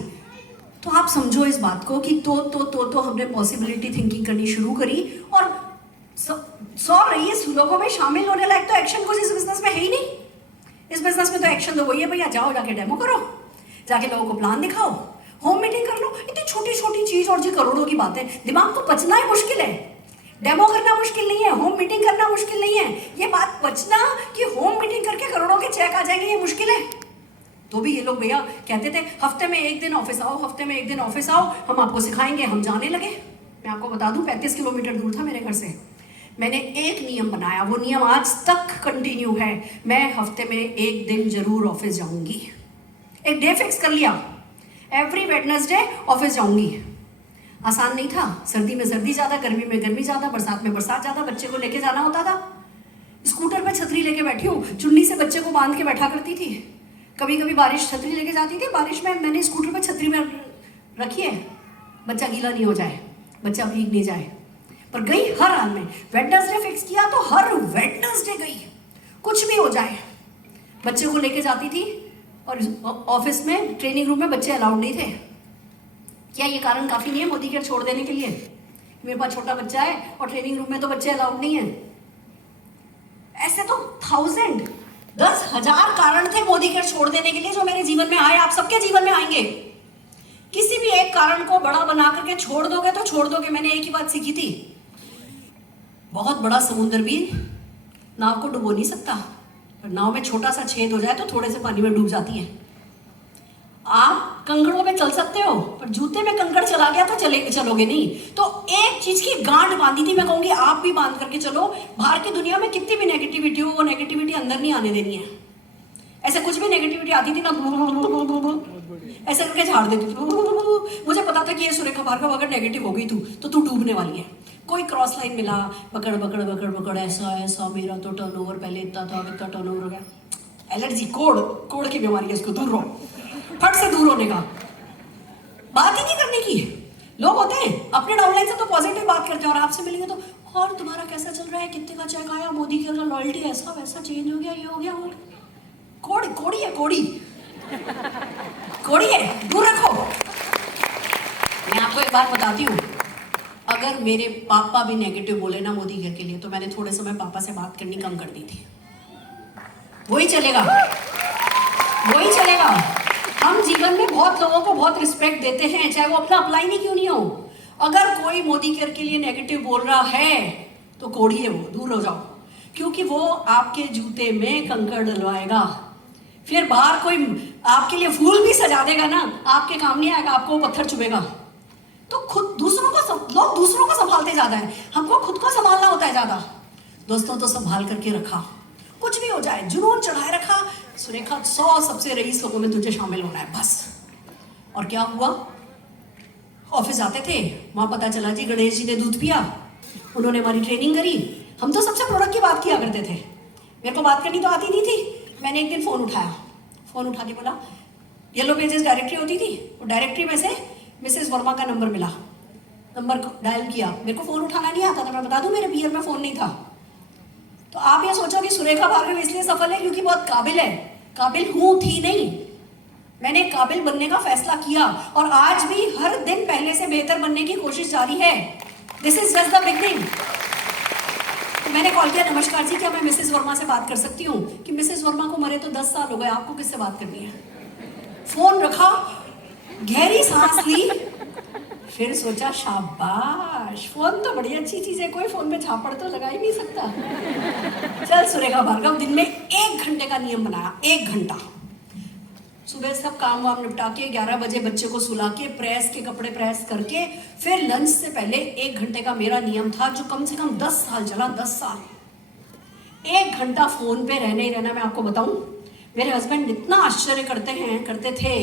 तो आप समझो इस बात को कि तो हमने पॉसिबिलिटी थिंकिंग करनी शुरू करी, और 100 रईस लोगों में शामिल होने लायक तो एक्शन कुछ इस बिजनेस में है ही नहीं। इस बिजनेस में तो एक्शन तो वही है भैया, जाओ जाके डेमो करो, जाके लोगों को प्लान दिखाओ, होम मीटिंग कर लो। इतनी छोटी छोटी चीज और जी करोड़ों की बातें, दिमाग को पचना ही मुश्किल है। डेमो करना मुश्किल नहीं है, होम मीटिंग करना मुश्किल नहीं है। ये बात पचना कि होम मीटिंग करके करोड़ों के चेक आ जाएंगे, ये मुश्किल है। तो भी ये लोग भैया कहते थे हफ्ते में 1 दिन ऑफिस आओ, हफ्ते में 1 दिन ऑफिस आओ, हम आपको सिखाएंगे। हम जाने लगे। मैं आपको बता दूं 35 किलोमीटर दूर था मेरे घर से। मैंने एक नियम बनाया, वो नियम आज तक कंटिन्यू है। मैं हफ्ते में 1 दिन जरूर ऑफिस जाऊंगी। एक डे फिक्स कर लिया, एवरी वेडनेसडे ऑफिस जाऊंगी। आसान नहीं था, सर्दी में सर्दी ज्यादा, गर्मी में गर्मी ज्यादा, बरसात में बरसात ज्यादा, बच्चे को लेके जाना होता था। स्कूटर पे छतरी लेके बैठी हूँ, चुन्नी से बच्चे को बांध के बैठा करती थी। कभी कभी बारिश छतरी लेके जाती थी, बारिश में मैंने स्कूटर पे छतरी में रखी है, बच्चा गीला नहीं हो जाए, बच्चा भीग नहीं जाए। पर गई हर हाल में। वेडनेसडे फिक्स किया तो हर वेडनेसडे गई, कुछ भी हो जाए। बच्चे को लेके जाती थी, और ऑफिस में ट्रेनिंग रूम में बच्चे अलाउड नहीं थे। क्या ये कारण काफी नहीं है मोदी केयर छोड़ देने के लिए? मेरे पास छोटा बच्चा है और ट्रेनिंग रूम में तो बच्चे अलाउड नहीं है। ऐसे तो 10,000 कारण थे मोदी केयर छोड़ देने के लिए, जो मेरे जीवन में आए, आप सबके जीवन में आएंगे। किसी भी एक कारण को बड़ा बना करके छोड़ दोगे तो छोड़ दोगे। मैंने एक ही बात सीखी थी, बहुत बड़ा समुद्र भी नाव को डुबो नहीं सकता, पर नाव में छोटा सा छेद हो जाए तो थोड़े से पानी में डूब जाती है। आप कंकड़ों पे चल सकते हो, पर जूते में कंकड़ चला गया तो चलोगे नहीं। तो एक चीज की गांठ बांधी थी, मैं कहूंगी आप भी बांध करके चलो। बाहर की दुनिया में कितनी भी नेगेटिविटी हो, वो नेगेटिविटी अंदर नहीं आने देनी है। ऐसे कुछ भी नेगेटिविटी आती थी ना, ऐसे करके झाड़ देती थी। मुझे पता था कि ये सुरेखा भार्गव अगर नेगेटिव हो गई तो तू डूबने वाली है। कोई क्रॉस लाइन मिला, पकड़ पकड़ पकड़ पकड़, ऐसा ऐसा, मेरा तो टर्नओवर पहले इतना था, अब इतना टर्नओवर हो गया। एलर्जी, कोड़ की बीमारी है, इसको दूर रहो, फट से दूर होने का। बात ही नहीं करने की। लोग होते हैं अपने डाउनलाइन से तो पॉजिटिव बात करते हैं, और आपसे मिलेंगे तो और तुम्हारा कैसा चल रहा है, कितने का चेक आया, मोदी की लॉयल्टी ऐसा वैसा चेंज हो गया, ये हो गया, वो कोड़ी है, कोड़ी है, दूर रखो। मैं आपको एक बात बताती हूँ, अगर मेरे पापा भी नेगेटिव बोले ना मोदी केयर के लिए, तो मैंने थोड़े समय पापा से बात करनी कम कर दी थी। वही चलेगा। हम जीवन में बहुत लोगों को बहुत रिस्पेक्ट देते हैं, चाहे वो अपना अप्लाई नहीं क्यों नहीं हो। अगर कोई मोदी केयर के लिए नेगेटिव बोल रहा है तो कोड़िए, वो दूर हो जाओ, क्योंकि वो आपके जूते में कंकड़ डलवाएगा। फिर बाहर कोई आपके लिए फूल भी सजा देगा ना, आपके काम नहीं आएगा, आपको पत्थर चुभेगा। तो खुद लोग दूसरों को संभालते ज्यादा है, हमको खुद को संभालना होता है ज्यादा। दोस्तों तो संभाल करके रखा, कुछ भी हो जाए, जुनून चढ़ाए रखा। सुरेखा 100 सबसे रईस लोगों में तुझे शामिल होना है, बस। और क्या हुआ? ऑफिस आते थे, वहां पता चला जी गणेश जी ने दूध पिया, उन्होंने हमारी ट्रेनिंग करी, हम तो सबसे प्रोडक्ट की बात किया करते थे। मेरे को बात करनी तो आती नहीं थी। मैंने एक दिन फ़ोन उठाया, फ़ोन उठा के बोला, येलो पेजेस डायरेक्टरी होती थी, वो डायरेक्टरी में से मिसेस वर्मा का नंबर मिला, नंबर डायल किया। मेरे को फ़ोन उठाना नहीं आता था, मैं बता दूं मेरे बियर में फ़ोन नहीं था। तो आप ये सोचो कि सुरेखा भार्गव इसलिए सफल है क्योंकि बहुत काबिल है। काबिल हूँ थी नहीं, मैंने काबिल बनने का फैसला किया और आज भी हर दिन पहले से बेहतर बनने की कोशिश जारी है। This is just the beginning. तो मैंने कॉल किया, नमस्कार जी, क्या मैं मिसेस वर्मा से बात कर सकती हूँ? कि मिसेस वर्मा को मरे तो 10 साल हो गए, आपको किससे बात करनी है? फोन रखा, गहरी सांस ली, फिर सोचा शाबाश, फोन तो बड़ी अच्छी चीज है, कोई फोन में झापड़ तो लगा ही नहीं सकता। चल सुरेखा भार्गव, दिन में 1 घंटे का नियम बनाया, 1 घंटा। सुबह सब काम वाम निपटा के 11 बजे बच्चे को सुला के प्रेस के कपड़े प्रेस करके फिर लंच से पहले 1 घंटे का मेरा नियम था, जो कम से कम 10 साल चला। 10 साल 1 घंटा फोन पे रहना ही रहना। मैं आपको बताऊं, मेरे हस्बैंड इतना आश्चर्य करते थे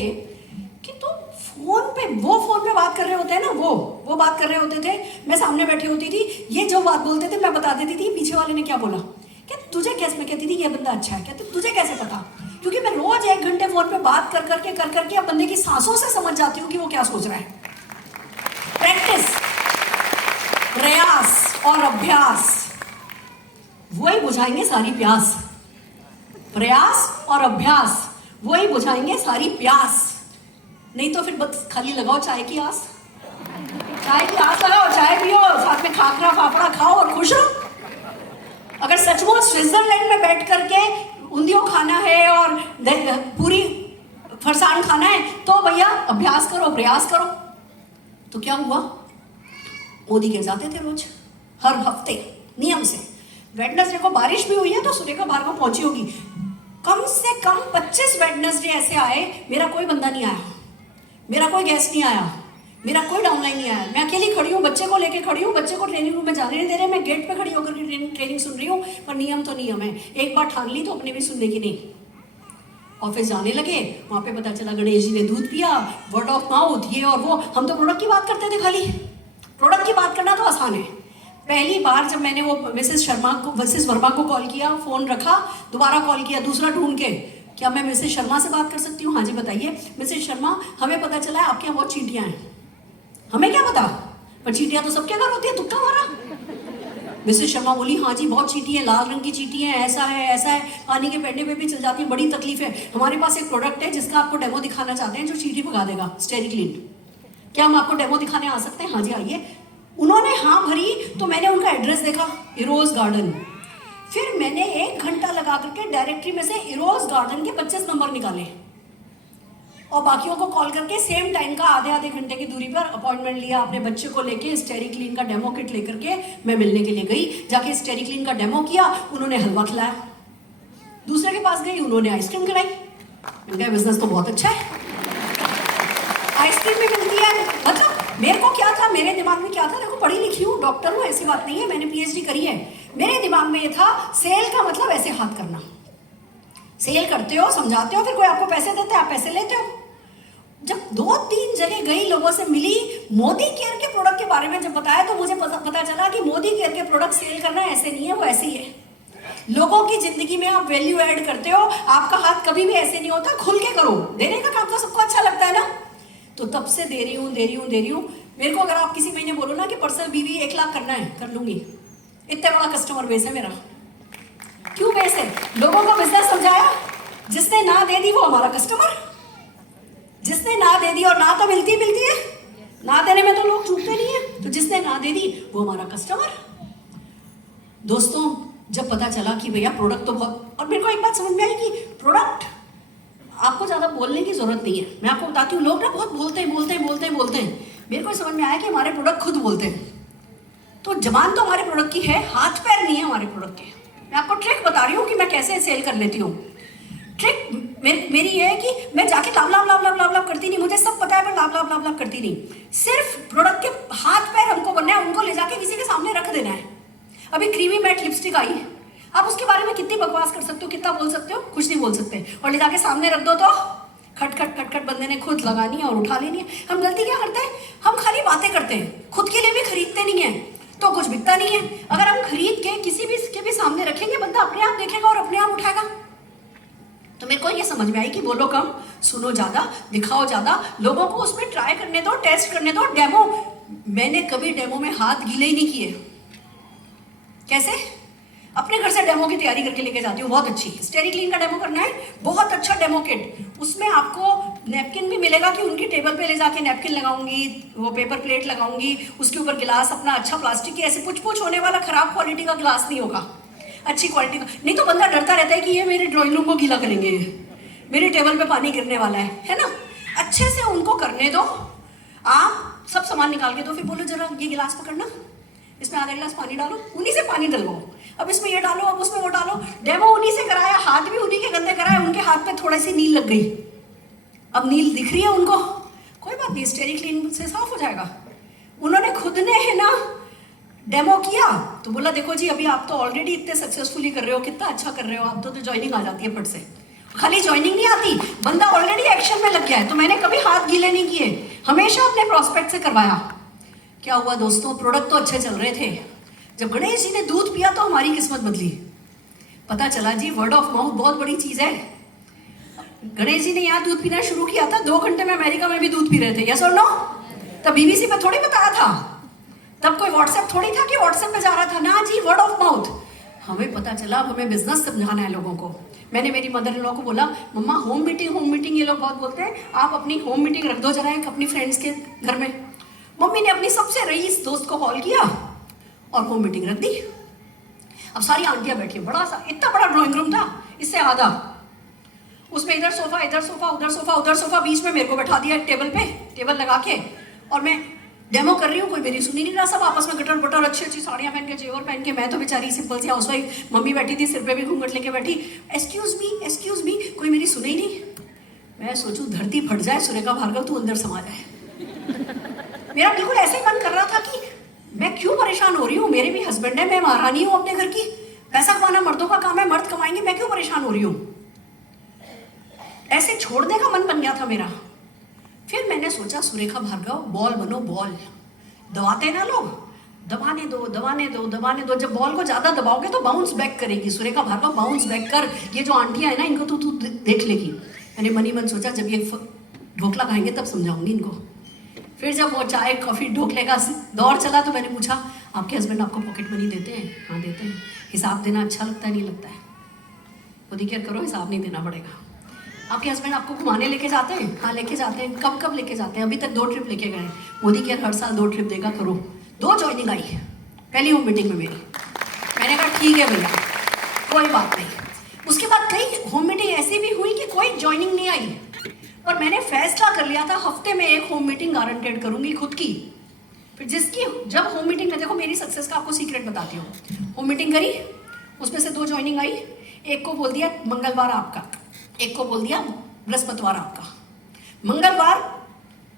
कि तो फोन पे बात कर रहे होते हैं ना, वो बात कर रहे होते थे, मैं सामने बैठी होती थी, ये जो बात बोलते थे मैं बता देती थी पीछे वाले ने क्या बोला। क्या तुझे कैसे, मैं कहती थी ये बंदा अच्छा है, कहते तुझे कैसे पता? क्योंकि मैं रोज 1 घंटे फोन पे बात कर करके अब बंदे की सांसों से समझ जाती हूँ कि वो क्या सोच रहा है। प्रैक्टिस, प्रयास और अभ्यास वही बुझाएंगे सारी प्यास। प्रयास और अभ्यास वही बुझाएंगे सारी प्यास। नहीं तो फिर बस खाली लगाओ चाय की आस, चाय की आस लगाओ, चाय पियो, साथ में खाखरा फाफड़ा खाओ और खुश रहो। अगर सचमुच स्विट्जरलैंड में बैठ करके उंधियो खाना है और पूरी फरसान खाना है तो भैया अभ्यास करो, प्रयास करो। तो क्या हुआ, मोदी के जाते थे रोज, हर हफ्ते नियम से। वेडनेसडे को बारिश भी हुई है तो सुरेखा भार्गव पहुंची होगी। कम से कम 25 वेडनेसडे ऐसे आए, मेरा कोई बंदा नहीं आया, मेरा कोई गेस्ट नहीं आया, मेरा कोई डाउनलाइन नहीं आया। मैं अकेली खड़ी हूँ, बच्चे को लेके खड़ी हूँ, बच्चे को ट्रेनिंग रूम में जाने नहीं दे रहे, मैं गेट पे खड़ी होकर के ट्रेनिंग सुन रही हूँ। पर नियम तो नियम है, एक बार ठान ली तो अपने भी सुनने की नहीं। ऑफिस जाने लगे, वहाँ पे पता चला गणेश जी ने दूध पिया, वर्ड ऑफ माउथ, ये और वो। हम तो प्रोडक्ट की बात करते थे, खाली प्रोडक्ट की बात करना तो आसान है। पहली बार जब मैंने वो मिसेस वर्मा को कॉल किया, फोन रखा, दोबारा कॉल किया, दूसरा ढूंढ के, क्या मैं मिसेस शर्मा से बात कर सकती हूँ? हाँ जी बताइए। मिसेस शर्मा, हमें पता चला है आपके यहाँ बहुत चींटियाँ हैं। हमें क्या पता, पर चींटियाँ तो सबके घर होती है, तुक्का मारा। मिसेस शर्मा बोली, हाँ जी बहुत चींटी है, लाल रंग की चींटी है, ऐसा है, पानी के पेड़ने पे भी चल जाती है, बड़ी तकलीफ है। हमारे पास एक प्रोडक्ट है जिसका आपको डेमो दिखाना चाहते हैं, जो चींटी भगा देगा, स्टेरिक्लीन। क्या हम आपको डेमो दिखाने आ सकते हैं? हाँ जी आइए। उन्होंने हाँ भरी तो मैंने उनका एड्रेस देखा, इरोज गार्डन। फिर मैंने 1 घंटा लगा करके डायरेक्टरी में से इरोज गार्डन के 25 नंबर निकाले और बाकियों को कॉल करके सेम टाइम का आधे घंटे की दूरी पर अपॉइंटमेंट लिया। अपने बच्चे को लेके स्टेरिक्लीन का डेमो किट लेकर के मैं मिलने के लिए गई। जाके स्टेरिक्लीन का डेमो किया, उन्होंने हलवा खिलाया। दूसरे के पास गई, उन्होंने आइसक्रीम खिलाई। मैंने कहा बिजनेस तो बहुत अच्छा है, आइसक्रीम भी मिलती है। मतलब मेरे को क्या था, मेरे दिमाग में क्या था, देखो पढ़ी लिखी हूँ, डॉक्टर हूँ, ऐसी बात नहीं है, मैंने PhD करी है। मेरे दिमाग में ये था, सेल का मतलब ऐसे हाथ करना। सेल करते हो, समझाते हो, फिर कोई आपको पैसे देते हैं, आप पैसे लेते हो। जब 2-3 जगह गई, लोगों से मिली, मोदी केयर के प्रोडक्ट के बारे में जब बताया तो मुझे पता चला कि मोदी केयर के प्रोडक्ट सेल करना ऐसे नहीं है, वो ऐसे ही है। लोगों की जिंदगी में आप वैल्यू ऐड करते हो, आपका हाथ कभी भी ऐसे नहीं होता, खुल के करो। देने का काम तो सबको अच्छा लगता है ना। तो तब से दे रही हूँ। मेरे को अगर आप किसी महीने बोलो ना कि पर्सनल बीवी 1 लाख करना है, कर लूंगी। इतना बड़ा कस्टमर बेस है मेरा। क्यों बेस है? लोगों को बिजनेस समझाया, जिसने ना दे दी वो हमारा कस्टमर। जिसने ना दे दी, और ना तो मिलती है, ना देने में तो लोग चूकते नहीं है, तो जिसने ना दे दी वो हमारा कस्टमर। दोस्तों, जब पता चला कि भैया प्रोडक्ट तो बहुत, और मेरे को एक बात समझ में आई कि प्रोडक्ट आपको ज्यादा बोलने की जरूरत नहीं है। मैं आपको बताती हूँ, लोग ना बहुत बोलते हैं। मेरे को समझ में आया कि हमारे प्रोडक्ट खुद बोलते हैं। तो जबान तो हमारे प्रोडक्ट की है, हाथ पैर नहीं है हमारे प्रोडक्ट के। मैं आपको ट्रिक बता रही हूँ कि मैं कैसे सेल कर लेती हूँ। ट्रिक मेरी ये है कि मैं जाके लाभ करती नहीं, मुझे सब पता है, पर लाभ करती नहीं। सिर्फ प्रोडक्ट के हाथ पैर हमको बनना है, उनको ले जाके किसी के सामने रख देना है। अभी क्रीमी मैट लिपस्टिक आई, आप उसके बारे में कितनी बकवास कर सकते हो, कितना बोल सकते हो, कुछ नहीं बोल सकते। और ले जाके सामने रख दो तो खट बंदे ने खुद लगानी है और उठा लेनी है। हम गलती क्या करते हैं, हम खाली बातें करते हैं, खुद के लिए भी खरीदते नहीं है। तो कुछ बिकता नहीं है। अगर हम खरीद के किसी भी के भी सामने रखेंगे, बंदा अपने आप देखेगा और अपने आप उठाएगा। तो मेरे को ये समझ में आई कि बोलो कम, सुनो ज्यादा, दिखाओ ज्यादा, लोगों को उसमें ट्राई करने दो, टेस्ट करने दो। डेमो, मैंने कभी डेमो में हाथ गीले ही नहीं किए। कैसे? अपने घर से डेमो की तैयारी करके लेके जाती हूँ, बहुत अच्छी। स्टेरी क्लीन का डेमो करना है, बहुत अच्छा डेमो किट। उसमें आपको नैपकिन भी मिलेगा कि उनकी टेबल पे ले जाके नैपकिन लगाऊंगी, वो पेपर प्लेट लगाऊंगी, उसके ऊपर गिलास अपना अच्छा प्लास्टिक की, ऐसे पुछ होने वाला खराब क्वालिटी का गिलास नहीं होगा, अच्छी क्वालिटी का। नहीं तो बंदा डरता रहता है कि ये मेरे ड्राइंग रूम को गीला करेंगे, मेरे टेबल पे पानी गिरने वाला है ना। अच्छे से उनको करने दो। आप सब सामान निकाल के दो, फिर बोलो जरा ये गिलास पकड़ना, इसमें आधा गिलास पानी डालो, उन्हीं से पानी डलवाओ, अब इसमें ये डालो, अब उसमें वो डालो। डेमो उन्हीं से कराया, हाथ भी उन्हीं के गंदे कराए, उनके हाथ पे थोड़ी सी नील लग गई, अब नील दिख रही है उनको, कोई बात नहीं, स्टेरी क्लीन से साफ हो जाएगा। उन्होंने खुद ने है ना डेमो किया तो बोला देखो जी अभी आप तो ऑलरेडी इतने सक्सेसफुली कर रहे हो, कितना अच्छा कर रहे हो आप, तो ज्वाइनिंग आ जाती है फट से। खाली ज्वाइनिंग नहीं आती, बंदा ऑलरेडी एक्शन में लग गया है। तो मैंने कभी हाथ गीले नहीं किए, हमेशा अपने प्रॉस्पेक्ट से करवाया। क्या हुआ दोस्तों, प्रोडक्ट तो अच्छे चल रहे थे। जब गणेश जी ने दूध पिया तो हमारी किस्मत बदली। पता चला जी वर्ड ऑफ माउथ बहुत बड़ी चीज है। गणेश जी ने यहाँ दूध पीना शुरू किया था, 2 घंटे में अमेरिका में भी दूध पी रहे थे, यस और नो? तब बीबीसी पे थोड़ी बताया था, तब कोई व्हाट्सएप थोड़ी था कि व्हाट्सएप पे जा रहा था ना जी, वर्ड ऑफ माउथ। हमें पता चला, अब हमें बिजनेस समझाना है लोगों को। मैंने मेरी मदर इन लॉ को बोला, मम्मा होम मीटिंग ये लोग बहुत बोलते हैं, आप अपनी होम मीटिंग रख दो जरा एक अपनी फ्रेंड्स के घर में। मम्मी ने अपनी सबसे रईस दोस्त को कॉल किया और होम मीटिंग रख दी। अब सारी आंटियां बैठी, बड़ा सा इतना बड़ा ड्राइंग रूम था, इससे आधा, उसमें इधर सोफा उधर सोफा उधर सोफा, बीच में मेरे को बैठा दिया टेबल पे, टेबल लगा के, और मैं डेमो कर रही हूँ, कोई मेरी सुनी नहीं रहा, सब आपस में गटर बटर, अच्छी अच्छी साड़ियाँ पहन के, जेवर पहन के। मैं तो बेचारी सिंपल सी हाउसवाइफ, मम्मी बैठी थी सिर पे भी घूंघट लेके बैठी, एक्सक्यूज मी, कोई मेरी सुने ही नहीं। मैं सोचूं धरती फट जाए, सुरेखा भार्गव तू अंदर समा जाए। मेरा बिल्कुल ऐसे ही मन कर रहा था कि मैं क्यों परेशान हो रही हूँ, मेरे भी हस्बैंड है, मैं महारानी हूँ अपने घर की, पैसा कमाना मर्दों का काम है, मर्द कमाएंगे, मैं क्यों परेशान हो रही हूँ। ऐसे छोड़ने का मन बन गया था मेरा। फिर मैंने सोचा सुरेखा भार्गव बॉल बनो, बॉल दबाते ना लोग, दबाने दो। जब बॉल को ज्यादा दबाओगे तो बाउंस बैक करेगी। सुरेखा भार्गव बाउंस बैक कर, ये जो आंटियां है ना इनको तू देख लेगी। मैंने मनी मन सोचा जब ये ढोकला खाएंगे तब समझाऊंगी इनको। फिर जब वो चाय कॉफी ढोकले का दौर चला तो मैंने पूछा, आपके हस्बैंड आपको पॉकेट मनी देते हैं? हाँ देते हैं। हिसाब देना अच्छा लगता है? नहीं लगता है। खुद ही केयर करो, हिसाब नहीं देना पड़ेगा। आपके हस्बैंड आपको घुमाने लेके जाते हैं? हाँ लेके जाते हैं। कब कब लेके जाते हैं? अभी तक 2 ट्रिप लेके गए। मोदी केयर हर साल 2 ट्रिप देगा, करो। 2 ज्वाइनिंग आई है पहली होम मीटिंग में मेरी। मैंने कहा ठीक है भैया कोई बात नहीं। उसके बाद कई होम मीटिंग ऐसी भी हुई कि कोई ज्वाइनिंग नहीं आई, और मैंने फैसला कर लिया था हफ्ते में 1 होम मीटिंग गारंटेड करूंगी खुद की। फिर जिसकी जब होम मीटिंग में, देखो मेरी सक्सेस का आपको सीक्रेट बताती हूँ। होम मीटिंग करी, उसमें से 2 ज्वाइनिंग आई। एक को बोल दिया मंगलवार आपका, एक को बोल दिया बृहस्पतिवार आपका। मंगलवार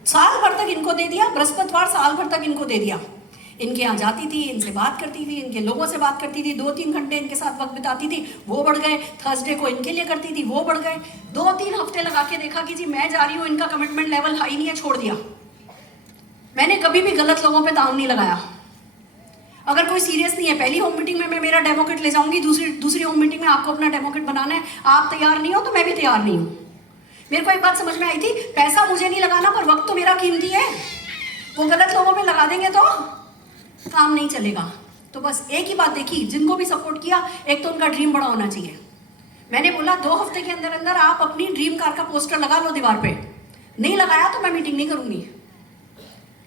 साल भर तक इनको दे दिया, बृहस्पतिवार साल भर तक इनको दे दिया। इनके यहाँ जाती थी, इनसे बात करती थी, इनके लोगों से बात करती थी, 2-3 घंटे इनके साथ वक्त बिताती थी, वो बढ़ गए। थर्सडे को इनके लिए करती थी, वो बढ़ गए। 2-3 हफ्ते लगा के देखा कि जी मैं जा रही हूँ, इनका कमिटमेंट लेवल हाई नहीं है, छोड़ दिया। मैंने कभी भी गलत लोगों पे दाम नहीं लगाया। अगर कोई सीरियस नहीं है, पहली होम मीटिंग में मैं मेरा डेमो किट ले जाऊंगी, दूसरी होम मीटिंग में आपको अपना डेमो किट बनाना है, आप तैयार नहीं हो तो मैं भी तैयार नहीं हूँ। मेरे को एक बात समझ में आई थी, पैसा मुझे नहीं लगाना पर वक्त तो मेरा कीमती है। वो गलत लोगों पे लगा देंगे तो काम नहीं चलेगा। तो बस एक ही बात देखी, जिनको भी सपोर्ट किया, एक तो उनका ड्रीम बड़ा होना चाहिए। मैंने बोला 2 हफ्ते के अंदर अंदर आप अपनी ड्रीम कार का पोस्टर लगा लो दीवार पे। नहीं लगाया तो मैं मीटिंग नहीं करूंगी,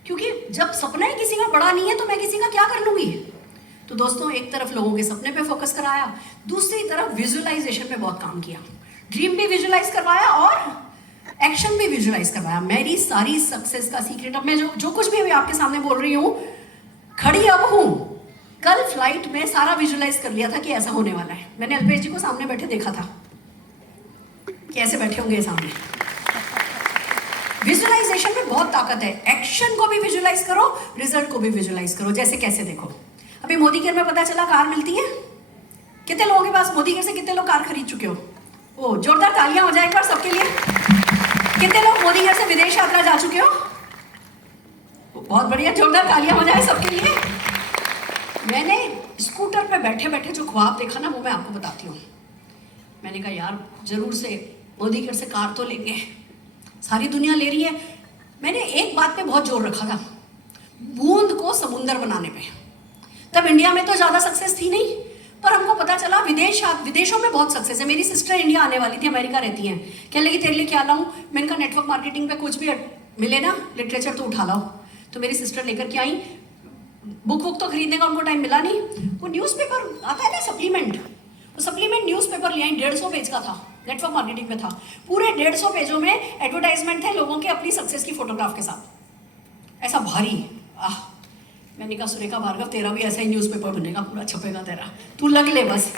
क्योंकि जब सपना ही किसी का बड़ा नहीं है तो मैं किसी का क्या कर लूंगी। तो दोस्तों एक तरफ लोगों के सपने पे फोकस कराया, दूसरी तरफ विजुअलाइजेशन पे बहुत काम किया। ड्रीम भी विजुअलाइज करवाया और एक्शन भी विजुअलाइज करवाया। मेरी सारी सक्सेस का सीक्रेट, अब मैं जो कुछ भी अभी आपके सामने बोल रही हूँ, खड़ी अब हूँ, कल फ्लाइट में सारा विजुअलाइज कर लिया था कि ऐसा होने वाला है। मैंने अल्पेश जी को सामने बैठे देखा था कि ऐसे बैठे होंगे सामने। विजुअलाइजेशन में बहुत ताकत है। एक्शन को भी विजुअलाइज करो, रिजल्ट को भी विजुअलाइज करो। जैसे कैसे, देखो अभी मोदी केयर में पता चला कार मिलती है। कितने लोगों के पास मोदी केयर से कितने लोग कार खरीद चुके हो? ओ जोरदार तालियां हो जाए एक बार सबके लिए। कितने लोग मोदी केयर से विदेश यात्रा जा चुके हो? बहुत बढ़िया, जोरदार तालियां हो जाए सबके लिए। मैंने स्कूटर पे बैठे बैठे जो ख्वाब देखा ना वो मैं आपको बताती हूँ। मैंने कहा यार जरूर से मोदी घर से कार तो लेंगे, सारी दुनिया ले रही है। मैंने एक बात पे बहुत जोर रखा था, बूंद को समुंदर बनाने पे। तब इंडिया में तो ज़्यादा सक्सेस थी नहीं, पर हमको पता चला विदेशों में बहुत सक्सेस है। मेरी सिस्टर इंडिया आने वाली थी, अमेरिका रहती हैं, कहने लगी तेरे लिए क्या लाऊं। मैंने कहा नेटवर्क मार्केटिंग पे कुछ भी मिले ना लिटरेचर तो उठा लाओ। तो मेरी सिस्टर लेकर के आई, बुक तो खरीदने का उनको टाइम मिला नहीं। वो न्यूज़पेपर आता है ना सप्लीमेंट, वो सप्लीमेंट न्यूज़पेपर ले आई, 150 पेज का था, नेटवर्क मार्केटिंग पे था। पूरे 150 पेजों में एडवर्टाइजमेंट थे लोगों के अपनी सक्सेस की फोटोग्राफ के साथ, ऐसा भारी। मैंने कहा सुरेखा भार्गव तेरा भी ऐसा ही न्यूज़पेपर बनेगा, पूरा छपेगा तेरा, तू लग ले बस।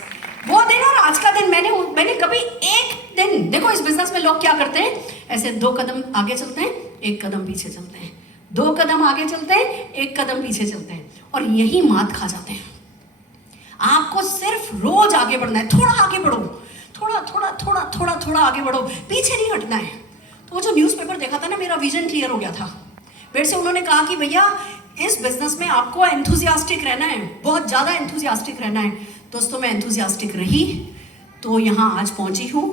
वो दिन और आज का दिन मैंने कभी एक दिन, देखो इस बिजनेस में लोग क्या करते हैं, ऐसे 2 कदम आगे चलते हैं, 1 कदम पीछे चलते हैं, 2 कदम आगे चलते हैं, 1 कदम पीछे चलते हैं, और यही मात खा जाते हैं। आपको सिर्फ रोज आगे बढ़ना है, थोड़ा आगे बढ़ो, थोड़ा थोड़ा थोड़ा थोड़ा थोड़ा आगे बढ़ो, पीछे नहीं हटना है। तो वो जो न्यूज़पेपर देखा था ना, मेरा विजन क्लियर हो गया था। फिर से उन्होंने कहा कि भैया इस बिजनेस में आपको एंथुसियास्टिक रहना है, बहुत ज़्यादा एंथुसियास्टिक रहना है। दोस्तों मैं एंथुसियास्टिक रही तो यहाँ आज पहुँची हूँ,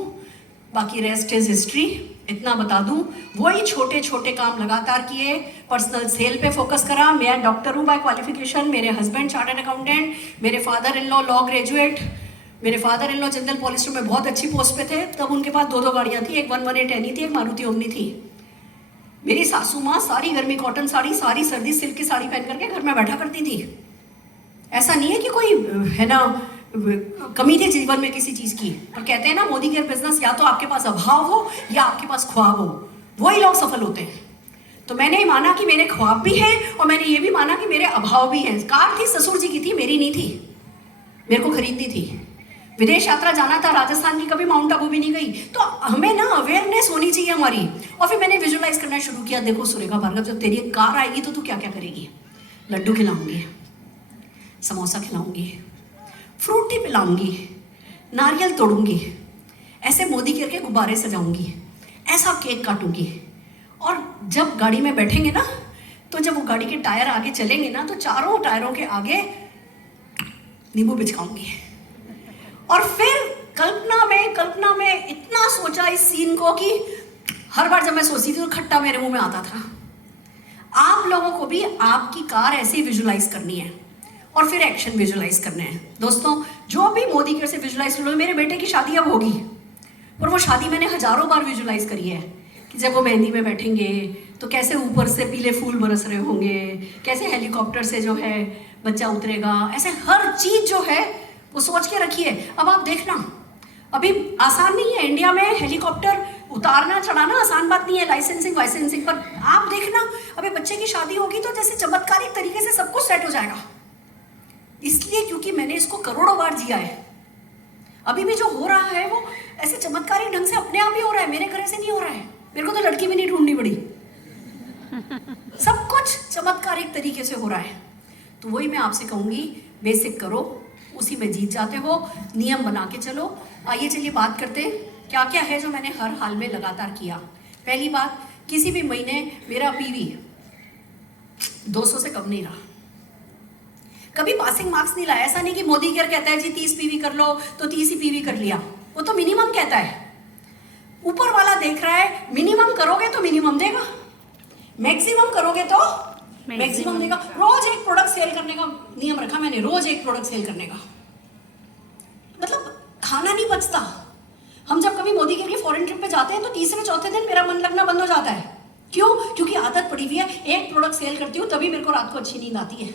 बाकी रेस्ट इज हिस्ट्री। इतना बता दूं, वही छोटे छोटे काम लगातार किए, पर्सनल सेल पे फोकस करा। मैं डॉक्टर हूँ बाय क्वालिफिकेशन, मेरे हस्बैंड चार्टर्ड अकाउंटेंट, मेरे फादर इन लॉ ग्रेजुएट, मेरे father in law general polyester में बहुत अच्छी पोस्ट पे थे। तब उनके पास 2 गाड़ियाँ थी, एक 118 एनी थी, एक मारुति ओमनी थी। मेरी सासू माँ सारी गर्मी कॉटन साड़ी, सारी सर्दी सिल्क की साड़ी पहन करके घर में बैठा करती थी। ऐसा नहीं है कि कोई है ना कमी थी जीवन में किसी चीज की, पर कहते हैं ना मोदी केयर बिजनेस या तो आपके पास अभाव हो या आपके पास ख्वाब हो, वही लोग सफल होते हैं। तो मैंने ये माना कि मेरे ख्वाब भी हैं और मैंने ये भी माना कि मेरे अभाव भी हैं। कार थी ससुर जी की थी, मेरी नहीं थी, मेरे को खरीदनी थी। विदेश यात्रा जाना था, राजस्थान की, कभी माउंट आबू भी नहीं गई। तो हमें ना अवेयरनेस होनी चाहिए हमारी। और फिर मैंने विजुअलाइज करना शुरू किया, देखो सुरेखा भार्गव जब तेरी कार आएगी तो तू क्या क्या करेगी। लड्डू खिलाऊंगी, समोसा खिलाऊंगी, फ्रूटी पिलाऊंगी, नारियल तोड़ूंगी, ऐसे मोदी केयर के गुब्बारे सजाऊंगी, ऐसा केक काटूंगी। और जब गाड़ी में बैठेंगे ना, तो जब वो गाड़ी के टायर आगे चलेंगे ना, तो चारों टायरों के आगे नींबू बिचकाऊंगी। और फिर कल्पना में इतना सोचा इस सीन को कि हर बार जब मैं सोचती थी तो खट्टा मेरे मुंह में आता था। आप लोगों को भी आपकी कार ऐसे ही विजुलाइज करनी है और फिर एक्शन विजुलाइज करने हैं। दोस्तों जो भी मोदी केयर से विजुलाइज कर लो, मेरे बेटे की शादी अब होगी, पर वो शादी मैंने हजारों बार विजुलाइज करी है कि जब वो मेहंदी में बैठेंगे तो कैसे ऊपर से पीले फूल बरस रहे होंगे, कैसे हेलीकॉप्टर से जो है बच्चा उतरेगा, ऐसे हर चीज जो है वो सोच के रखिए। अब आप देखना, अभी आसान नहीं है इंडिया में हेलीकॉप्टर उतारना चढ़ाना, आसान बात नहीं है, लाइसेंसिंग पर आप देखना अभी बच्चे की शादी होगी तो जैसे चमत्कारिक तरीके से सब कुछ सेट हो जाएगा। इसलिए क्योंकि मैंने इसको करोड़ों बार जिया है। अभी भी जो हो रहा है वो ऐसे चमत्कारिक ढंग से अपने आप ही हो रहा है, मेरे घर से नहीं हो रहा है। मेरे को तो लड़की भी नहीं ढूंढनी पड़ी, सब कुछ चमत्कारिक तरीके से हो रहा है। तो वही मैं आपसे कहूंगी, बेसिक करो, उसी में जीत जाते हो, नियम बना के चलो। आइए चलिए बात करते हैं क्या क्या है जो मैंने हर हाल में लगातार किया। पहली बात, किसी भी महीने मेरा पीवी 200 से कम नहीं रहा, कभी पासिंग मार्क्स नहीं लाया। ऐसा नहीं कि मोदी केयर कहता है जी 30 पीवी कर लो तो 30 ही पीवी कर लिया, वो तो मिनिमम कहता है। ऊपर वाला देख रहा है, मिनिमम करोगे तो मिनिमम देगा, मैक्सिमम करोगे तो मैक्सिमम देगा। रोज एक प्रोडक्ट सेल करने का नियम रखा मैंने, रोज एक प्रोडक्ट सेल करने का, मतलब खाना नहीं बचता। हम जब कभी मोदी केयर की फॉरेन ट्रिप पे जाते हैं तो तीसरे चौथे दिन मेरा मन लगना बंद हो जाता है। क्यों? क्योंकि आदत पड़ी हुई है, एक प्रोडक्ट सेल करती हूँ तभी मेरे को रात को अच्छी नींद आती है।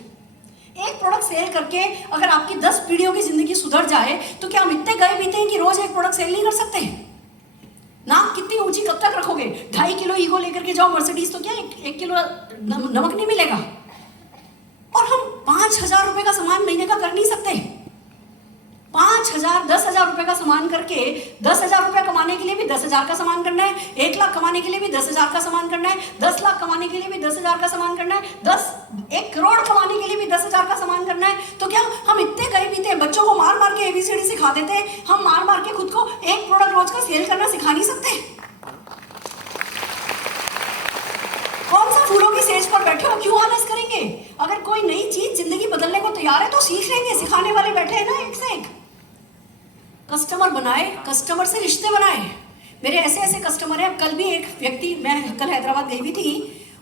एक प्रोडक्ट सेल करके अगर आपकी 10 पीढ़ियों की जिंदगी सुधर जाए तो क्या हम इतने गए बीते हैं कि रोज एक प्रोडक्ट सेल नहीं कर सकते? नाक कितनी ऊंची कब तक रखोगे? 2.5 किलो ईगो लेकर के जाओ मर्सिडीज, तो क्या 1 किलो नमक नहीं मिलेगा? और हम 5,000 रुपए का सामान महीने का कर नहीं सकते। 5,000 10,000 रुपए का सामान करके 10,000 रुपया कमाने के लिए भी 10,000 का सामान करना है, 1 लाख कमाने के लिए भी 10,000 का सामान करना है, 10 लाख कमाने के लिए भी 10,000 का सामान करना है, 1 करोड़ कमाने के लिए भी 10,000 का सामान करना है। तो क्या हम इतने गए बीते हैं? बच्चों को मार मार के ABCD सिखा देते हैं, हम मार मार के खुद को एक प्रोडक्ट रोज का सेल करना सिखा नहीं सकते? कौन सा फूलों की सेज पर बैठे हो, क्यों आलस करेंगे? अगर कोई नई चीज जिंदगी बदलने को तैयार है तो सीख लेंगे, सिखाने वाले बैठे हैं ना एक से एक। कस्टमर बनाए, कस्टमर से रिश्ते बनाए। मेरे ऐसे ऐसे कस्टमर हैं। कल भी एक व्यक्ति, मैं कल हैदराबाद गई हुई थी,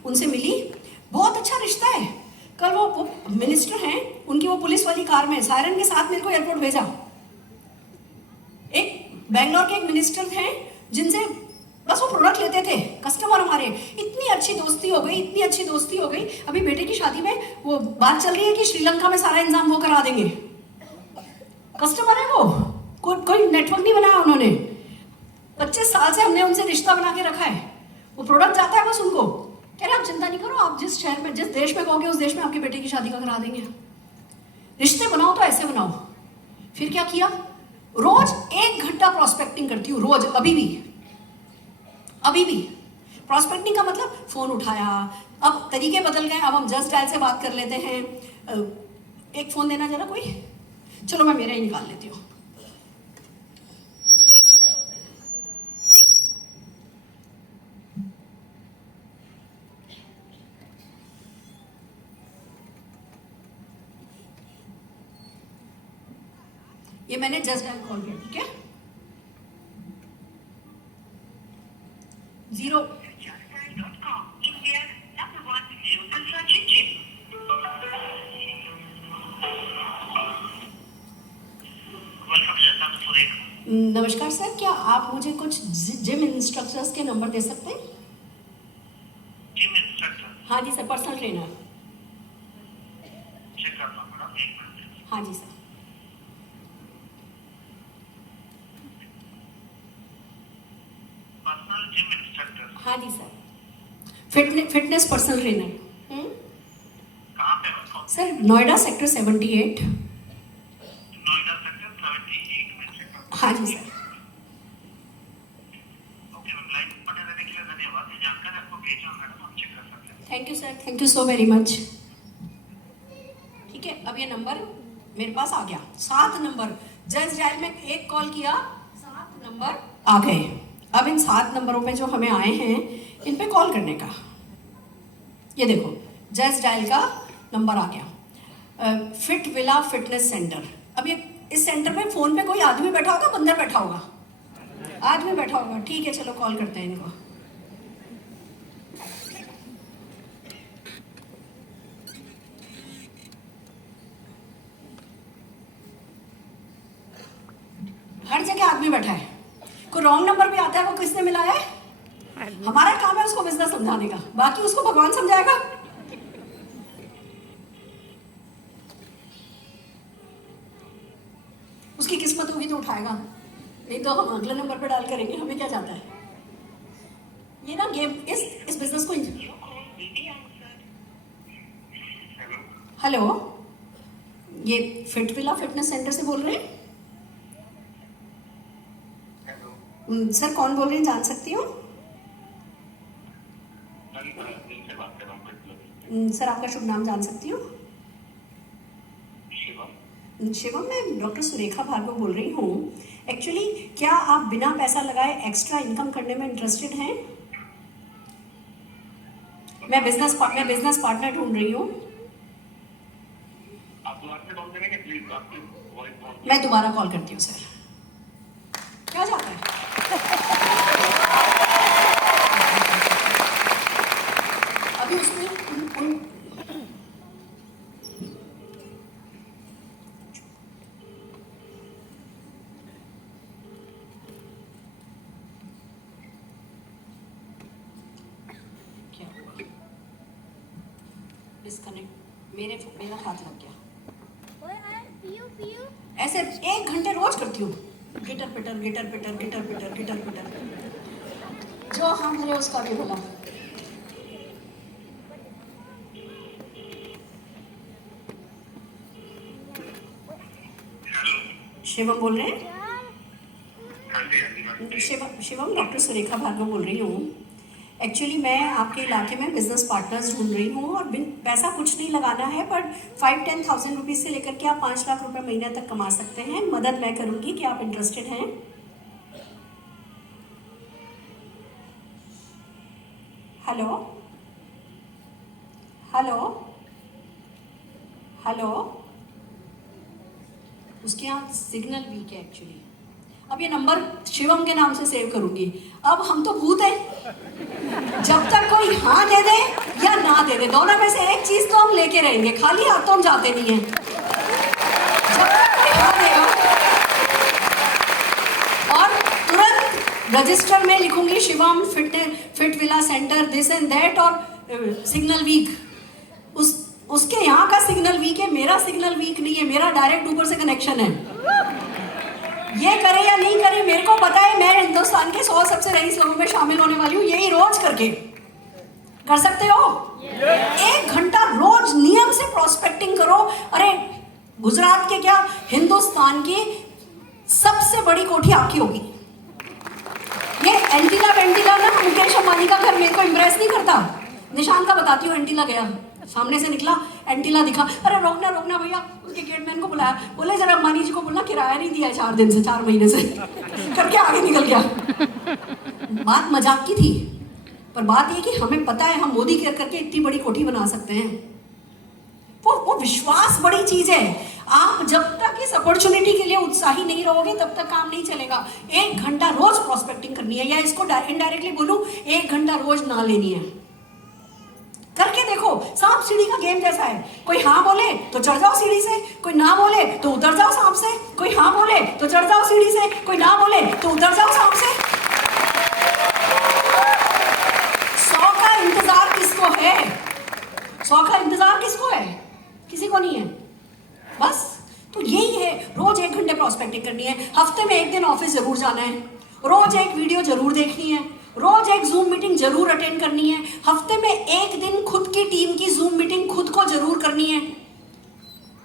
उनसे मिली, बहुत अच्छा रिश्ता है। कल वो मिनिस्टर हैं, उनकी वो पुलिस वाली कार में सायरन के साथ मेरे को एयरपोर्ट भेजा। एक बैंगलोर के एक मिनिस्टर थे जिनसे बस वो प्रोडक्ट लेते थे, कस्टमर हमारे। इतनी अच्छी दोस्ती हो गई, इतनी अच्छी दोस्ती हो गई। अभी बेटे की शादी में वो बात चल रही है कि श्रीलंका में सारा इंतजाम वो करा देंगे। कस्टमर है वो, कोई नेटवर्क नहीं बनाया उन्होंने। 25 साल से हमने उनसे रिश्ता बना के रखा है। वो प्रोडक्ट जाता है बस उनको, कह रहे आप चिंता नहीं करो, आप जिस शहर में, जिस देश में कहोगे उस देश में आपके बेटे की शादी का करा देंगे। रिश्ते बनाओ तो ऐसे बनाओ। फिर क्या किया, रोज 1 घंटा प्रोस्पेक्टिंग करती हूँ, रोज। अभी भी प्रोस्पेक्टिंग का मतलब फोन उठाया। अब तरीके बदल गए, अब हम जस्ट डायल से बात कर लेते हैं। एक फोन देना जरा कोई, चलो मैं मेरा ही निकाल लेती हूँ। ये मैंने जस्ट डायल कॉल किया, ठीक है। 0 नमस्कार सर, क्या आप मुझे कुछ जिम इंस्ट्रक्टर्स के नंबर दे सकते हैं? Gym instructor? हाँ जी सर, पर्सनल ट्रेनर। चेक करता हूँ मैडम, 1 मिनट। हाँ जी सर। Personal gym instructor? हाँ जी सर, फिटनेस पर्सनल ट्रेनर। कहाँ पे है उसको? Sir Noida sector 78। Noida sector 78 में चेक करता हूँ। हाँ जी सर। ओके मैम, लाइन पर बने रहने के लिए धन्यवाद। ये जानकारी आपको भेजा मैडम, आप चेक कर सकते हैं। Thank you sir, thank you so very much. ठीक है, अब ये नंबर मेरे पास आ गया। 7 नंबर, जस्ट डायल में एक कॉल किया, 7 नंबर आ गए। अब इन 7 नंबरों पे जो हमें आए हैं, इन पे कॉल करने का। ये देखो, जस्ट डायल का नंबर आ गया। Fit villa fitness centre. अब ये इस सेंटर पे फोन पे कोई आदमी बैठा होगा, बंदर बैठा होगा? आदमी बैठा होगा, ठीक है, चलो कॉल करते हैं इनको। हर जगह आदमी बैठा है, कोई रॉन्ग नंबर पे आता है, वो किसने मिलाया है? हमारा काम है उसको बिजनेस समझाने का, बाकी उसको भगवान समझाएगा। उसकी किस्मत होगी तो उठाएगा, नहीं तो हम अगले नंबर पे डाल करेंगे, हमें क्या जाता है। ये ना गेम, इस बिजनेस को। हेलो, ये फिट विला फिटनेस सेंटर से बोल रहे हैं? सर कौन बोल रहे हैं, जान सकती हूँ? सर आपका शुभ नाम जान सकती हूँ? शिवम, मैं डॉक्टर सुरेखा भार्गव बोल रही हूँ। एक्चुअली क्या आप बिना पैसा लगाए एक्स्ट्रा इनकम करने में इंटरेस्टेड हैं? मैं बिजनेस पार्टनर ढूंढ रही हूँ। मैं दोबारा कॉल करती हूँ सर। क्या जाता है? अभी उसमें क्या हुआ? डिस्कनेक्ट, मेरा हाथ लग गया। ऐसे 1 घंटे रोज करती हूँ, गिटर पिटर गिटर पिटर गिटर पिटर गिटर पिटर। जो हम भरे उसका भी भला। शिवम बोल रहे हैं? शिवम, डॉक्टर सुरेखा भार्गव बोल रही हूँ। एक्चुअली मैं आपके इलाके में बिजनेस पार्टनर्स ढूंढ रही हूँ, और पैसा कुछ नहीं लगाना है, पर 5-10,000 रुपीज़ से लेकर के आप 5 लाख रुपए महीने तक कमा सकते हैं। मदद मैं करूँगी, कि आप इंटरेस्टेड हैं? हेलो हेलो, हेलो, उसके यहाँ सिग्नल वीक है एक्चुअली। अब ये नंबर शिवम के नाम से सेव करूंगी। अब हम तो भूत हैं, जब तक कोई हाँ दे दे या ना दे दे, दोनों में से एक चीज तो हम लेके रहेंगे, खाली हाथ तो हम जाते नहीं हैं। जब तक कोई हाँ देगा, और तुरंत रजिस्टर में लिखूंगी Shivam fit villa centre this and that, और सिग्नल वीक। उसके यहाँ का सिग्नल वीक है, मेरा सिग्नल वीक नहीं है, मेरा डायरेक्ट ऊपर से कनेक्शन है। ये करे या नहीं करे मेरे को पता है, मैं हिंदुस्तान के 100 सबसे रईस लोगों में शामिल होने वाली हूँ, यही रोज करके। कर सकते हो? 1 घंटा रोज नियम से प्रोस्पेक्टिंग करो। अरे गुजरात के क्या, हिंदुस्तान की सबसे बड़ी कोठी आपकी होगी। ये एंटीला वेंटीला ना, मुकेश अंबानी का घर मेरे को इंप्रेस नहीं करता। निशान का बताती हूँ, एंटीला गया, सामने से निकला, एंटीला दिखा, अरे रोकना रोकना भैया, उसके गेटमैन को बुलाया, बोले जरा अंबानी जी को बोलना किराया नहीं दिया है 4 दिन से, 4 महीने से, करके आगे निकल गया। बात मजाक की थी, पर बात ये कि हमें पता है हम मोदी केयर करके इतनी बड़ी कोठी बना सकते हैं। वो विश्वास बड़ी चीज है। आप जब तक इस अपॉर्चुनिटी के लिए उत्साही नहीं रहोगे तब तक काम नहीं चलेगा। 1 घंटा रोज प्रोस्पेक्टिंग करनी है, या इसको इनडायरेक्टली बोलूं, 1 घंटा रोज ना लेनी है। करके देखो, सांप सीढ़ी का गेम जैसा है। कोई हाँ बोले तो चढ़ जाओ सीढ़ी से, कोई ना बोले तो उतर जाओ सांप से। कोई हाँ बोले तो चढ़ जाओ सीढ़ी से, कोई ना बोले तो उतर जाओ सांप से। 100 का इंतजार किसको है? 100 का इंतजार किसको है? किसी को नहीं है। बस तो यही है, रोज 1 घंटे प्रोस्पेक्टिंग करनी है, हफ्ते में 1 दिन ऑफिस जरूर जाना है, रोज एक वीडियो जरूर देखनी है, रोज एक जूम मीटिंग जरूर अटेंड करनी है, हफ्ते में 1 दिन खुद की टीम की जूम मीटिंग खुद को जरूर करनी है।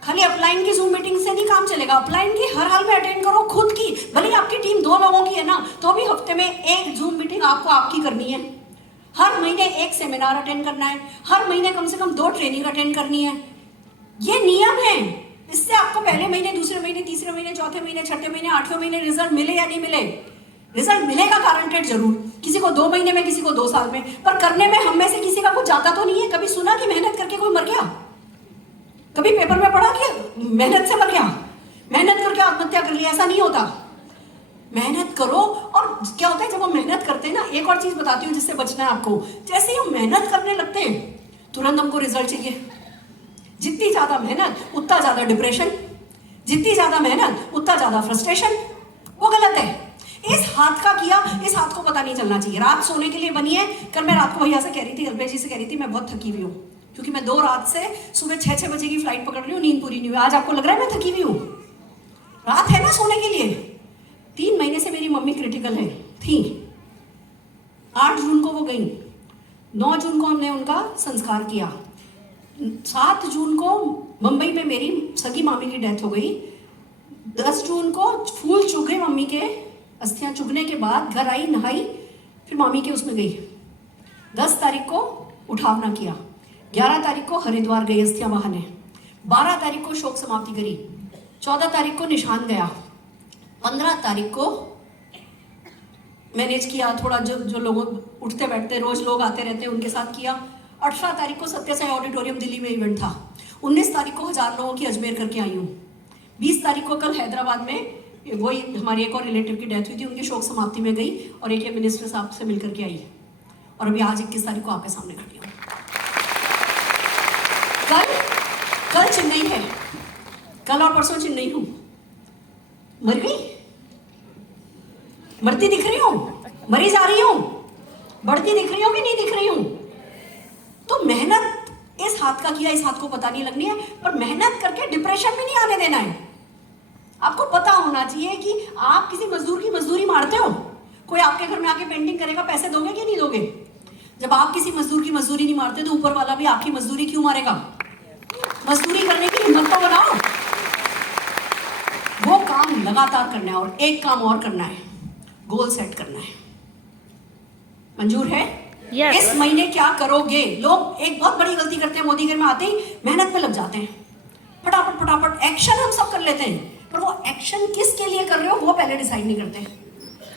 खाली अपलाइन की जूम मीटिंग से नहीं काम चलेगा, अपलाइन की हर हाल में अटेंड करो खुद की। भले आपकी टीम 2 लोगों की है ना, तो भी हफ्ते में 1 जूम मीटिंग आपको आपकी करनी है। हर महीने 1 सेमिनार अटेंड करना है, हर महीने कम से कम 2 ट्रेनिंग अटेंड करनी है। ये नियम है। इससे आपको पहले महीने, दूसरे महीने, तीसरे महीने, चौथे महीने, छठे महीने, 8वें महीने रिजल्ट मिले या नहीं मिले, रिजल्ट मिलेगा गारंटेड जरूर। किसी को 2 महीने में, किसी को 2 साल में, पर करने में हम में से किसी का कुछ जाता तो नहीं है। कभी सुना कि मेहनत करके कोई मर गया? कभी पेपर में पढ़ा कि मेहनत से मर गया, मेहनत करके आत्महत्या कर लिया? ऐसा नहीं होता। मेहनत करो। और क्या होता है जब हम मेहनत करते हैं ना, एक और चीज बताती हूँ जिससे बचना है आपको। जैसे ही हम मेहनत करने लगते हैं तुरंत हमको रिजल्ट चाहिए। जितनी ज्यादा मेहनत उतना ज्यादा डिप्रेशन, जितनी ज्यादा मेहनत उतना ज्यादा फ्रस्ट्रेशन। वो गलत है। इस हाथ का किया, इस हाथ को पता नहीं चलना चाहिए। रात सोने के लिए बनी है। कल मैं रात को भैया से कह रही थी, अल्पेश जी से कह रही थी, मैं बहुत थकी हुई हूँ, क्योंकि मैं 2 रात से सुबह 6 बजे की फ्लाइट पकड़ रही हूँ, नींद पूरी नहीं हुई। आज आपको लग रहा है मैं थकी हुई हूँ? रात है ना सोने के लिए। 3 महीने से मेरी मम्मी क्रिटिकल है थी। 8 जून को वो गई, 9 जून को हमने उनका संस्कार किया, 7 जून को मुंबई में मेरी सगी मामी की डेथ हो गई, 10 जून को फूल चुगे मम्मी के, अस्थियां चुगने के बाद घर आई, नहाई, फिर मामी के उसमें गई। 10 तारीख को उठावना किया, 11 तारीख को हरिद्वार गई अस्थियां बहाने, 12 तारीख को शोक समाप्ति करी, 14 तारीख को निशान गया, 15 तारीख को मैनेज किया थोड़ा, जो लोग उठते बैठते रोज लोग आते रहते हैं उनके साथ किया। 18 तारीख को सत्य साई ऑडिटोरियम दिल्ली में इवेंट था। 19 तारीख को 1000 लोगों की अजमेर करके आई हूँ। 20 तारीख को कल हैदराबाद में वही हमारी एक और रिलेटिव की डेथ हुई थी, उनकी शोक समाप्ति में गई और एक मिनिस्टर साहब से मिल करके आई। और अभी आज 21 तारीख को आपके सामने खड़ी हूँ। कल चेन्नई है, कल और परसों चेन्नई हूँ। मर गई? मरती दिख रही हूँ? मरी जा रही हूँ? बढ़ती दिख रही हूँ कि नहीं दिख रही हूँ? तो मेहनत इस हाथ का किया, इस हाथ को पता नहीं लगनी है, पर मेहनत करके डिप्रेशन में नहीं आने देना है। आपको पता होना चाहिए कि आप किसी मजदूर की मजदूरी मारते हो। कोई आपके घर में आके पेंटिंग करेगा, पैसे दोगे कि नहीं दोगे? जब आप किसी मजदूर की मजदूरी नहीं मारते तो ऊपर वाला भी आपकी मजदूरी क्यों मारेगा? मजदूरी करने की हिम्मत तो बनाओ। वो काम लगातार करना है और एक काम और करना है, गोल सेट करना है। मंजूर है? Yes. इस महीने क्या करोगे? लोग एक बहुत बड़ी गलती करते हैं, मोदी घर में आते ही मेहनत पे लग जाते हैं, फटाफट फटाफट एक्शन हम सब कर लेते हैं, पर वो एक्शन किस के लिए कर रहे हो वो पहले डिसाइड नहीं करते।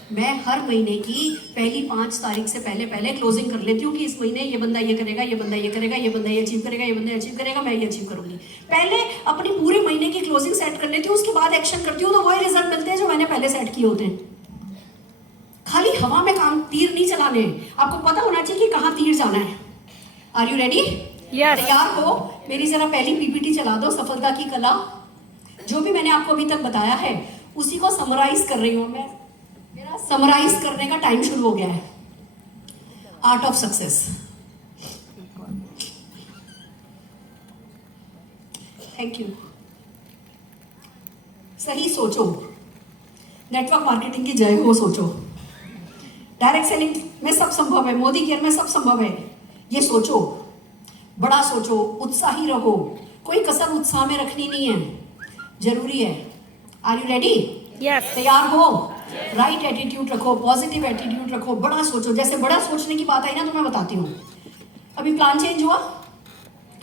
मैं हर महीने की पहली 5 तारीख से पहले पहले क्लोजिंग कर लेती हूँ कि इस महीने ये बंदा ये करेगा, ये बंदा ये करेगा, ये बंदा ये अचीव करेगा, ये बंदा अचीव करेगा, मैं ये अचीव करूंगी। पहले अपनी पूरे महीने की क्लोजिंग सेट कर लेती हूँ, उसके बाद एक्शन करती हूँ, तो वही रिजल्ट मिलते हैं जो मैंने पहले सेट किए होते हैं। खाली हवा में काम, तीर नहीं चलाने हैं, आपको पता होना चाहिए कि कहाँ तीर जाना है। Are you ready? Yes. तैयार हो? मेरी जरा पहली पीपीटी चला दो, सफलता की कला। जो भी मैंने आपको अभी तक बताया है उसी को समराइज कर रही हूँ मैं। मेरा समराइज करने का टाइम शुरू हो गया है। Art of success. Thank you. सही सोचो, नेटवर्क मार्केटिंग की जय हो सोचो, डायरेक्ट सेलिंग में सब संभव है, मोदी केयर में सब संभव है। ये सोचो, बड़ा सोचो, उत्साही रहो, कोई कसर उत्साह में रखनी नहीं है, जरूरी है। Are you ready? Yes. तैयार हो? राइट एटीट्यूड रखो, पॉजिटिव एटीट्यूड रखो, बड़ा सोचो। जैसे बड़ा सोचने की बात आई ना तो मैं बताती हूँ। अभी प्लान चेंज हुआ,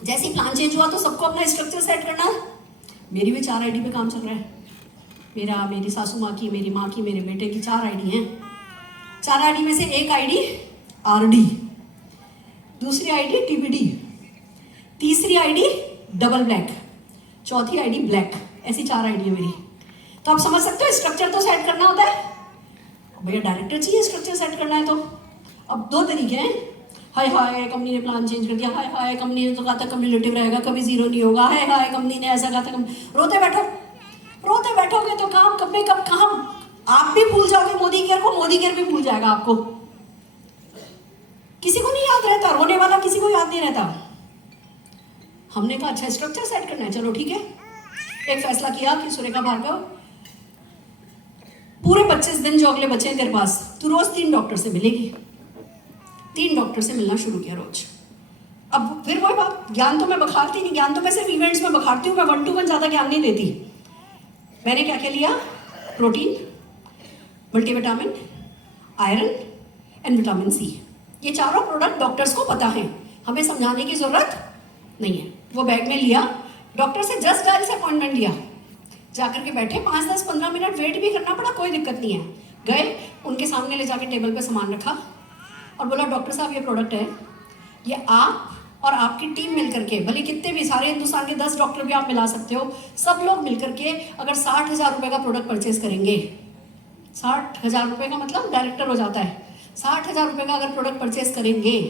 जैसे ही प्लान चेंज हुआ तो सबको अपना स्ट्रक्चर सेट करना है। मेरी भी 4 आईडी पे काम चल रहा है, मेरा, मेरी सासू माँ की, मेरी माँ की, मेरे बेटे की 4 आईडी हैं। 4 आईडी में से एक आईडी आरडी, दूसरी आईडी टीबीडी, तीसरी आईडी डबल ब्लैक, चौथी आईडी ब्लैक। ऐसी 4 आईडी है मेरी। तो आप समझ सकते हो स्ट्रक्चर तो सेट करना होता है। भैया डायरेक्टर चाहिए स्ट्रक्चर सेट करना है तो अब 2 तरीके हैं। हाय हाय कंपनी ने प्लान चेंज कर दिया, हाय हाय कंपनी ने तो कहा था कम्युलेटिव रहेगा, कभी जीरो नहीं होगा, हाय हाय कंपनी ने ऐसा कहा था। रोते बैठो, रोते बैठोगे तो काम कब में कब कहाँ आप भी भूल जाओगे मोदी केयर को, मोदी केयर भी भूल जाएगा आपको। किसी को नहीं याद रहता, रोने वाला किसी को याद नहीं रहता। हमने कहा अच्छा स्ट्रक्चर सेट करना है, चलो ठीक है। एक फैसला किया कि सुरेखा भार्गव, पूरे 25 दिन जो अगले बचे हैं तेरे पास, तू रोज 3 डॉक्टर से मिलेगी। 3 डॉक्टर से मिलना शुरू किया रोज। अब फिर वही बात, ज्ञान तो मैं बखारती नहीं, ज्ञान तो मैं सिर्फ इवेंट्स में बखारती हूँ, मैं 1 to 1 ज्यादा ज्ञान नहीं देती। मैंने क्या क्या लिया? Protein, multivitamin, iron and vitamin C. ये चारों प्रोडक्ट डॉक्टर्स को पता है, हमें समझाने की जरूरत नहीं है। वो बैग में लिया, डॉक्टर से जस्ट डायल से अपॉइंटमेंट लिया, जाकर के बैठे, 5, 10, 15 मिनट वेट भी करना पड़ा, कोई दिक्कत नहीं है। गए, उनके सामने ले जाके टेबल पे सामान रखा और बोला डॉक्टर साहब ये प्रोडक्ट है, ये आप और आपकी टीम मिलकर के, भले कितने भी सारे हिंदुस्तान के 10 डॉक्टर भी आप मिला सकते हो, सब लोग मिलकर के अगर 60,000 रुपये का प्रोडक्ट परचेज करेंगे, 60,000 रुपये का मतलब डायरेक्टर हो जाता है, 60,000 रुपये का अगर प्रोडक्ट परचेज करेंगे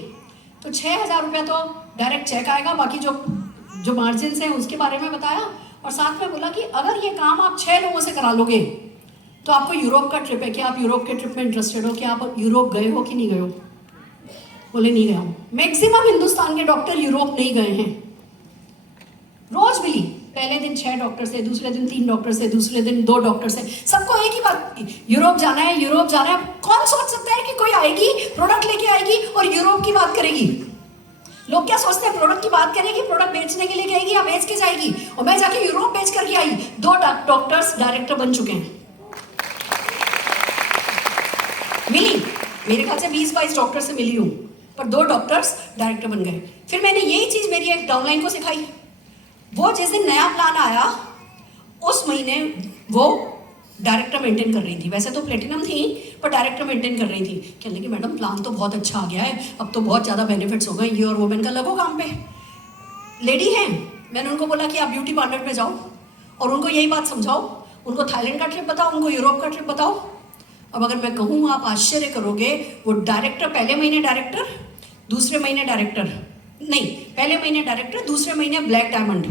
तो 6,000 रुपये तो डायरेक्ट चेक आएगा, बाकी जो मार्जिन है उसके बारे में बताया। और साथ में बोला कि अगर ये काम आप 6 लोगों से करा लोगे तो आपको यूरोप का ट्रिप है, क्या आप यूरोप के ट्रिप में इंटरेस्टेड हो, क्या आप यूरोप गए हो कि नहीं गए हो? बोले नहीं गया हूँ। मैक्सिमम हिंदुस्तान के डॉक्टर यूरोप नहीं गए हैं। रोज मिली, पहले दिन 6 डॉक्टर से, दूसरे दिन 3 डॉक्टर से, दूसरे दिन 2 डॉक्टर से, सबको एक ही बात, यूरोप जाना है, यूरोप जाना है। कौन सोच सकता है कि कोई आएगी प्रोडक्ट लेके आएगी और यूरोप की बात करेगी? लोग क्या सोचते हैं, प्रोडक्ट की बात करेगी, प्रोडक्ट बेचने के लिए कहेगी या बेच के जाएगी, और मैं जाके यूरोप बेच करके आई। 2 डॉक्टर्स डायरेक्टर बन चुके हैं। मिली, मेरे ख्याल से 20-22 डॉक्टर से मिली हूँ, पर 2 डॉक्टर्स डायरेक्टर बन गए। फिर मैंने यही चीज मेरी एक डाउनलाइन को सिखाई। वो जिस दिन नया प्लान आया उस महीने वो डायरेक्टर मेंटेन कर रही थी, वैसे तो प्लेटिनम थी पर डायरेक्टर मेंटेन कर रही थी। कहने लगी मैडम प्लान तो बहुत अच्छा आ गया है, अब तो बहुत ज़्यादा बेनिफिट्स हो गए, ये और वो। मैंने कहा लगो काम पे, लेडी हैं। मैंने उनको बोला कि आप ब्यूटी पार्लर में जाओ और उनको यही बात समझाओ, उनको थाईलैंड का ट्रिप बताओ, उनको यूरोप का ट्रिप बताओ। अब अगर मैं कहूँ आप आश्चर्य करोगे, वो डायरेक्टर पहले महीने डायरेक्टर, दूसरे महीने डायरेक्टर नहीं, पहले महीने डायरेक्टर, दूसरे महीने ब्लैक डायमंड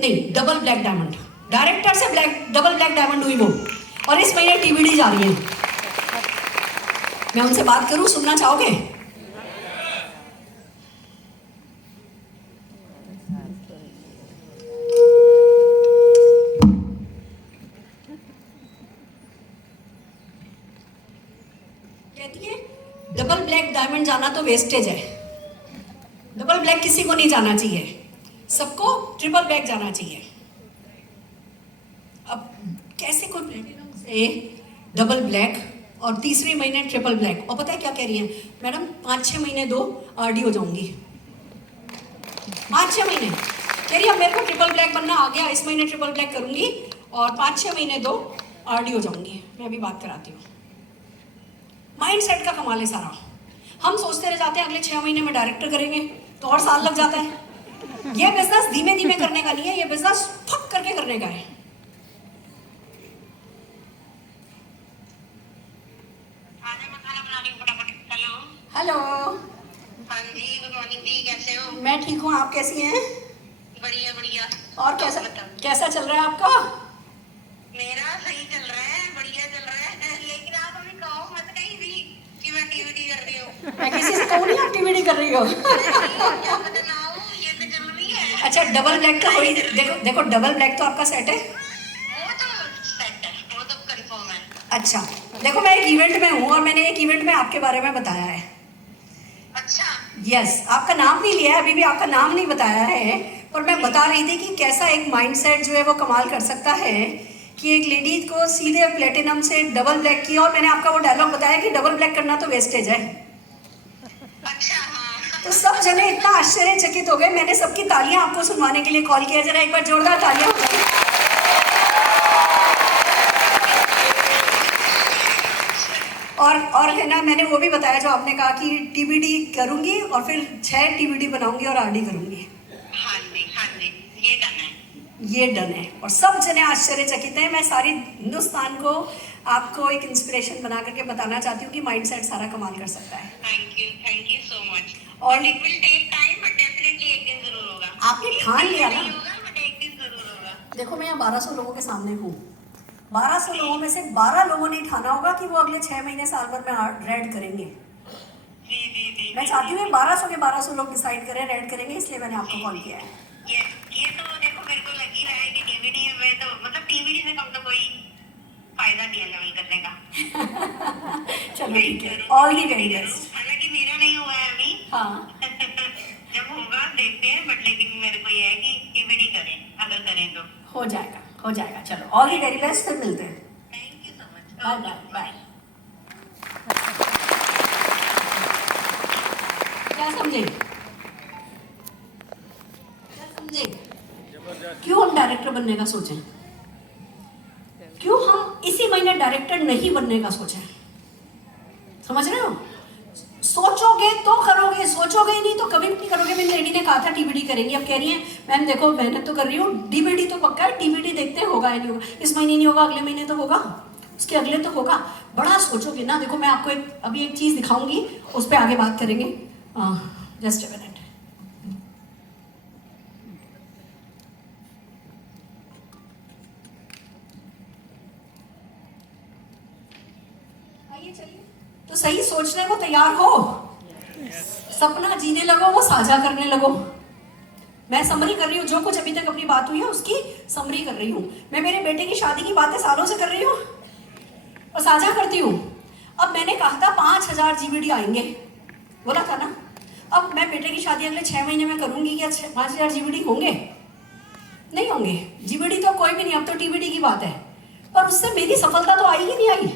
नहीं, डबल ब्लैक डायमंड। डायरेक्टर से डबल ब्लैक डायमंड हुई वो, और इस महीने टीबीडी जा रही है। मैं उनसे बात करूं, सुनना चाहोगे? कहती है डबल ब्लैक डायमंड जाना तो वेस्टेज है, डबल ब्लैक किसी को नहीं जाना चाहिए, सबको ट्रिपल ब्लैक जाना चाहिए। अब कैसे कोई प्लेटिनम से डबल ब्लैक और तीसरे महीने ट्रिपल ब्लैक, और पता है क्या कह रही है मैडम, 5-6 महीने दो आरडी हो जाऊंगी। 5-6 महीने कह रही है अब मेरे को ट्रिपल ब्लैक बनना आ गया, इस महीने ट्रिपल ब्लैक करूंगी और 5-6 महीने दो आरडी हो जाऊंगी। मैं अभी बात कराती हूँ। माइंड सेट का कमाल है सारा। हम सोचते रह जाते हैं अगले 6 महीने में डायरेक्टर करेंगे, तो और साल लग जाता है। ये बिजनेस धीमे धीमे करने का नहीं है, ये बिजनेस फक करके करने का है। खाने में खाना बना रही हूँ फटाफट। हेलो। हेलो, हाँ जी, गुड मॉर्निंग जी, कैसे हो? मैं ठीक हूँ, आप कैसी हैं? बढ़िया बढ़िया। और कैसा चल रहा है आपका? मेरा सही चल रहा है, बढ़िया चल रहा है, लेकिन आप अभी कहो मत कहीं भी कि मैं टीवीडी कर रही हूँ। मैं किसी से कहूँ नहीं आप टीवीडी कर रही हो। क्या पता ना हो, ये तो चल रही है। अच्छा, डबल ब्लैक तो थोड़ी, देखो देखो डबल ब्लैक तो आपका सेट है। वो तो सेट है, वो तो कंफर्म है। अच्छा, देखो मैं एक इवेंट में हूँ और मैंने एक इवेंट में आपके बारे में बताया है। अच्छा। यस, आपका नाम नहीं लिया है, अभी भी आपका नाम नहीं बताया है, पर मैं बता रही थी कि कैसा एक माइंडसेट जो है वो कमाल कर सकता है कि एक लेडी को सीधे प्लेटिनम से डबल ब्लैक किया, और मैंने आपका वो डायलॉग बताया कि डबल ब्लैक करना तो वेस्टेज है। अच्छा, हाँ। तो सब जने इतना आश्चर्यचकित हो गए, मैंने सबकी तालियां आपको सुनवाने के लिए कॉल किया। जरा एक बार जोरदार तालियां हो जाए। और है ना, मैंने वो भी बताया जो आपने कहा कि टीवीडी करूंगी और फिर 6 टीवीडी बनाऊंगी और आरडी करूंगी। हाँ जी, हाँ जी, ये डन है। ये डन है और सब जने आश्चर्यचकित हैं। मैं सारी हिंदुस्तान को आपको एक इंस्पिरेशन बना करके बताना चाहती हूँ कि माइंडसेट सारा कमाल कर सकता है। Thank you so much. और it will take time, but definitely एक दिन जरूर होगा। आपने ठान लिया ना। नहीं होगा, बट एक दिन जरूर होगा। देखो मैं यहाँ 1200 लोगों के सामने हूँ, 1200 लोगों में से 12 लोगों ने ठाना होगा कि वो अगले 6 महीने साल भर में रेड करेंगे। जी जी जी। मैं चाहती हूँ 1200 के 1200 लोग डिसाइड करें रेड करेंगे, इसलिए मैंने आपको कॉल किया है। ये तो देखो मेरे को लग ही रहा है कि टीवीडी में तो मतलब टीवीडी से कम तो कोई फायदा नहीं है लेवल करने का। चलो ठीक है, ऑल दी वेरी बेस्ट। हालांकि मेरा नहीं हुआ है अभी। हाँ, जब होगा देखते हैं, बट लेकिन मेरे को ये है कि टीवीडी करें, अगर करें तो हो जाएगा हो जाएगा। चलो ऑल दी वेरी बेस्ट, फिर मिलते हैं। Thank you so much. Bye bye bye. क्या समझे, क्या समझे? क्यों हम डायरेक्टर बनने का सोचे? क्यों हम इसी महीने डायरेक्टर नहीं बनने का सोचे? समझ रहे हो? सोचोगे तो करोगे, सोचोगे ही नहीं तो कभी भी नहीं करोगे। मेरी लेडी ने कहा था टीवीडी करेंगी, अब कह रही है मैम देखो मेहनत तो कर रही हूँ, डीवीडी तो पक्का है, टीवीडी देखते हैं होगा या नहीं होगा। इस महीने नहीं होगा, अगले महीने तो होगा, उसके अगले तो होगा। बड़ा सोचोगे ना। देखो मैं आपको अभी एक चीज दिखाऊंगी, उस पर आगे बात करेंगे। Just a minute. आइए चलिए। तो सही सोचने को तैयार हो, सपना जीने लगो, वो साझा करने लगो। मैं समरी कर रही हूँ, जो कुछ अभी तक अपनी बात हुई है उसकी समरी कर रही हूँ। मैं मेरे बेटे की शादी की बातें सालों से कर रही हूँ और साझा करती हूँ। अब मैंने कहा था 5000 जीबीडी आएंगे, बोला था ना। अब मैं बेटे की शादी अगले 6 महीने में करूंगी, क्या 5000 जीबीडी होंगे? नहीं होंगे। जीबीडी तो कोई भी नहीं, अब तो टीवीडी की बात है। पर उससे मेरी सफलता तो आई ही नहीं आई।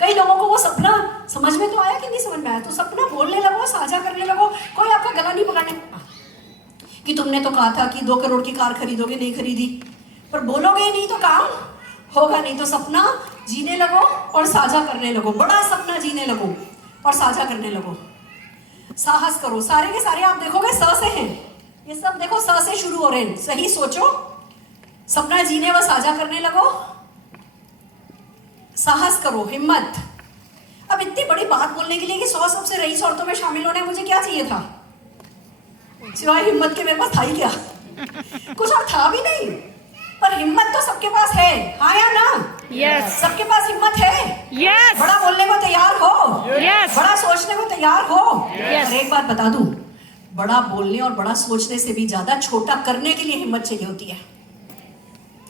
कई लोगों को वो सपना समझ में तो आया कि नहीं समझ में आया, तो सपना बोलने लगो, साझा करने लगो। कोई आपका गला नहीं पकड़ने कि तुमने तो कहा था कि 2 करोड़ की कार खरीदोगे, नहीं खरीदी। पर बोलोगे ही नहीं तो काम होगा नहीं। तो सपना जीने लगो और साझा करने लगो, बड़ा सपना जीने लगो और साझा करने लगो। साहस करो। सारे के सारे आप देखोगे स से हैं, ये सब देखो स से शुरू हो रहे हैं। सही सोचो, सपना जीने व साझा करने लगो, साहस करो, हिम्मत। अब इतनी बड़ी बात बोलने के लिए कि 100 सबसे रईस औरतों में शामिल होने मुझे क्या चाहिए था सिवाय हिम्मत के? मेरे पास था ही क्या? कुछ और था भी नहीं। पर हिम्मत तो सबके पास है, हाँ या ना? यस सबके पास हिम्मत है। यस बड़ा बोलने को तैयार हो, यस बड़ा सोचने को तैयार हो। Yes. और एक बात बता दूं, बड़ा बोलने और बड़ा सोचने से भी ज्यादा छोटा करने के लिए हिम्मत चाहिए होती है।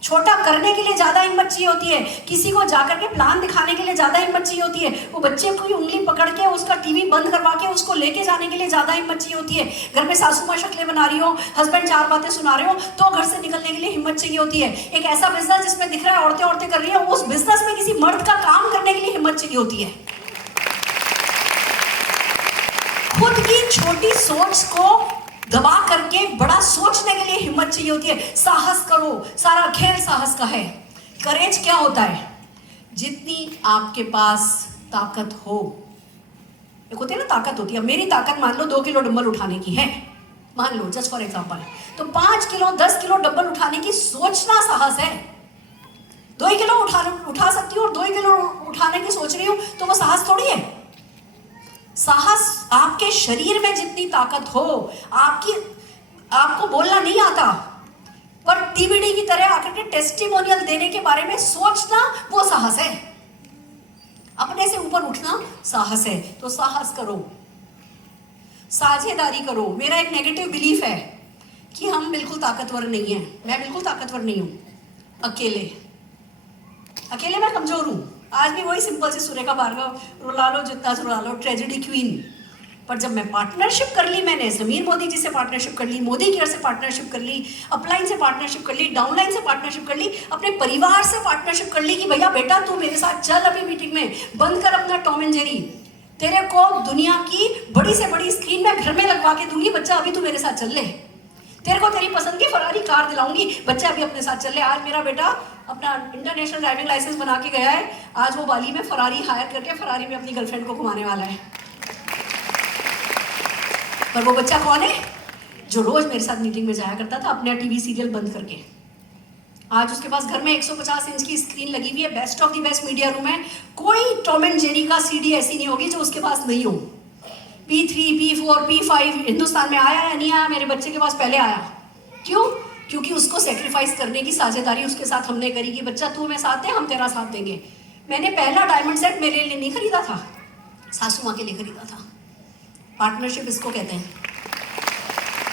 छोटा करने के लिए ज्यादा हिम्मत चाहिए होती है। किसी को जाकर के प्लान दिखाने के लिए ज्यादा हिम्मत चाहिए होती है। वो बच्चे की उंगली पकड़ के उसका टीवी बंद करवा के उसको लेके जाने के लिए ज्यादा हिम्मत चाहिए होती है। घर में सासू माँ शक्लें बना रही हो, हस्बैंड 4 बातें सुना रहे हो, तो घर से निकलने के लिए हिम्मत चाहिए होती है। एक ऐसा बिजनेस जिसमें दिख रहा है औरतें औरतें कर रही है, उस बिजनेस में किसी मर्द का काम करने के लिए हिम्मत चाहिए होती है। खुद की छोटी सोच को दबा करके बड़ा सोचने के लिए हिम्मत चाहिए होती है। साहस करो, सारा खेल साहस का है। करेज क्या होता है? जितनी आपके पास ताकत हो एक होती है ना ताकत होती है। मेरी ताकत मान लो 2 किलो डंबल उठाने की है, मान लो जस्ट फॉर एग्जांपल, तो 5 किलो 10 किलो डंबल उठाने की सोचना साहस है। 2 किलो उठा सकती हूँ और 2 किलो उठाने की सोच रही हूँ तो वो साहस थोड़ी है। साहस आपके शरीर में जितनी ताकत हो, आपको बोलना नहीं आता पर टीबीडी की तरह आकर के टेस्टिमोनियल देने के बारे में सोचना वो साहस है। अपने से ऊपर उठना साहस है। तो साहस करो, साझेदारी करो। मेरा एक नेगेटिव बिलीफ है कि हम बिल्कुल ताकतवर नहीं हैं। मैं बिल्कुल ताकतवर नहीं हूं। अकेले मैं कमजोर हूं। आज भी वही सिंपल सी सुरेखा भार्गव, रुला लो जितना रुला लो, ट्रेजेडी क्वीन। पर जब मैं पार्टनरशिप कर ली, मैंने समीर मोदी जी से पार्टनरशिप कर ली, मोदी केयर से पार्टनरशिप कर ली, अपलाइन से पार्टनरशिप कर ली, डाउनलाइन से पार्टनरशिप कर ली, अपने परिवार से पार्टनरशिप कर ली कि भैया बेटा तू मेरे साथ चल अभी मीटिंग में, बंद कर अपना टॉम एंड जेरी, तेरे को दुनिया की बड़ी से बड़ी स्क्रीन में घर में लगवा के दूंगी, बच्चा अभी तू मेरे साथ चल ले, तेरे को तेरी पसंद की फरारी कार दिलाऊंगी, बच्चा अभी अपने साथ चल ले। आज मेरा बेटा अपना इंटरनेशनल ड्राइविंग लाइसेंस बना के गया है, आज वो बाली में फरारी हायर करके फरारी में अपनी गर्लफ्रेंड को घुमाने वाला है। पर वो बच्चा कौन है? जो रोज मेरे साथ मीटिंग में जाया करता था अपने टीवी सीरियल बंद करके। आज उसके पास घर में 150 इंच की स्क्रीन लगी हुई है, best of the best media room है। कोई टॉम एंड जेरी का सीडी ऐसी नहीं होगी जो उसके पास नहीं हो। P3, P4, P5 हिंदुस्तान में आया या नहीं आया, मेरे बच्चे के पास पहले आया। क्यों? क्योंकि उसको सेक्रीफाइस करने की साझेदारी उसके साथ हमने करी कि बच्चा तू हमें साथ दे, हम तेरा साथ देंगे। मैंने पहला डायमंड सेट मेरे लिए नहीं खरीदा था, सासू माँ के लिए खरीदा था। पार्टनरशिप इसको कहते हैं,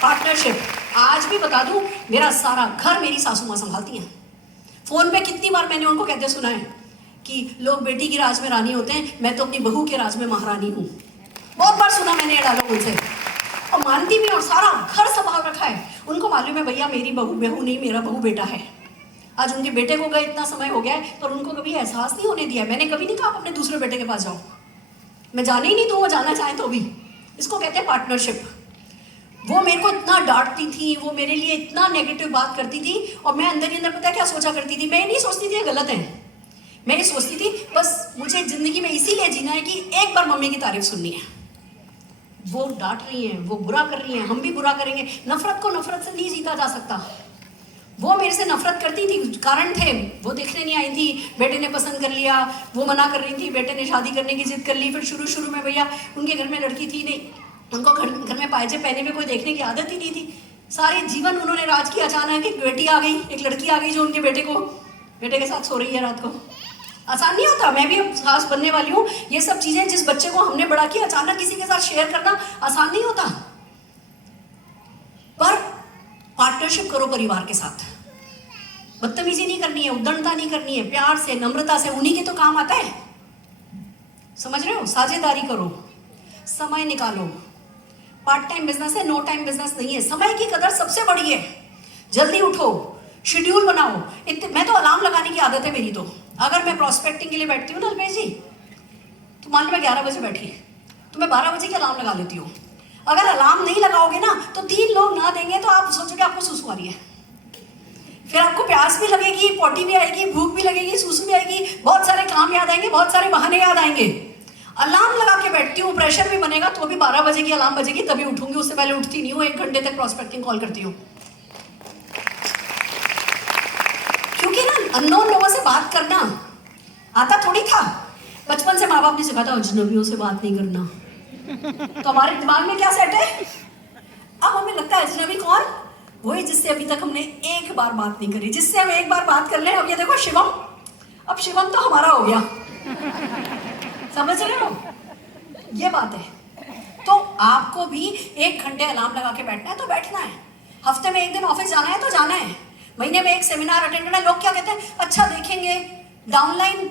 पार्टनरशिप। आज भी बता दूं, मेरा सारा घर मेरी सासू माँ संभालती हैं। फोन पे कितनी बार मैंने उनको कहते सुना है कि लोग बेटी की राज में रानी होते हैं, मैं तो अपनी बहू के राज में महारानी हूँ। बहुत बार सुना मैंने ये डायलॉग उनसे, और मानती भी, और सारा घर संभाल रखा है। उनको मालूम है भैया मेरी बहू नहीं, मेरा बहू बेटा है। आज उनके बेटे को गए इतना समय हो गया है, पर उनको कभी एहसास नहीं होने दिया। मैंने कभी नहीं कहा आप अपने दूसरे बेटे के पास जाओ, मैं जाने ही नहीं दूँ, वो जाना चाहे तो भी। इसको कहते हैं पार्टनरशिप। वो मेरे को इतना डांटती थी, वो मेरे लिए इतना नेगेटिव बात करती थी, और मैं अंदर ही अंदर पता है क्या सोचा करती थी? मैं नहीं सोचती थी ये गलत है, मैं ये सोचती थी बस मुझे जिंदगी में इसीलिए जीना है कि एक बार मम्मी की तारीफ सुननी है। वो डांट रही हैं, वो बुरा कर रही हैं, हम भी बुरा करेंगे। नफरत को नफरत से नहीं जीता जा सकता। वो मेरे से नफरत करती थी, कारण थे, वो देखने नहीं आई थी, बेटे ने पसंद कर लिया, वो मना कर रही थी, बेटे ने शादी करने की जिद कर ली। फिर शुरू में भैया उनके घर में लड़की थी नहीं, उनको घर में पायजे पहने में कोई देखने की आदत ही नहीं थी। सारे जीवन उन्होंने राज किया। अचानक एक बेटी आ गई, एक लड़की आ गई जो उनके बेटे के साथ सो रही है रात को। आसान नहीं होता। मैं भी अब सास बनने वाली हूँ। ये सब चीजें जिस बच्चे को हमने बड़ा किया, अचानक किसी के साथ शेयर करना आसान नहीं होता। पर पार्टनरशिप करो परिवार के साथ। बदतमीजी नहीं करनी है, उद्दंडता नहीं करनी है, प्यार से, नम्रता से, उन्हीं के तो काम आता है। समझ रहे हो? साझेदारी करो, समय निकालो। पार्ट टाइम बिजनेस है, नो टाइम बिजनेस नहीं है। समय की कदर सबसे बड़ी है। जल्दी उठो, शेड्यूल बनाओ। मैं तो अलार्म लगाने की आदत है मेरी। तो अगर मैं प्रोस्पेक्टिंग के लिए बैठती हूँ ना अल्पेश जी, तो मान लो मैं 11 बजे बैठी, तो मैं 12 बजे की अलार्म लगा लेती हूँ। अगर अलार्म नहीं लगाओगे ना तो 3 लोग ना देंगे तो आप सोचोगे आपको सुसु आ रही है, फिर आपको प्यास भी लगेगी, पोटी भी आएगी, भूख भी लगेगी, सुसु भी आएगी, बहुत सारे काम याद आएंगे, बहुत सारे बहाने याद आएंगे। अलार्म लगा के बैठती हूँ, प्रेशर भी बनेगा तो भी 12 बजे की अलार्म बजेगी तभी उठूंगी, उससे पहले उठती नहीं हूँ। 1 घंटे तक प्रोस्पेक्टिंग कॉल करती हूँ, क्योंकि ना अननोन लोगों से बात करना आता थोड़ी था। बचपन से माँ बाप ने सिखाया था अजनबियों से बात नहीं करना, तो हमारे दिमाग में क्या सेट है? अब हमें लगता है अजनबी कौन? वही जिससे अभी तक हमने एक बार बात नहीं करी, जिससे हम एक बार बात कर ले। अब ये देखो शिवम, अब शिवम तो हमारा हो गया। समझ रहे हो? ये बात है। तो आपको भी 1 घंटे अलार्म लगा के बैठना है तो बैठना है। हफ्ते में 1 दिन ऑफिस जाना है तो जाना है। महीने में 1 सेमिनार अटेंड करना है। लोग क्या कहते हैं? अच्छा देखेंगे, डाउनलाइन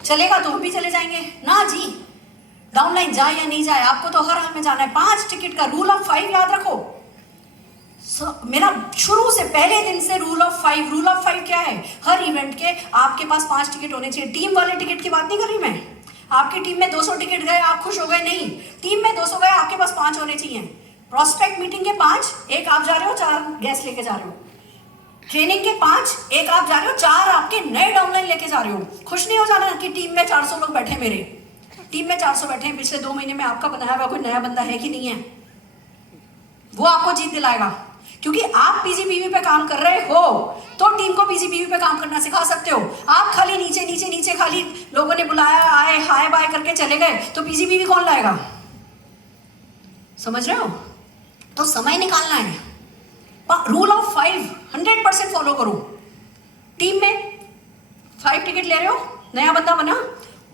चलेगा तो हम भी चले जाएंगे। ना जी, डाउनलाइन जाए या नहीं जाए, आपको तो हर हाल में जाना है। 5 टिकट का रूल ऑफ 5 याद रखो। मेरा शुरू से पहले दिन से रूल ऑफ 5। रूल ऑफ 5 क्या है? हर इवेंट के आपके पास 5 टिकट होने चाहिए। टीम वाले टिकट की बात नहीं कर रही मैं। आपकी टीम में 200 टिकट गए, आप खुश हो गए? नहीं, टीम में 200 गए, आपके पास 5 होने चाहिए। प्रोस्पेक्ट मीटिंग के 5, 1 आप जा रहे हो, 4 गैस लेके जा रहे हो। ट्रेनिंग के 5, 1 आप जा रहे हो, 4 आपके नए डाउनलाइन लेके जा रहे हो। खुश नहीं हो जाना कि टीम में 400 लोग बैठे मेरे। टीम में 400 बैठे हैं, पिछले 2 महीने में आपका बनाया हुआ कोई नया बंदा है कि नहीं है? वो आपको जीत दिलाएगा, क्योंकि आप पीजीपीवी पे काम कर रहे हो तो टीम को पीजीपीवी पे काम करना सिखा सकते हो। आप खाली नीचे नीचे नीचे खाली लोगों ने बुलाया, आए हाय बाय करके चले गए, तो पीजीपीवी कौन लाएगा? समझ रहे हो? तो समय निकालना है। रूल ऑफ 5 100% फॉलो करो। टीम में 5 टिकट ले रहे हो, नया बंदा बना,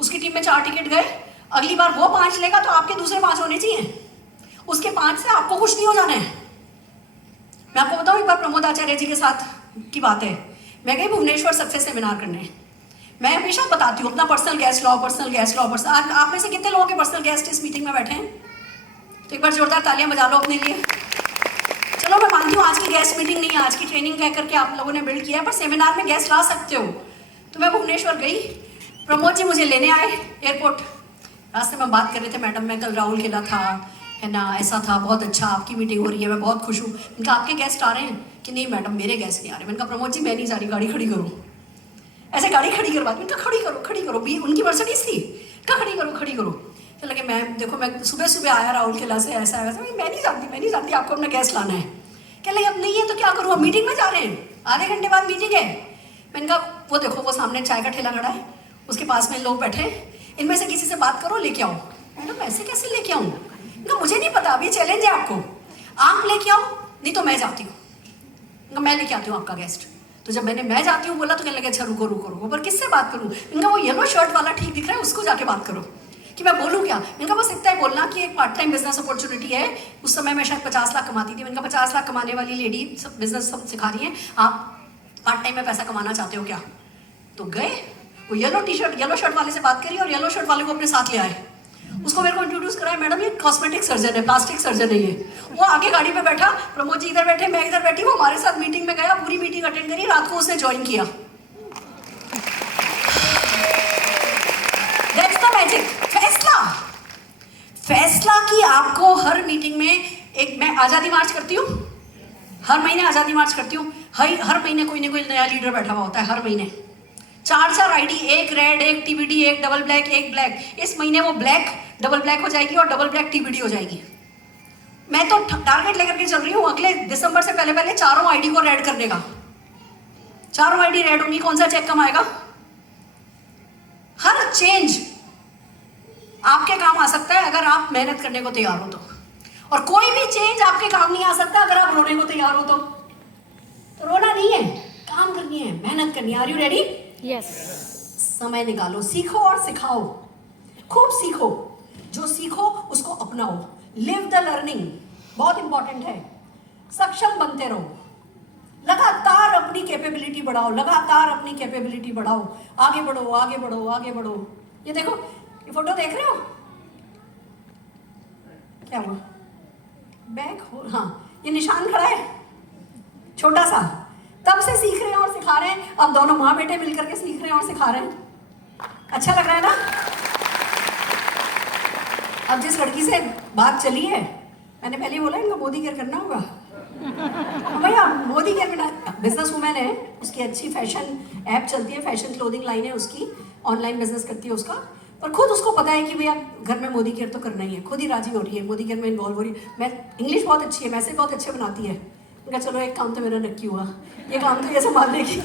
उसकी टीम में 4 टिकट गए, अगली बार वो 5 लेगा तो आपके दूसरे 5 होने चाहिए। उसके 5 से आपको कुछ नहीं हो जाना है। मैं आपको बताऊं, एक बार प्रमोद आचार्य जी के साथ की बात है। मैं गई भुवनेश्वर सक्सेस सेमिनार करने। मैं हमेशा बताती हूँ अपना पर्सनल गेस्ट लो, पर्सनल गेस्ट लो, पर्सनल। आप में से कितने लोगों के पर्सनल गेस्ट इस मीटिंग में बैठे हैं? तो एक बार जोरदार तालियां बजा लो अपने लिए। चलो मैं मानती हूँ आज की गेस्ट मीटिंग नहीं है, आज की ट्रेनिंग कह करके आप लोगों ने बिल्ड किया है, पर सेमिनार में गेस्ट ला सकते हो। तो मैं भुवनेश्वर गई, प्रमोद जी मुझे लेने आए एयरपोर्ट। रास्ते में बात कर रहे थे, मैडम मैं कल राहुल खेला था, है ना, ऐसा था, बहुत अच्छा, आपकी मीटिंग हो रही है, मैं बहुत खुश हूँ। इनका आपके गेस्ट आ रहे हैं कि नहीं मैडम मेरे गेस्ट नहीं आ रहे। मैंने कहा प्रमोद जी मैं नहीं जा रही, गाड़ी खड़ी करो। ऐसे गाड़ी खड़ी करवाती, उनका खड़ी करो भी, उनकी मर्सिडीज थी, कहा खड़ी करो। तो लगे मैम देखो मैं सुबह सुबह आया राहुल किला से, ऐसा वैसा। मैं नहीं जानती आपको अपना गेस्ट लाना है। क्या लगे अब नहीं है तो क्या करूँ, अब मीटिंग में जा रहे हैं, आधे घंटे बाद मीटिंग है। मैंने कहा वो देखो वो सामने चाय का ठेला खड़ा है, उसके पास में लोग बैठे हैं, इनमें से किसी से बात करो, लेके आओ। मैडम ऐसे कैसे लेके आऊँ? मुझे नहीं पता, अभी चैलेंज है आपको, आप लेके आओ नहीं तो मैं जाती हूँ। मैं लेके आती हूँ आपका गेस्ट। तो जब मैं जाती हूँ बोला तो कहने लगे अच्छा रुको, पर किससे बात करूँ? इनका वो येलो शर्ट वाला ठीक दिख रहा है, उसको जाके बात करो। कि मैं बोलूँ क्या? इनका बस इतना ही बोलना कि एक पार्ट टाइम बिजनेस अपॉर्चुनिटी है। उस समय मैं शायद 50 लाख कमाती थी। इनका 50 लाख कमाने वाली लेडी सब बिजनेस सब सिखा रही है, आप पार्ट टाइम में पैसा कमाना चाहते हो क्या? तो गए, वो येलो शर्ट वाले से बात करी और येलो शर्ट वाले को अपने साथ ले आए। उसको मेरे को इंट्रोड्यूस कराया, मैडम ये कॉस्मेटिक सर्जन है, प्लास्टिक सर्जन है ये। वो आगे गाड़ी पे बैठा, प्रमोद जी इधर बैठे, मैं इधर बैठी, वो हमारे साथ मीटिंग में गया, पूरी मीटिंग अटेंड करी, रात को उसने ज्वाइन किया। That's the magic. फैसला कि आपको हर मीटिंग में मैं आज़ादी मार्च करती हूँ, हर महीने आज़ादी मार्च करती हूँ। हर महीने कोई ना कोई नया लीडर बैठा हुआ होता है, हर महीने 4 आईडी, एक रेड, एक टीबीडी, एक डबल ब्लैक, एक ब्लैक। इस महीने वो ब्लैक डबल ब्लैक हो जाएगी और डबल ब्लैक टीबीडी हो जाएगी। मैं तो टारगेट लेकर के चल रही हूँ अगले दिसंबर से पहले 4 आईडी को रेड करने का। 4 आईडी रेड होंगी, कौन सा चेक कम आएगा? हर चेंज आपके काम आ सकता है अगर आप मेहनत करने को तैयार हो तो, और कोई भी चेंज आपके काम नहीं आ सकता अगर आप रोने को तैयार हो तो रोना नहीं है, काम करनी है, मेहनत करनी है। Are you ready? यस। समय निकालो, सीखो और सिखाओ, खूब सीखो, जो सीखो उसको अपनाओ। लिव द लर्निंग, बहुत इंपॉर्टेंट है। सक्षम बनते रहो, लगातार अपनी कैपेबिलिटी बढ़ाओ, लगातार अपनी कैपेबिलिटी बढ़ाओ, आगे बढ़ो आगे बढ़ो आगे बढ़ो। ये देखो, ये फोटो देख रहे हो? क्या हुआ? बैक हो, हाँ, ये निशान खड़ा है छोटा सा, तब से सीख रहे हैं और सिखा रहे हैं। अब दोनों माँ बेटे मिलकर के सीख रहे हैं और सिखा रहे हैं। अच्छा लग रहा है ना? अब जिस लड़की से बात चली है, मैंने पहले ही बोला इनको मोदी केयर करना होगा। भैया मोदी केयर करना, बिजनेस वूमेन है, उसकी अच्छी फैशन ऐप चलती है, फैशन क्लोथिंग लाइन है उसकी, ऑनलाइन बिजनेस करती है उसका, पर खुद उसको पता है कि भैया घर में मोदी केयर तो करना ही है। खुद ही राजी हो रही है, मोदी केयर में इन्वॉल्व हो रही है। मैं इंग्लिश बहुत अच्छी है, मैसेज बहुत अच्छे बनाती है। उनका चलो एक काम तो मेरा नक्की हुआ, ये काम तो ये संभाल लेगी।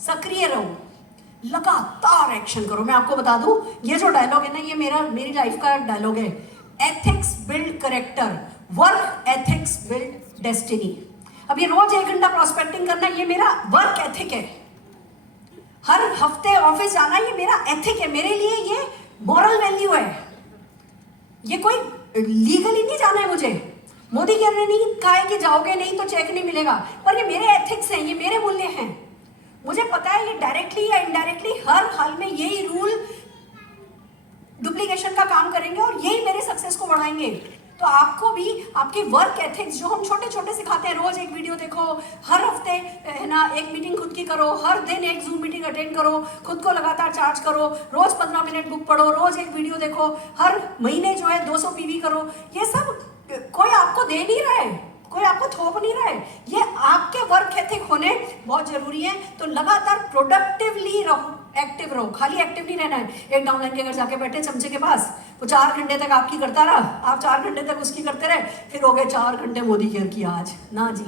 सक्रिय रहो, लगातार एक्शन करो। मैं आपको बता दूं, ये जो डायलॉग है ना, ये मेरी लाइफ का डायलॉग है। Ethics build character, work ethics build destiny. अब ये रोज 1 घंटा प्रोस्पेक्टिंग करना, ये मेरा वर्क एथिक है। हर हफ्ते ऑफिस जाना, ये मेरा एथिक है, मेरे लिए ये मॉरल वैल्यू है। ये कोई लीगली नहीं जाना है मुझे। मोदी केयर ने नहीं कहा है कि जाओगे नहीं तो चेक नहीं मिलेगा, पर ये मेरे एथिक्स हैं, ये मेरे मूल्य हैं। मुझे पता है ये डायरेक्टली या इनडायरेक्टली हर हाल में यही रूल डुप्लीकेशन का काम करेंगे और यही मेरे सक्सेस को बढ़ाएंगे। तो आपको भी आपके वर्क एथिक्स जो हम छोटे छोटे सिखाते हैं, रोज एक वीडियो देखो, हर हफ्ते है ना एक मीटिंग खुद की करो, हर दिन एक जूम मीटिंग अटेंड करो, खुद को लगातार चार्ज करो, रोज 15 मिनट बुक पढ़ो, रोज एक वीडियो देखो, हर महीने जो है 200 पीवी करो। ये सब कोई आपको दे नहीं रहा है, कोई आपको थोप नहीं रहा है। ये आपके वर्क एथिक होने बहुत जरूरी है। तो लगातार प्रोडक्टिवली रहो, एक्टिव रहो, खाली एक्टिव नहीं रहना है। एक डाउनलाइन के घर जाके बैठे चमचे के पास, वो 4 घंटे तक आपकी करता रहा, आप 4 घंटे तक उसकी करते रहे, फिर हो गए 4 घंटे मोदी केयर की आज ना जी।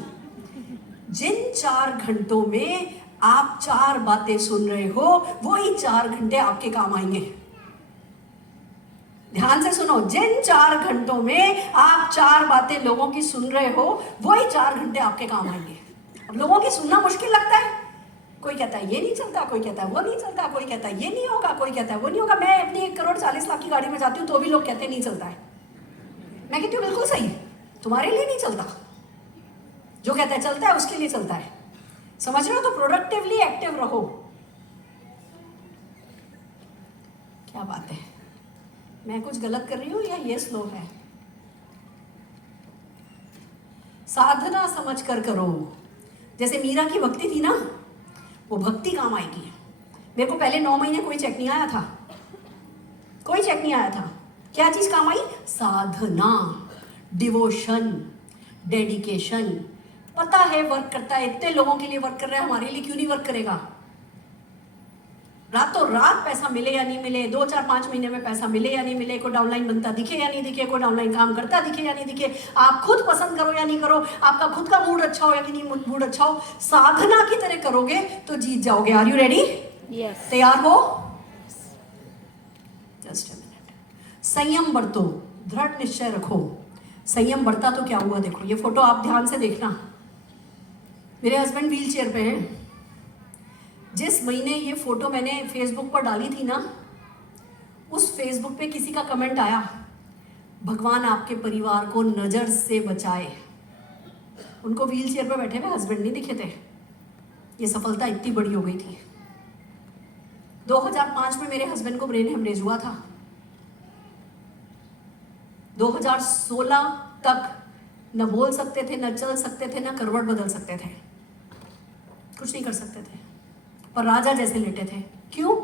जिन 4 घंटों में आप 4 बातें सुन रहे हो, वही 4 घंटे आपके काम आएंगे। ध्यान से सुनो, जिन 4 घंटों में आप 4 बातें लोगों की सुन रहे हो, वही 4 घंटे आपके काम आएंगे। अब लोगों की सुनना मुश्किल लगता है, कोई कहता है ये नहीं चलता, कोई कहता है वो नहीं चलता, कोई कहता है ये नहीं होगा, कोई कहता है वो नहीं होगा। मैं अपनी 1 करोड़ 40 लाख की गाड़ी में जाती हूँ तो भी लोग कहते हैं नहीं चलता है। मैं कहती हूँ बिल्कुल सही, तुम्हारे लिए नहीं चलता, जो कहता है चलता है उसके लिए चलता है। समझ रहे हो? तो प्रोडक्टिवली एक्टिव रहो। क्या बात है, मैं कुछ गलत कर रही हूँ या ये स्लो है? साधना समझ कर करो। जैसे मीरा की भक्ति थी ना, वो भक्ति काम आएगी। मेरे को पहले 9 महीने कोई चेक नहीं आया था, कोई चेक नहीं आया था। क्या चीज काम आई? साधना, डिवोशन, डेडिकेशन। पता है वर्क करता है, इतने लोगों के लिए वर्क कर रहा है, हमारे लिए क्यों नहीं वर्क करेगा? रातों रात पैसा मिले या नहीं मिले, 2, 4, 5 महीने में पैसा मिले या नहीं मिले, कोई डाउनलाइन बनता दिखे या नहीं दिखे, कोई डाउनलाइन काम करता दिखे या नहीं दिखे, आप खुद पसंद करो या नहीं करो, आपका खुद का मूड अच्छा हो या कि नहीं मूड अच्छा हो, साधना की तरह करोगे तो जीत जाओगे। Are you ready? यस। तैयार हो? Just a minute. संयम बरतो, दृढ़ निश्चय रखो। संयम बढ़ता तो क्या हुआ, देखो ये फोटो आप ध्यान से देखना। मेरे हस्बैंड व्हील चेयर पे हैं। जिस महीने ये फोटो मैंने फेसबुक पर डाली थी ना, उस फेसबुक पे किसी का कमेंट आया, भगवान आपके परिवार को नजर से बचाए। उनको व्हील चेयर पे बैठे हुए हस्बैंड नहीं दिखे थे। ये सफलता इतनी बड़ी हो गई थी। 2005 में मेरे हस्बैंड को ब्रेन हेमरेज हुआ था। 2016 तक न बोल सकते थे, न चल सकते थे, न करवट बदल सकते थे, कुछ नहीं कर सकते थे, पर राजा जैसे लेटे थे। क्यों?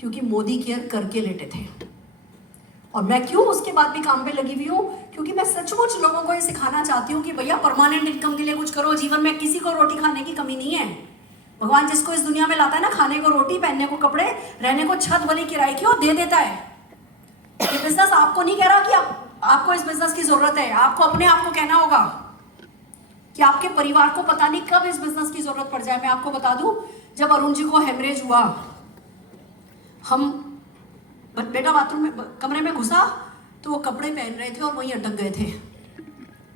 क्योंकि मोदी केयर करके लेटे थे। और मैं क्यों उसके बाद भी काम पे लगी हुई हूँ? क्योंकि मैं सचमुच लोगों को ये सिखाना चाहती हूँ कि भैया परमानेंट इनकम के लिए कुछ करो। जीवन में किसी को रोटी खाने की कमी नहीं है। भगवान जिसको इस दुनिया में लाता है ना, खाने को रोटी, पहनने को कपड़े, रहने को छत वाली किराए की, वो दे देता है। ये बिजनेस आपको नहीं कह रहा कि आपको इस बिजनेस की जरूरत है। आपको अपने आप को कहना होगा कि आपके परिवार को पता नहीं कब इस बिजनेस की जरूरत पड़ जाए। मैं आपको बता दूं, जब अरुण जी को हेमरेज हुआ, हम बेटा बाथरूम में कमरे में घुसा तो वो कपड़े पहन रहे थे और वहीं अटक गए थे।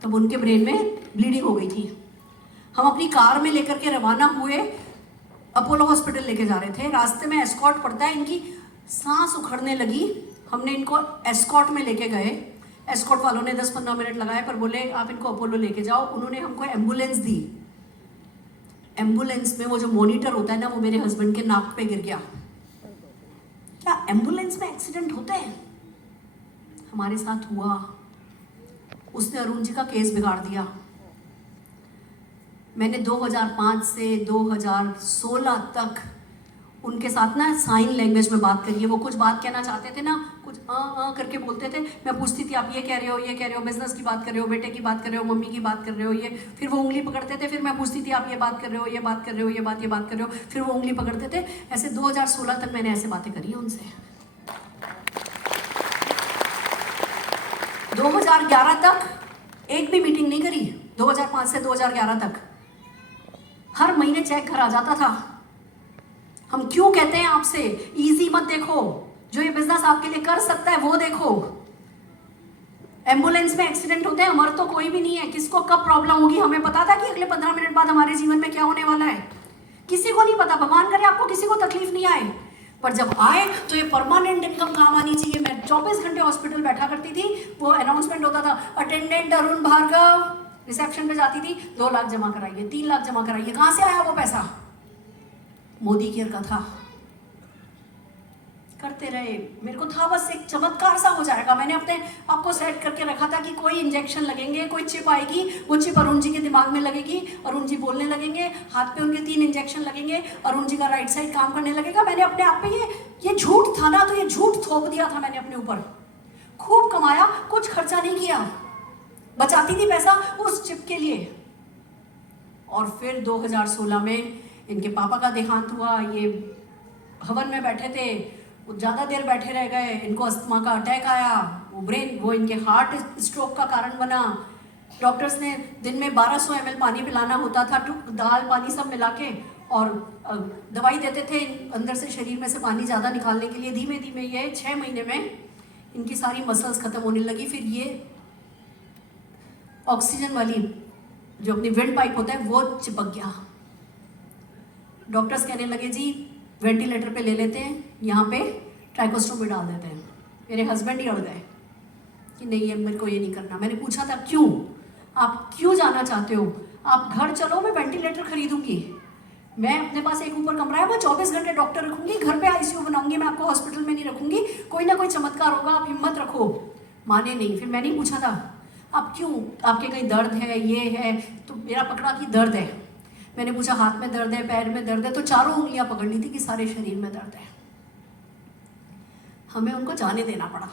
तब उनके ब्रेन में ब्लीडिंग हो गई थी। हम अपनी कार में लेकर के रवाना हुए, अपोलो हॉस्पिटल लेके जा रहे थे। रास्ते में एस्कॉर्ट पड़ता है, इनकी सांस उखड़ने लगी। हमने इनको एस्कॉर्ट में लेके गए। एस्कॉर्ट वालों ने 10-15 मिनट लगाए, पर बोले आप इनको अपोलो लेके जाओ। उन्होंने हमको एम्बुलेंस दी। एम्बुलेंस में वो जो मॉनिटर होता है ना, वो मेरे हस्बैंड के नाक पे गिर गया। क्या एम्बुलेंस में एक्सीडेंट होते हैं? हमारे साथ हुआ। उसने अरुण जी का केस बिगाड़ दिया। मैंने 2005 से 2016 तक उनके साथ ना साइन लैंग्वेज में बात करी है। वो कुछ बात कहना चाहते थे ना, कुछ करके बोलते थे। मैं पूछती थी आप ये कह रहे हो, ये कह रहे हो, बिजनेस की बात कर रहे हो, बेटे की बात कर रहे हो, मम्मी की बात कर रहे हो, ये। फिर वो उंगली पकड़ते थे। फिर मैं पूछती थी आप ये बात कर रहे हो, ये बात कर रहे हो, ये बात कर रहे हो। फिर वो उंगली पकड़ते थे। ऐसे 2016 तक मैंने ऐसे बातें करी है उनसे। 2011 तक एक भी मीटिंग नहीं करी। 2005 से 2011 तक हर महीने चेक घर आ जाता था। हम क्यों कहते हैं आपसे इजी मत देखो, जो ये बिजनेस आपके लिए कर सकता है वो देखो। एम्बुलेंस में एक्सीडेंट होते हैं, मर तो कोई भी नहीं है। किसको कब प्रॉब्लम होगी हमें पता था कि अगले 15 मिनट बाद हमारे जीवन में क्या होने वाला है? किसी को नहीं पता। भगवान करे आपको किसी को तकलीफ नहीं आए, पर जब आए तो ये परमानेंट इनकम काम आनी चाहिए। मैं 24 घंटे हॉस्पिटल बैठा करती थी। वो अनाउंसमेंट होता था, अटेंडेंट अरुण भार्गव। रिसेप्शन पे जाती थी, 2 लाख जमा कराइए, 3 लाख जमा कराइए। कहां से आया वो पैसा? मोदी केयर का था। करते रहे। मेरे को था बस एक चमत्कार सा हो जाएगा। मैंने अपने आपको सेट करके रखा था कि कोई इंजेक्शन लगेंगे, कोई चिप आएगी, वो चिप अरुण जी के दिमाग में लगेगी, अरुण जी बोलने लगेंगे, हाथ पे उनके 3 इंजेक्शन लगेंगे, अरुण जी का राइट साइड काम करने लगेगा। मैंने अपने आप पे ये झूठ था ना, तो ये झूठ थोप दिया था मैंने अपने ऊपर। खूब कमाया, कुछ खर्चा नहीं किया। बचाती थी पैसा उस चिप के लिए। और फिर 2016 में इनके पापा का देहांत हुआ। ये हवन में बैठे थे, वो ज़्यादा देर बैठे रह गए, इनको अस्थमा का अटैक आया, वो इनके हार्ट स्ट्रोक का कारण बना। डॉक्टर्स ने दिन में 1200 ml पानी पिलाना होता था, दाल पानी सब मिला के, और दवाई देते थे अंदर से शरीर में से पानी ज़्यादा निकालने के लिए। धीमे धीमे ये 6 महीने में इनकी सारी मसल्स ख़त्म होने लगी। फिर ये ऑक्सीजन वाली जो अपनी विंड पाइप होता है वो चिपक गया। डॉक्टर्स कहने लगे जी वेंटिलेटर पे ले लेते हैं, यहाँ पे ट्राइकोस्टोमी डाल देते हैं। मेरे हस्बैंड ही अड़ गए कि नहीं ये मेरे को ये नहीं करना। मैंने पूछा था क्यों, आप क्यों जाना चाहते हो? आप घर चलो, मैं वेंटिलेटर खरीदूंगी, मैं अपने पास एक ऊपर कमरा है, वो 24 घंटे डॉक्टर रखूंगी, घर पे आईसीयू बनाऊंगी, मैं आपको हॉस्पिटल में नहीं रखूंगी, कोई ना कोई चमत्कार होगा, आप हिम्मत रखो। माने नहीं। फिर मैंने पूछा था आप क्यों, आपके कहीं दर्द है, ये है? तो मेरा पकड़ा कि दर्द है। मैंने पूछा हाथ में दर्द है, पैर में दर्द है? तो चारों उंगलियां पकड़ ली थी कि सारे शरीर में दर्द है। हमें उनको जाने देना पड़ा।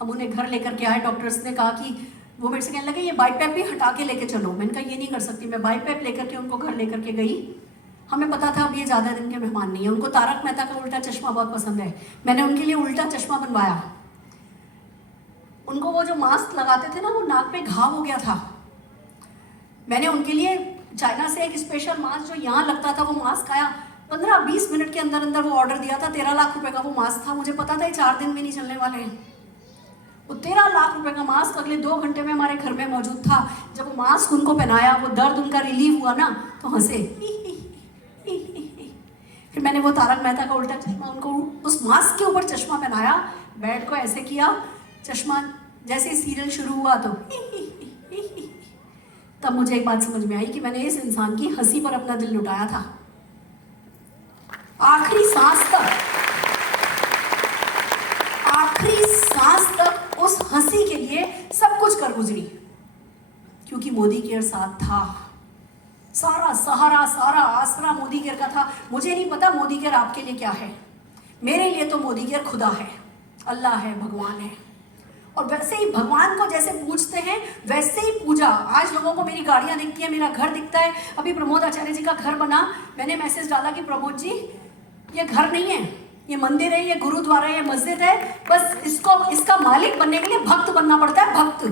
हम उन्हें घर लेकर के आए। डॉक्टर्स ने कहा कि वो मेरे से कहने लगे ये बाईपैप भी हटा के लेके चलो। मैंने कहा ये नहीं कर सकती। मैं बाईपैप लेकर के उनको घर लेकर के गई। हमें पता था अब ये ज़्यादा दिन के मेहमान नहीं है। उनको तारक मेहता का उल्टा चश्मा बहुत पसंद है। मैंने उनके लिए उल्टा चश्मा बनवाया। उनको वो जो मास्क लगाते थे ना, वो नाक पे घाव हो गया था। मैंने उनके लिए चाइना से एक स्पेशल मास्क जो यहाँ लगता था वो मास्क आया। 15-20 मिनट के अंदर अंदर वो ऑर्डर दिया था। 13 लाख रुपए का वो मास्क था। मुझे पता था ये 4 दिन में नहीं चलने वाले हैं। वो 13 लाख रुपए का मास्क अगले 2 घंटे में हमारे घर में मौजूद था। जब वो मास्क उनको पहनाया, वो दर्द उनका रिलीव हुआ ना, तो हंसे। फिर मैंने वो तारक मेहता का उल्टा चश्मा उनको उस मास्क के ऊपर चश्मा पहनाया, बेड को ऐसे किया, चश्मा जैसे सीरियल शुरू हुआ तो तब मुझे एक बात समझ में आई कि मैंने इस इंसान की हंसी पर अपना दिल लुटाया था। आखिरी सांस तक उस हंसी के लिए सब कुछ कर गुजरी, क्योंकि मोदी केयर साथ था। सारा सहारा, सारा आसरा मोदी केयर का था। मुझे नहीं पता मोदी केयर आपके लिए क्या है, मेरे लिए तो मोदी केयर खुदा है, अल्लाह है, भगवान है। और वैसे ही भगवान को जैसे पूजते हैं वैसे ही पूजा। आज लोगों को मेरी गाड़ियां दिखती है, मेरा घर दिखता है। अभी प्रमोद आचार्य जी का घर बना, मैंने मैसेज डाला कि प्रमोद जी ये घर नहीं है, ये मंदिर है, ये गुरुद्वारा है, ये मस्जिद है। बस इसका मालिक बनने के लिए भक्त बनना पड़ता है, भक्त।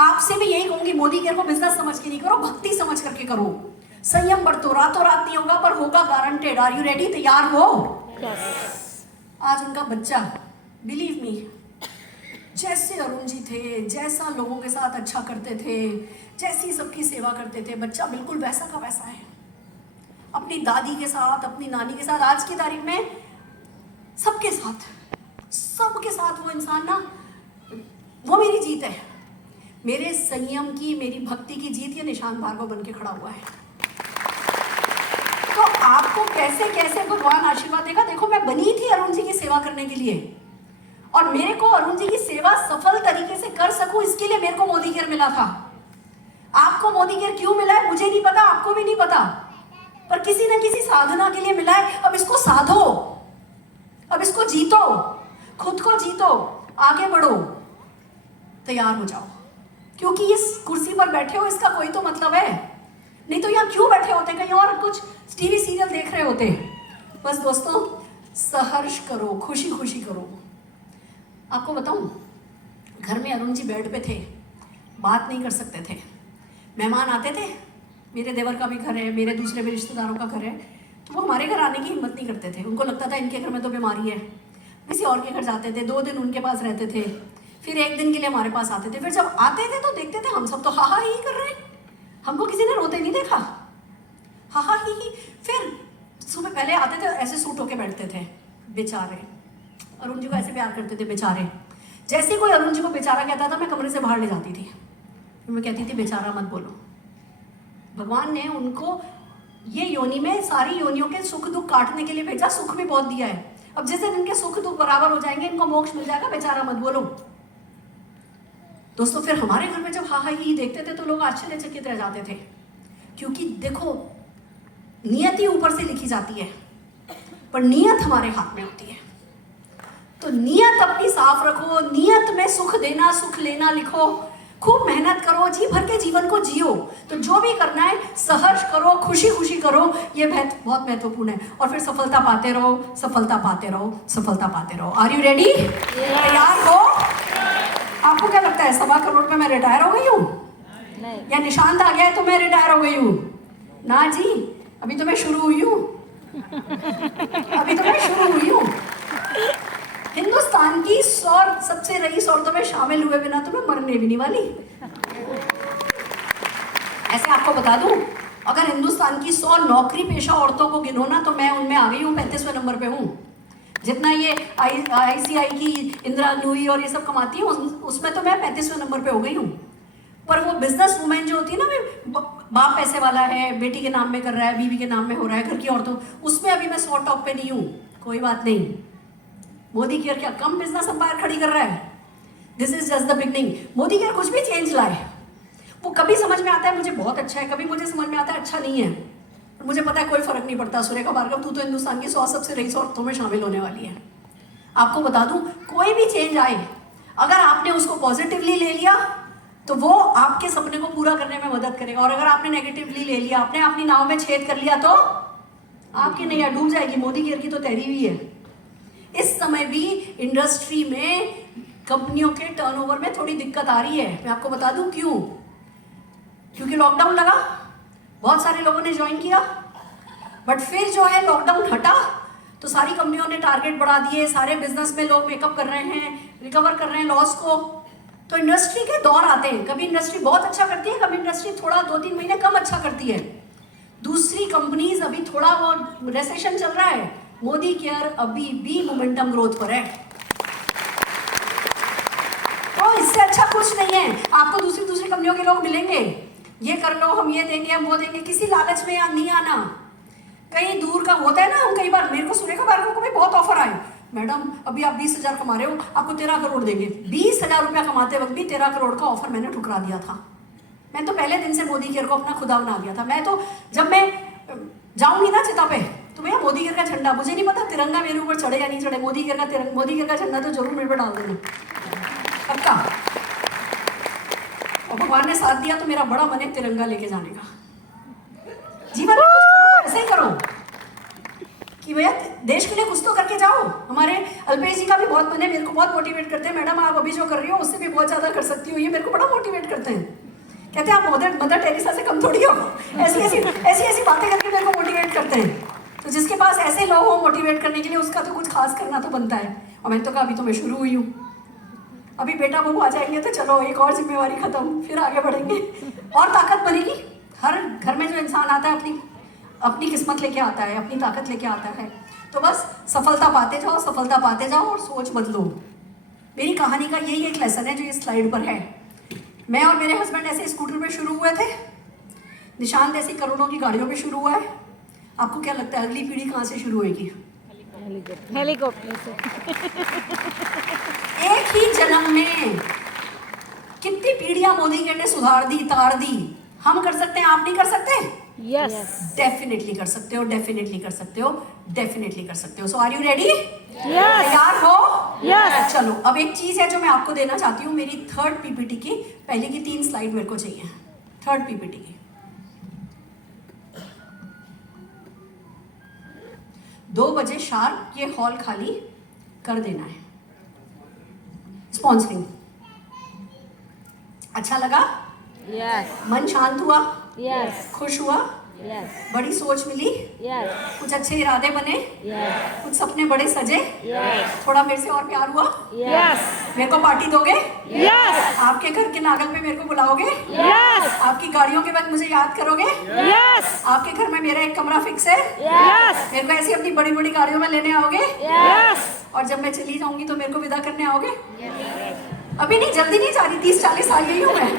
आपसे भी यही कहूंगी, मोदी केयर को बिजनेस समझ के नहीं करो, भक्ति समझ करके करो। संयम बरतो, रातों रात नहीं होगा पर होगा गारंटेड। Are you ready? तैयार हो? आज उनका बच्चा, बिलीव मी, जैसे अरुण जी थे, जैसा लोगों के साथ अच्छा करते थे, जैसी सबकी सेवा करते थे, बच्चा बिल्कुल वैसा का वैसा है। अपनी दादी के साथ, अपनी नानी के साथ, आज की तारीख में सबके साथ वो इंसान ना, वो मेरी जीत है। मेरे संयम की, मेरी भक्ति की जीत ये निशान भार्गव बन के खड़ा हुआ है। तो आपको कैसे कैसे भगवान आशीर्वाद देगा। देखो मैं बनी थी अरुण जी की सेवा करने के लिए, और मेरे को अरुण जी की सेवा सफल तरीके से कर सकूं इसके लिए मेरे को मोदी केयर मिला था। आपको मोदी केयर क्यों मिला है मुझे नहीं पता, आपको भी नहीं पता, पर किसी न किसी साधना के लिए मिला है। अब इसको साधो, अब इसको जीतो, खुद को जीतो, आगे बढ़ो, तैयार हो जाओ। क्योंकि इस कुर्सी पर बैठे हो इसका कोई तो मतलब है, नहीं तो यहाँ क्यों बैठे होते, कहीं और कुछ टीवी सीरियल देख रहे होते। बस दोस्तों सहर्ष करो, खुशी खुशी करो। आपको बताऊं, घर में अरुण जी बेड पे थे, बात नहीं कर सकते थे। मेहमान आते थे, मेरे देवर का भी घर है, मेरे दूसरे भी रिश्तेदारों का घर है, तो वो हमारे घर आने की हिम्मत नहीं करते थे। उनको लगता था इनके घर में तो बीमारी है, किसी और के घर जाते थे, 2 दिन उनके पास रहते थे, फिर 1 दिन के लिए हमारे पास आते थे। फिर जब आते थे तो देखते थे हम सब तो हा ही कर रहे हैं, हमको किसी ने रोते नहीं देखा, हा ही। फिर सुबह पहले आते थे ऐसे सूट होके बैठते थे, बेचारे अरुण जी को ऐसे प्यार करते थे बेचारे। जैसे कोई अरुण जी को बेचारा कहता था मैं कमरे से बाहर ले जाती थी, मैं कहती थी बेचारा मत बोलो। भगवान ने उनको ये योनि में सारी योनियों के सुख दुख काटने के लिए भेजा, सुख भी बहुत दिया है। अब जिस दिन इनके सुख दुख बराबर हो जाएंगे, इनको मोक्ष मिल जाएगा, बेचारा मत बोलो। दोस्तों फिर हमारे घर में जब हा ही देखते थे तो लोग आश्चर्यचकित रह जाते थे, क्योंकि देखो नियति ऊपर से लिखी जाती है पर नियत हमारे हाथ में होती है। तो नियत अपनी साफ रखो, नियत में सुख देना सुख लेना लिखो। खूब मेहनत करो, जी भर के जीवन को जियो। तो जो भी करना है सहर्ष करो, खुशी खुशी करो, ये बहुत महत्वपूर्ण है। और फिर सफलता पाते रहो, सफलता पाते रहो, सफलता पाते रहो। Are you ready? तैयार हो? आपको क्या लगता है 1.25 करोड़ में मैं रिटायर हो गई हूँ, या निशांत आ गया है तो मैं रिटायर हो गई हूँ? ना जी, अभी तो मैं शुरू हुई हूँ, अभी तो मैं शुरू हुई हूँ। हिंदुस्तान की 100 सबसे रईस औरतों में शामिल हुए बिना तो मैं मरने भी नहीं वाली। ऐसे आपको बता दूं, अगर हिंदुस्तान की 100 नौकरी पेशा औरतों को गिनो ना, तो मैं उनमें आ गई हूँ, 35वें नंबर पे हूँ। जितना ये ICI की इंदिरा नूई और ये सब कमाती है, उसमें तो मैं 35वें नंबर पे हो गई हूँ। पर वो बिजनेस वुमेन जो होती है ना, बाप पैसे वाला है, बेटी के नाम में कर रहा है, बीवी के नाम में हो रहा है, घर की औरतों, उसमें अभी मैं 100 टॉप पे नहीं हूँ। कोई बात नहीं, मोदी केयर क्या कम बिजनेस एम्पायर खड़ी कर रहा है? This is just the beginning. Modi care कुछ भी चेंज लाए, वो कभी समझ में आता है मुझे बहुत अच्छा है, कभी मुझे समझ में आता है अच्छा नहीं है। मुझे पता है कोई फर्क नहीं पड़ता। सुरेखा भार्गव, तू तो हिंदुस्तान की 100 सबसे रईस औरतों में शामिल होने वाली है। आपको बता दूं, कोई भी चेंज आए, अगर आपने उसको पॉजिटिवली ले लिया तो वो आपके सपने को पूरा करने में मदद करेगा, और अगर आपने नेगेटिवली ले लिया, आपने अपनी नाव में छेद कर लिया, तो आपकी नैया डूब जाएगी। मोदी केयर की तो तैरी हुई है। इस समय भी इंडस्ट्री में कंपनियों के टर्नओवर में थोड़ी दिक्कत आ रही है। मैं आपको बता दूं क्यों? क्योंकि लॉकडाउन लगा, बहुत सारे लोगों ने ज्वाइन किया, बट फिर जो है लॉकडाउन हटा तो सारी कंपनियों ने टारगेट बढ़ा दिए, सारे बिजनेस में लोग मेकअप कर रहे हैं, रिकवर कर रहे हैं लॉस को। तो इंडस्ट्री के दौर आते हैं, कभी इंडस्ट्री बहुत अच्छा करती है, कभी इंडस्ट्री थोड़ा 2-3 महीने कम अच्छा करती है। दूसरी कंपनीज अभी थोड़ा वो रेसेशन चल रहा है, मोदी केयर अभी भी मोमेंटम ग्रोथ पर है। तो इससे अच्छा कुछ नहीं है। आपको दूसरी कंपनियों के लोग मिलेंगे, ये कर लो, हम ये देंगे, हम वो देंगे, किसी लालच में नहीं आना। कहीं दूर का होता है ना, हम कई बार, मेरे को सुरेखा भार्गव को भी बहुत ऑफर आए, मैडम अभी आप 20,000 कमा रहे हो, आपको 13 करोड़ देंगे। 20,000 रुपया कमाते वक्त भी 13 करोड़ का ऑफर मैंने ठुकरा दिया था। मैं तो पहले दिन से मोदी केयर को अपना खुदा बना दिया था। मैं तो जब मैं जाऊंगी ना चिता पे, तो भैया मोदी केयर का झंडा, मुझे नहीं पता तिरंगा मेरे ऊपर चढ़े या नहीं चढ़े, मोदी केयर का झंडा तो जरूर मेरे पे डाल देना, पक्का। और भगवान ने साथ दिया तो मेरा बड़ा मन है तिरंगा लेके जाने का। जीवन में कुछ करो तो ऐसे ही करो कि भैया देश के लिए कुछ तो करके जाओ। हमारे अल्पेश जी का भी बहुत मन है, मेरे को बहुत मोटिवेट करते हैं, मैडम आप अभी जो कर रही हो उससे भी बहुत ज्यादा कर सकती हो, ये मेरे को बड़ा मोटिवेट करते हैं। कहते हैं आप मदर टेरेसा से कम थोड़ी हो, ऐसी बातें करके मेरे को मोटिवेट करते हैं। तो जिसके पास ऐसे लोग हो मोटिवेट करने के लिए, उसका तो कुछ खास करना तो बनता है। और मैंने तो कहा अभी तो मैं शुरू हुई हूँ, अभी बेटा बहू आ जाएंगे तो चलो एक और जिम्मेवारी खत्म, फिर आगे बढ़ेंगे और ताकत बनेगी। हर घर में जो इंसान आता है अपनी किस्मत लेके आता है, अपनी ताकत लेके आता है। तो बस सफलता पाते जाओ, सफलता पाते जाओ और सोच बदलो। मेरी कहानी का यही एक लेसन है जो इस स्लाइड पर है। मैं और मेरे हस्बैंड ऐसे स्कूटर पे शुरू हुए थे, निशांत ऐसी करोड़ों की गाड़ियों पे शुरू हुआ है। आपको क्या लगता है अगली पीढ़ी कहाँ से शुरू होगी? हेलीकॉप्टर से। एक ही जन्म में कितनी पीढ़ियां मोदी केयर ने सुधार दी, तार दी। हम कर सकते हैं, आप नहीं कर सकते? यस, डेफिनेटली कर सकते हो, डेफिनेटली कर सकते हो, डेफिनेटली कर सकते हो। सो आर यू रेडी? यस, तैयार हो? यस। चलो, अब एक चीज है जो मैं आपको देना चाहती हूँ, मेरी 3rd PPT की पहले की 3 स्लाइड मेरे को चाहिए। 3rd PPT की 2 बजे शार्प ये हॉल खाली कर देना है। स्पॉन्सरिंग अच्छा लगा? यस, मन शांत हुआ? यस, खुश हुआ? यस, बड़ी सोच मिली? यस, कुछ अच्छे इरादे बने? यस, कुछ सपने बड़े सजे? यस, थोड़ा मेरे से और प्यार हुआ? यस, मेरे को पार्टी दोगे? यस, आपके घर के नागल पे मेरे को बुलाओगे? यस, आपकी गाड़ियों के वक्त मुझे याद करोगे? यस, आपके घर में मेरा एक कमरा फिक्स है? यस, मेरे को ऐसी अपनी बड़ी बड़ी गाड़ियों में लेने आओगे? यस। और जब मैं चली जाऊंगी तो मेरे को विदा करने आओगे? अभी नहीं, जल्दी नहीं जा रही, 30-40 साल गई हूँ मैं।